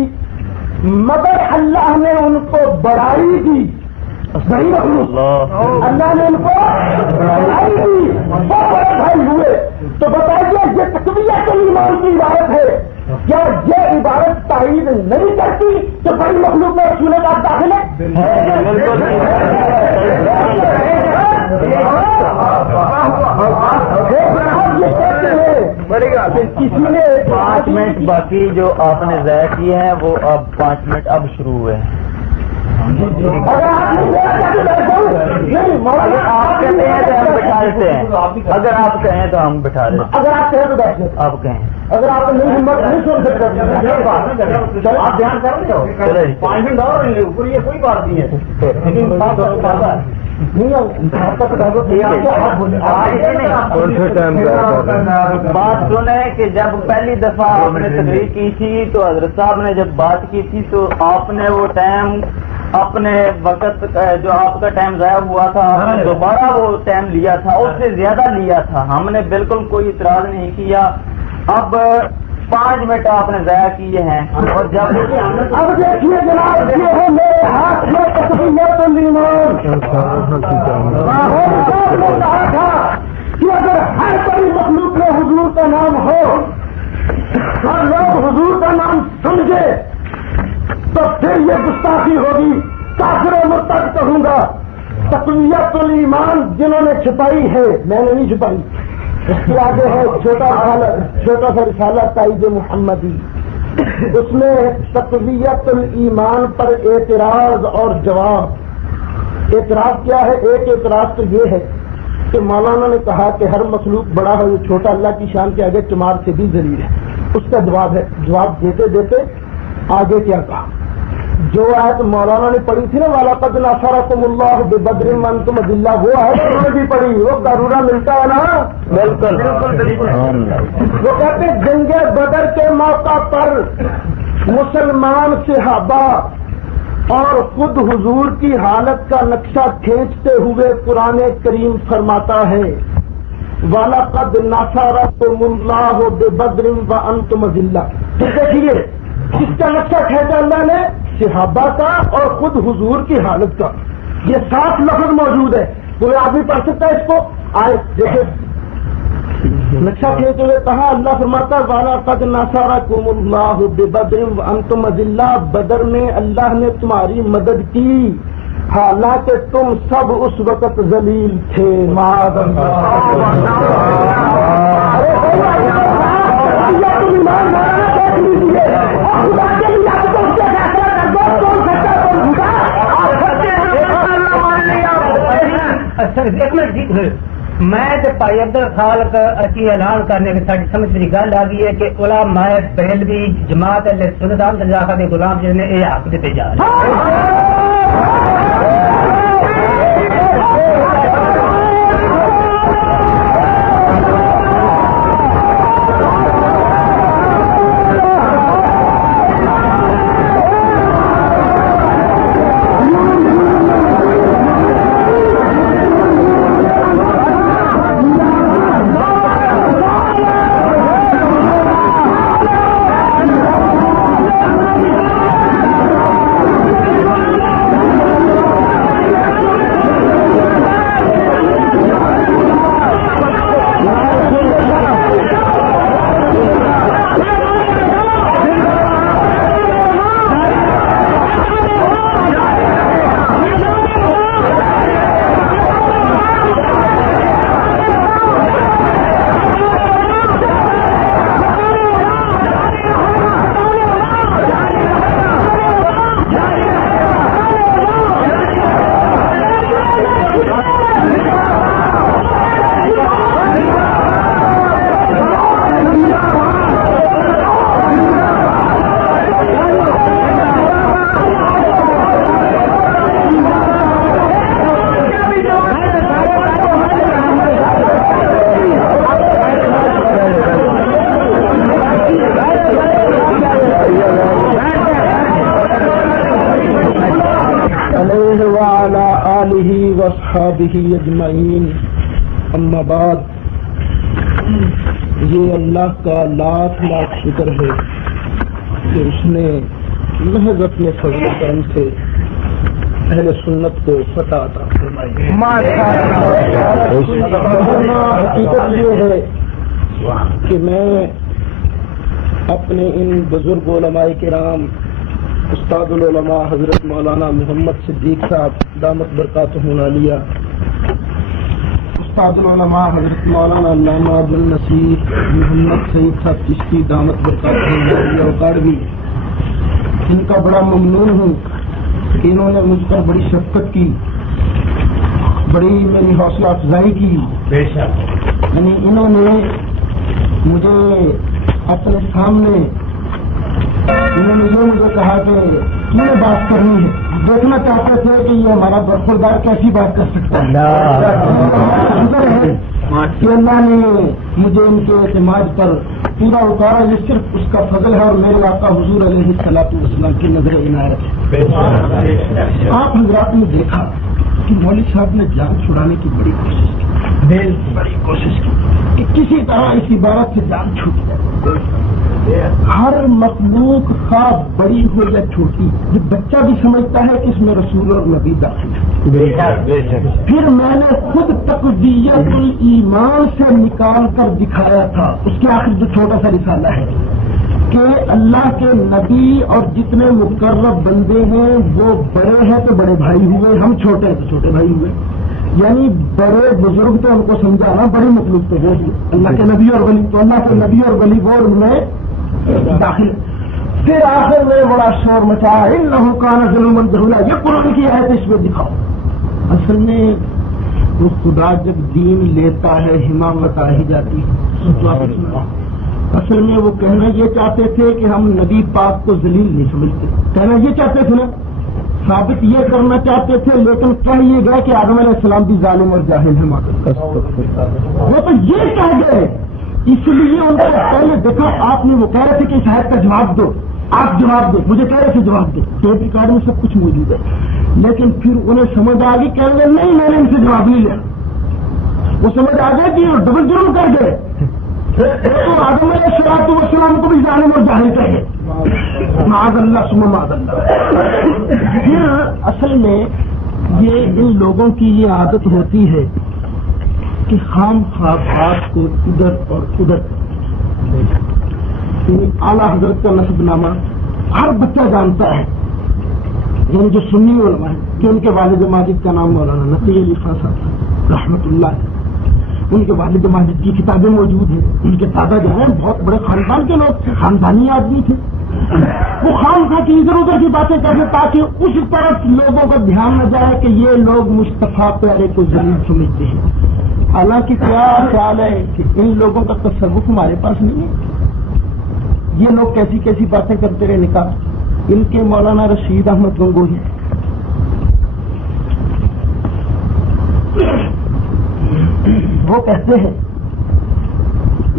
مگر اللہ نے ان کو بڑائی دی. اللہ نے ان کو بڑائی دی، وہ بڑے بھائی ہوئے. تو بتائیے یہ تقویت الایمان کی عبارت ہے، کیا یہ عبارت تائید نہیں کرتی کہ بڑی مخلوق میں رسول پاک داخل ہے؟ کسی نے 5 منٹ باقی جو آپ نے ضائع کیے ہیں وہ اب 5 منٹ اب شروع ہوئے ہیں. اگر آپ کہتے ہیں تو ہم بٹھا دیتے ہیں، اگر آپ کہیں تو ہم بٹھا دیتے ہیں. اگر آپ کہیں تو بیٹھے، آپ کہیں اگر آپ نہیں ہمت نہیں سن سکتے آپ دھیان کر رہے ہو. 5 منٹ اور اوپر یہ کوئی بات نہیں ہے. بات سنیں کہ جب پہلی دفعہ آپ نے تقریر کی تھی تو حضرت صاحب نے جب بات کی تھی تو آپ نے وہ ٹائم اپنے وقت جو آپ کا ٹائم ضائع ہوا تھا آپ نے دوبارہ وہ ٹائم لیا تھا، اس سے زیادہ لیا تھا. ہم نے بالکل کوئی اعتراض نہیں کیا. اب 5 منٹ آپ نے ضائع کیے ہیں. اور جب اب دیکھیے جناب یہ ہے میرے ہاتھ میں تقویت الایمان. کہا تھا کہ اگر ہر کوئی مخلوق میں حضور کا نام ہو اور لوگ حضور کا نام سمجھے تو پھر یہ گستاخی ہوگی، کافر و مرتد کہوں گا. تقویت الایمان جنہوں نے چھپائی ہے، میں نے نہیں چھپائی. اس کے آگے ہے چھوٹا سا رسالہ تائید محمدی، اس میں تقویت الایمان پر اعتراض اور جواب. اعتراض کیا ہے؟ ایک اعتراض تو یہ ہے کہ مولانا نے کہا کہ ہر مخلوق بڑا ہے، یہ چھوٹا اللہ کی شان کے آگے چمار سے بھی ذلیل ہے. اس کا جواب ہے. جواب دیتے دیتے آگے کیا کہا؟ جو آیت مولانا نے پڑھی تھی نا وَلَقَدْ نَصَرَكُمُ اللَّهُ بِبَدْرٍ وَأَنْتُمْ أَذِلَّةٌ، وہ آیت انہوں نے بھی پڑھی. وہ ضرورہ ملتا ہے نا. بالکل وہ کہتے ہیں جنگ بدر کے موقع پر مسلمان صحابہ اور خود حضور کی حالت کا نقشہ کھینچتے ہوئے قرآن کریم فرماتا ہے وَلَقَدْ نَصَرَكُمُ اللَّهُ بِبَدْرٍ وَأَنْتُمْ أَذِلَّةٌ. تو دیکھیے کس کا نقشہ کھینچا اللہ نے؟ صحابہ کا اور خود حضور کی حالت کا. یہ 7 لفظ موجود ہے. کوئی آدمی پڑھ سکتا ہے اس کو؟ آئے دیکھے نقشہ کھینچے ہوئے کہا. اللہ فرماتا وَلَقَدْ نَصَرَكُمُ اللَّهُ بِبَدْرٍ وَأَنْتُمْ أَذِلَّةٌ. بدر میں اللہ نے تمہاری مدد کی حالانکہ تم سب اس وقت ذلیل تھے معاذ ایک منٹ میں بھائی عبد الخالق اچھی اعلان کرنے کی ساری سمجھ میری گل آ گئی ہے کہ علماء بریلوی جماعت اہل سنت احمد رضا کے غلام جی نے یہ حق دیتے جا رہے ہیں. اجمعین. اما بعد، یہ اللہ کا لاکھ لاکھ شکر ہے کہ اس نے محض اپنے فضل و کرم سے اہل سنت کو فتح عطا فرمائی. حقیقت یہ ہے کہ میں اپنے ان بزرگ علماء کرام استاد العلماء حضرت مولانا محمد صدیق صاحب دامت برکاتہم عالیہ، استاد العلماء حضرت مولانا علامہ عبد النصیر محمد سعید صاحب چشتی دامت برکاتہم عالیہ اکاڑوی، ان کا بڑا ممنون ہوں کہ انہوں نے مجھ پر بڑی شفقت کی، بڑی میری حوصلہ افزائی کی. یعنی انہوں نے مجھے اپنے سامنے انہوں نے یہ مجھے کہا کہ کیوں بات کرنی ہے، دیکھنا چاہتے تھے کہ یہ ہمارا برخوردار کیسی بات کر سکتا ہے. کہ اللہ نے مجھے ان کے اعتماد پر پورا اتارا، یہ صرف اس کا فضل ہے اور میرے آقا حضور علیہ الصلوۃ والسلام کی نظر عنایت ہے. آپ حضرات نے دیکھا کہ مولوی صاحب نے جان چھڑانے کی بڑی کوشش کی کہ کسی طرح اس عبارت سے جان چھوٹ جائے. ہر مخلوق خواہ بڑی ہو یا چھوٹی، یہ بچہ بھی سمجھتا ہے کہ اس میں رسول اور نبی داخل ہے. پھر میں نے خود تقویت الایمان سے نکال کر دکھایا تھا، اس کے آخر جو چھوٹا سا رسالہ ہے کہ اللہ کے نبی اور جتنے مقرب بندے ہیں وہ بڑے ہیں تو بڑے بھائی ہوئے، ہم چھوٹے ہیں تو چھوٹے بھائی ہوئے. یعنی بڑے بزرگ تو ان کو سمجھانا، بڑی مخلوق تو وہ اللہ کے نبی اور ولی، تو اللہ کے نبی اور ولی وہ ان میں داخل. پھر آخر میں بڑا شور مچا، انہ کان ظلوما جہولا، یہ قرآن کی آیت اس میں دکھاؤ. اصل میں وہ خدا جب دین لیتا ہے حمامت آ ہی جاتی ہے. اصل میں وہ کہنا یہ چاہتے تھے کہ ہم نبی پاک کو ذلیل نہیں سمجھتے، کہنا یہ چاہتے تھے نا، ثابت یہ کرنا چاہتے تھے، لیکن کہہ یہ گئے کہ آدم علیہ السلام بھی ظالم اور جاہل ہے. وہ تو یہ کہہ گئے، اس لیے ان کو پہلے دیکھا آپ نے، وہ کہہ رہے تھے کہ اس آیت کا جواب دو، آپ جواب دو، مجھے کہہ رہے تھے جواب دو، ٹیپ ریکارڈ میں سب کچھ موجود ہے. لیکن پھر انہیں سمجھ آ گئی، کہہ رہے نہیں میں نے ان سے جواب نہیں لیا. وہ سمجھ آ گئے کہ وہ ڈبل جرم کر گئے، تو آدم علیہ السلام کو بھی ظالم اور جاہل کہہ گئے. معاذ اللہ ثم معاذ اللہ. پھر اصل میں یہ ان لوگوں کی یہ عادت ہوتی ہے کہ خام خواہ بات کو ادھر اور ادھر. اعلیٰ حضرت کا نسب نامہ ہر بچہ جانتا ہے، یعنی جو سنی علماء ہیں کہ ان کے والد ماجد کا نام مولانا نقی علی خان صاحب رحمۃ اللہ ہے، ان کے والد ماجد کی کتابیں موجود ہیں، ان کے دادا جو ہیں بہت بڑے خاندان کے لوگ تھے، خاندانی آدمی تھے، وہ خام تھا کہ ادھر ادھر کی باتیں کرتے تاکہ اس طرف لوگوں کا دھیان نہ جائے کہ یہ لوگ مصطفیٰ پیارے کو ذلیل سمجھتے ہیں۔ حالانکہ کیا خیال ہے کہ ان لوگوں کا تصرف ہمارے پاس نہیں ہے، یہ لوگ کیسی کیسی باتیں کرتے رہے نکاح۔ ان کے مولانا رشید احمد گنگوہی وہ کہتے ہیں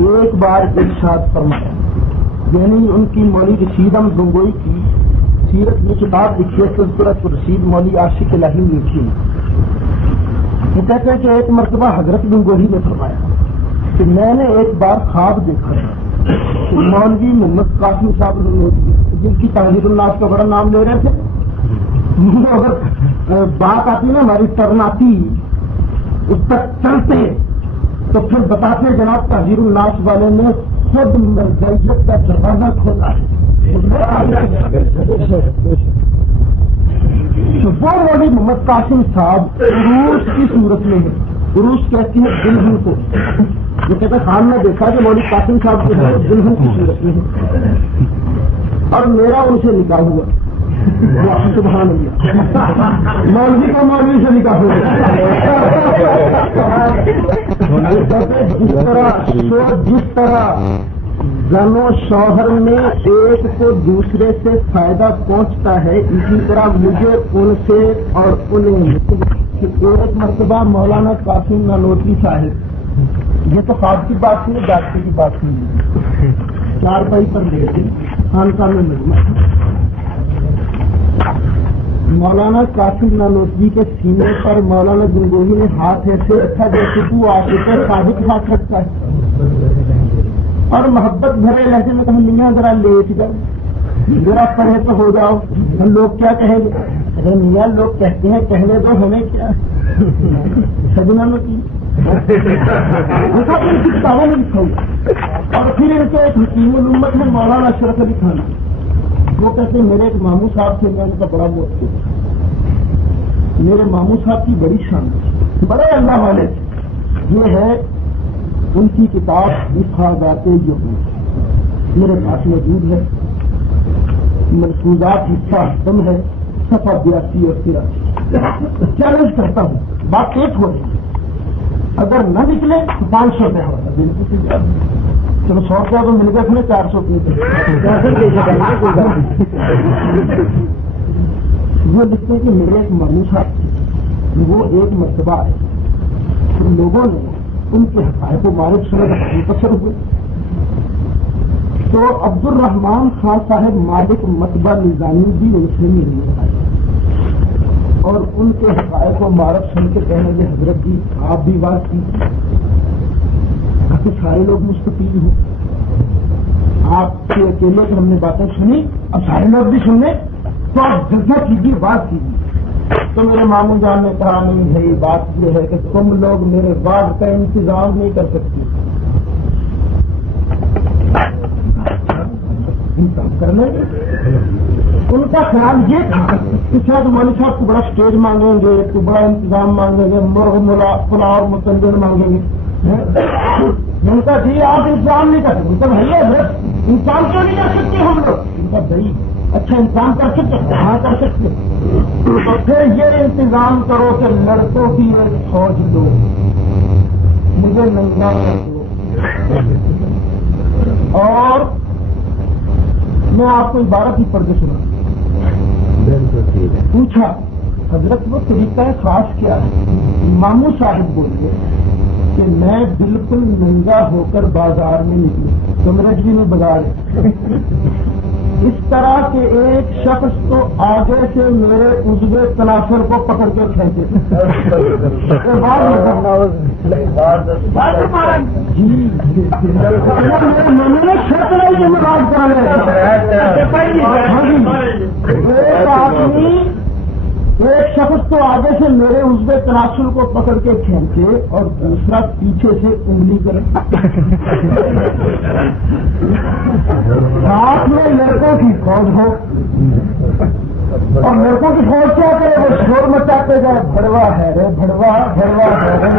ایک بار ارشاد فرمایا، یعنی ان کی مولوی رشید احمد گنگوہی کی سیرت میں کتاب لکھی ہے سلسلۃ رشید مولوی عاشق الہی لکھی، وہ کہتے ہیں کہ ایک مرتبہ حضرت گنگوہی نے فرمایا کہ میں نے ایک بار خواب دیکھا کہ مولوی محمد قاسم صاحب جن کی تحریر الناس کا بڑا نام لے رہے تھے، اگر بات آتی نا ہماری ٹرن آتی اس تک چلتے تو پھر بتاتے جناب تحریر الناس والے نے خود مرجعیت کا دروازہ کھولا ہے۔ وہ مولوی محمد قاسم صاحب عروس کی صورت میں ہے، عروس کہتی ہے دلہن کو، جو کہتے ہیں خان نے دیکھا کہ مولوی قاسم صاحب جو ہے دلہن کی صورت میں ہے، اور میرا ان سے نکاح ہوا۔ سبحان اللہ، مولوی کا مولوی سے نکاح ہوا۔ جس طرح زن و شوہر میں ایک کو دوسرے سے فائدہ پہنچتا ہے، اسی طرح مجھے ان سے اور انہیں ایک مرتبہ مولانا قاسم نانوتوی صاحب، یہ تو خواب کی بات نہیں، ڈاکٹر کی بات نہیں، چار پائی پر لے کے خانقاہ میں مجمع مولانا قاسم نانوتوی کے سینے پر مولانا گنگوہی نے ہاتھ ایسے رکھا جیسے تو عاشق صادق ہاتھ رکھتا ہے، اور محبت بھرے لہجے میں کہا میاں ذرا لیٹ جاؤ، ذرا پڑھے تو ہو جاؤ، لوگ کیا کہیں گے؟ ارے میاں لوگ کہتے ہیں کہنے دو، ہمیں کیا سجنا میں کی کتابوں میں لکھا ہوا۔ اور پھر ان کے ایک حکیم الامت میں مولانا اشرف علی خان، وہ کہتے ہیں میرے ایک ماموں صاحب تھے، میں ان کا بڑا موت، میرے ماموں صاحب کی بڑی شان تھی، بڑے اللہ والے تھے۔ یہ ہے ان کی کتاب افادات یہود، میرے پاس موجود ہے، ملفوظات حصہ ختم ہے، صفحہ 82 اور 83۔ چیلنج کرتا ہوں، بات ایک ہو رہی، اگر نہ نکلے تو 500 روپئے ہوگا، چلو 100 روپیہ تو مل گئے تھے، 400 روپئے وہ لکھتے ہیں کہ میرے ایک ماموں صاحب تھے، وہ ایک مرتبہ آئے، پھر لوگوں نے ان کے حقائق و معرف سنے متاثر ہوئے، تو عبد الرحمان خان صاحب مالک مطبع نظامی بھی ان سے ملنے آئے، اور ان کے حقائق و معرف سن کے کہنے لگے حضرت جی آپ بھی بات کی، کافی سارے لوگ مستفید ہوں، آپ کے اکیلے کی ہم نے باتیں سنی اور سارے لوگ بھی سننے، تو آپ جلدی کیجیے، بات کیجیے۔ تو میرے ماموں جان نے کہا نہیں بھائی بات یہ ہے کہ تم لوگ میرے بعد کا انتظام نہیں کر سکتے، کرنے ان کا خیال یہ تھا کہ شاید مولوی صاحب کو بڑا اسٹیج مانگیں گے، تو بڑا انتظام مانگیں گے، مرغ ملا پلا اور متندر مانگیں گے، ان کا جی آپ انتظام نہیں کر سکتے، بھائی انتظام کیوں نہیں کر سکتے ہم لوگ؟ ان کا بھائی اچھا انتظام کر سکتے، کہاں کر سکتے؟ تو پھر یہ انتظام کرو کہ لڑکوں کی ایک فوج دو، مجھے ننگا کر دو، اور میں آپ کو عبارت ہی پڑھ کے سنا، پوچھا حضرت وہ طریقہ خاص کیا ہے؟ ماموں صاحب بولتے کہ میں بالکل ننگا ہو کر بازار میں نکلوں، کمرج بھی نہیں بازار اس طرح کے ایک شخص تو آگے سے میرے عضو تناسل کو پکڑ کے کھینچے، میں نے شرط نہیں کہ میں بات کر رہا آدمی ایک شخص تو آگے سے میرے عضو تناسل کو پکڑ کے کھینچے اور دوسرا پیچھے سے انگلی کرے، ہاتھ میں لڑکوں کی فوج ہو اور لڑکوں کی پڑھتے گئے بڑوا ہے رے بڑوا بڑوا ہے رے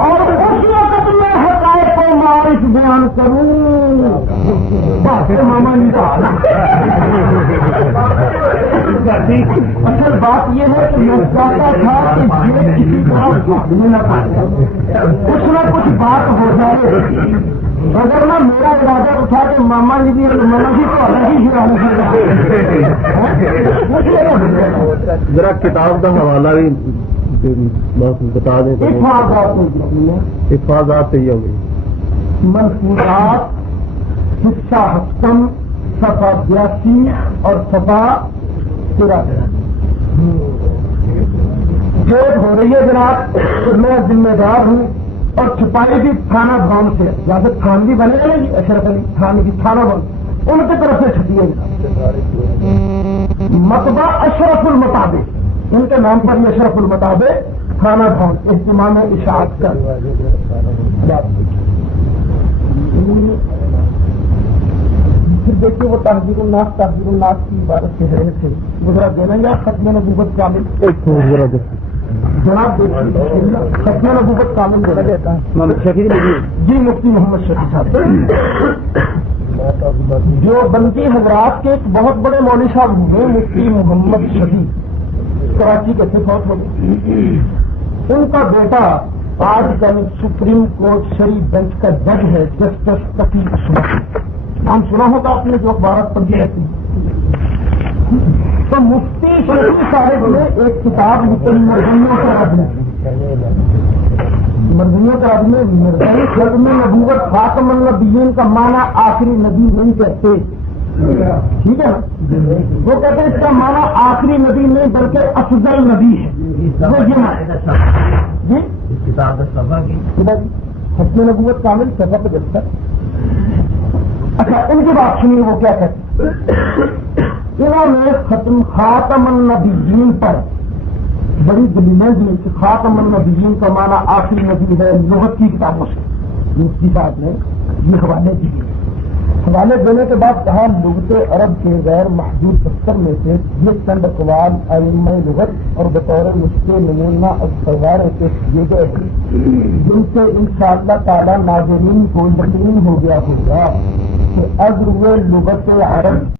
اور اس وقت میں حقائق و معارف بیان کروں ماما نہیں کہا اصل بات یہ ہے کہ میں چاہتا تھا کہ یہ کسی طرح نہ پائے کچھ نہ کچھ بات ہو جائے اگر نہ میرا ارادہ اٹھا کے ماما جی بھی ماما جی تو الگ ہی ذرا کتاب کا حوالہ بھی بتا دیں. حفاظات یہ ہوگی منصورات حصہ ہفتم صفحہ 82 اور صفحہ 83 ڈیٹ ہو رہی ہے جناب. میں ذمہ دار ہوں اور چھپائی بھی تھانہ بھون سے یا پھر تھان بھی بنے گا اشرف علی تھان کی تھانہ بھون ان کی طرف سے چھپی ہے مطبع اشرف المطابق ان کے نام پر یہ اشرف المطابق تھانہ بھون اہتمام اشاعت کا. پھر دیکھیے وہ تحذیر الناس کی عبارت کہہ رہے تھے وہ ذرا دینا یا ختم نبوت کامل جناب ختم نبوت کامل دینا دیتا ہے جی مفتی محمد شفیع صاحب جو بندی حضرات کے ایک بہت بڑے مولوی صاحب ہوئے مفتی محمد شفیع کراچی کے تھے بہت بڑے. ان کا بیٹا آج کل سپریم کورٹ شریف بینچ کا جج ہے جسٹس تقی عثمان. نام سنا ہوگا آپ نے جو اخبارات پڑھی رہتی. تو مفتی شفیع صاحب نے ایک کتاب لکھی مرغیوں کے رب میں مرغی شرد میں نبوت خاتم النبیین کا معنی آخری نبی نہیں کہتے. ٹھیک ہے وہ کہتے ہیں اس کا معنی آخری نبی نہیں بلکہ افضل نبی ہے. جی ختم نبوت کامل سفر پہ جب تک. اچھا ان کی بات سنیے وہ کیا کہتے انہوں نے ختم خاتم النبیین پر بڑی دلیلیں دی کہ خاتم النبیین کا معنی آخری نبی ہے لغت کی کتابوں سے. مفتی صاحب نے یہ حوالے دیے. حوالے دینے کے بعد کہا لغت عرب کے غیر محدود دفتر میں سے یہ چند اقوال ائمہ لغت اور بطور نسخے نمونہ اخبار پیش کیے گئے جن سے انشاءاللہ تعالی ناظرین کو یقین ہو گیا ہوگا کہ اگر وہ لغت عرب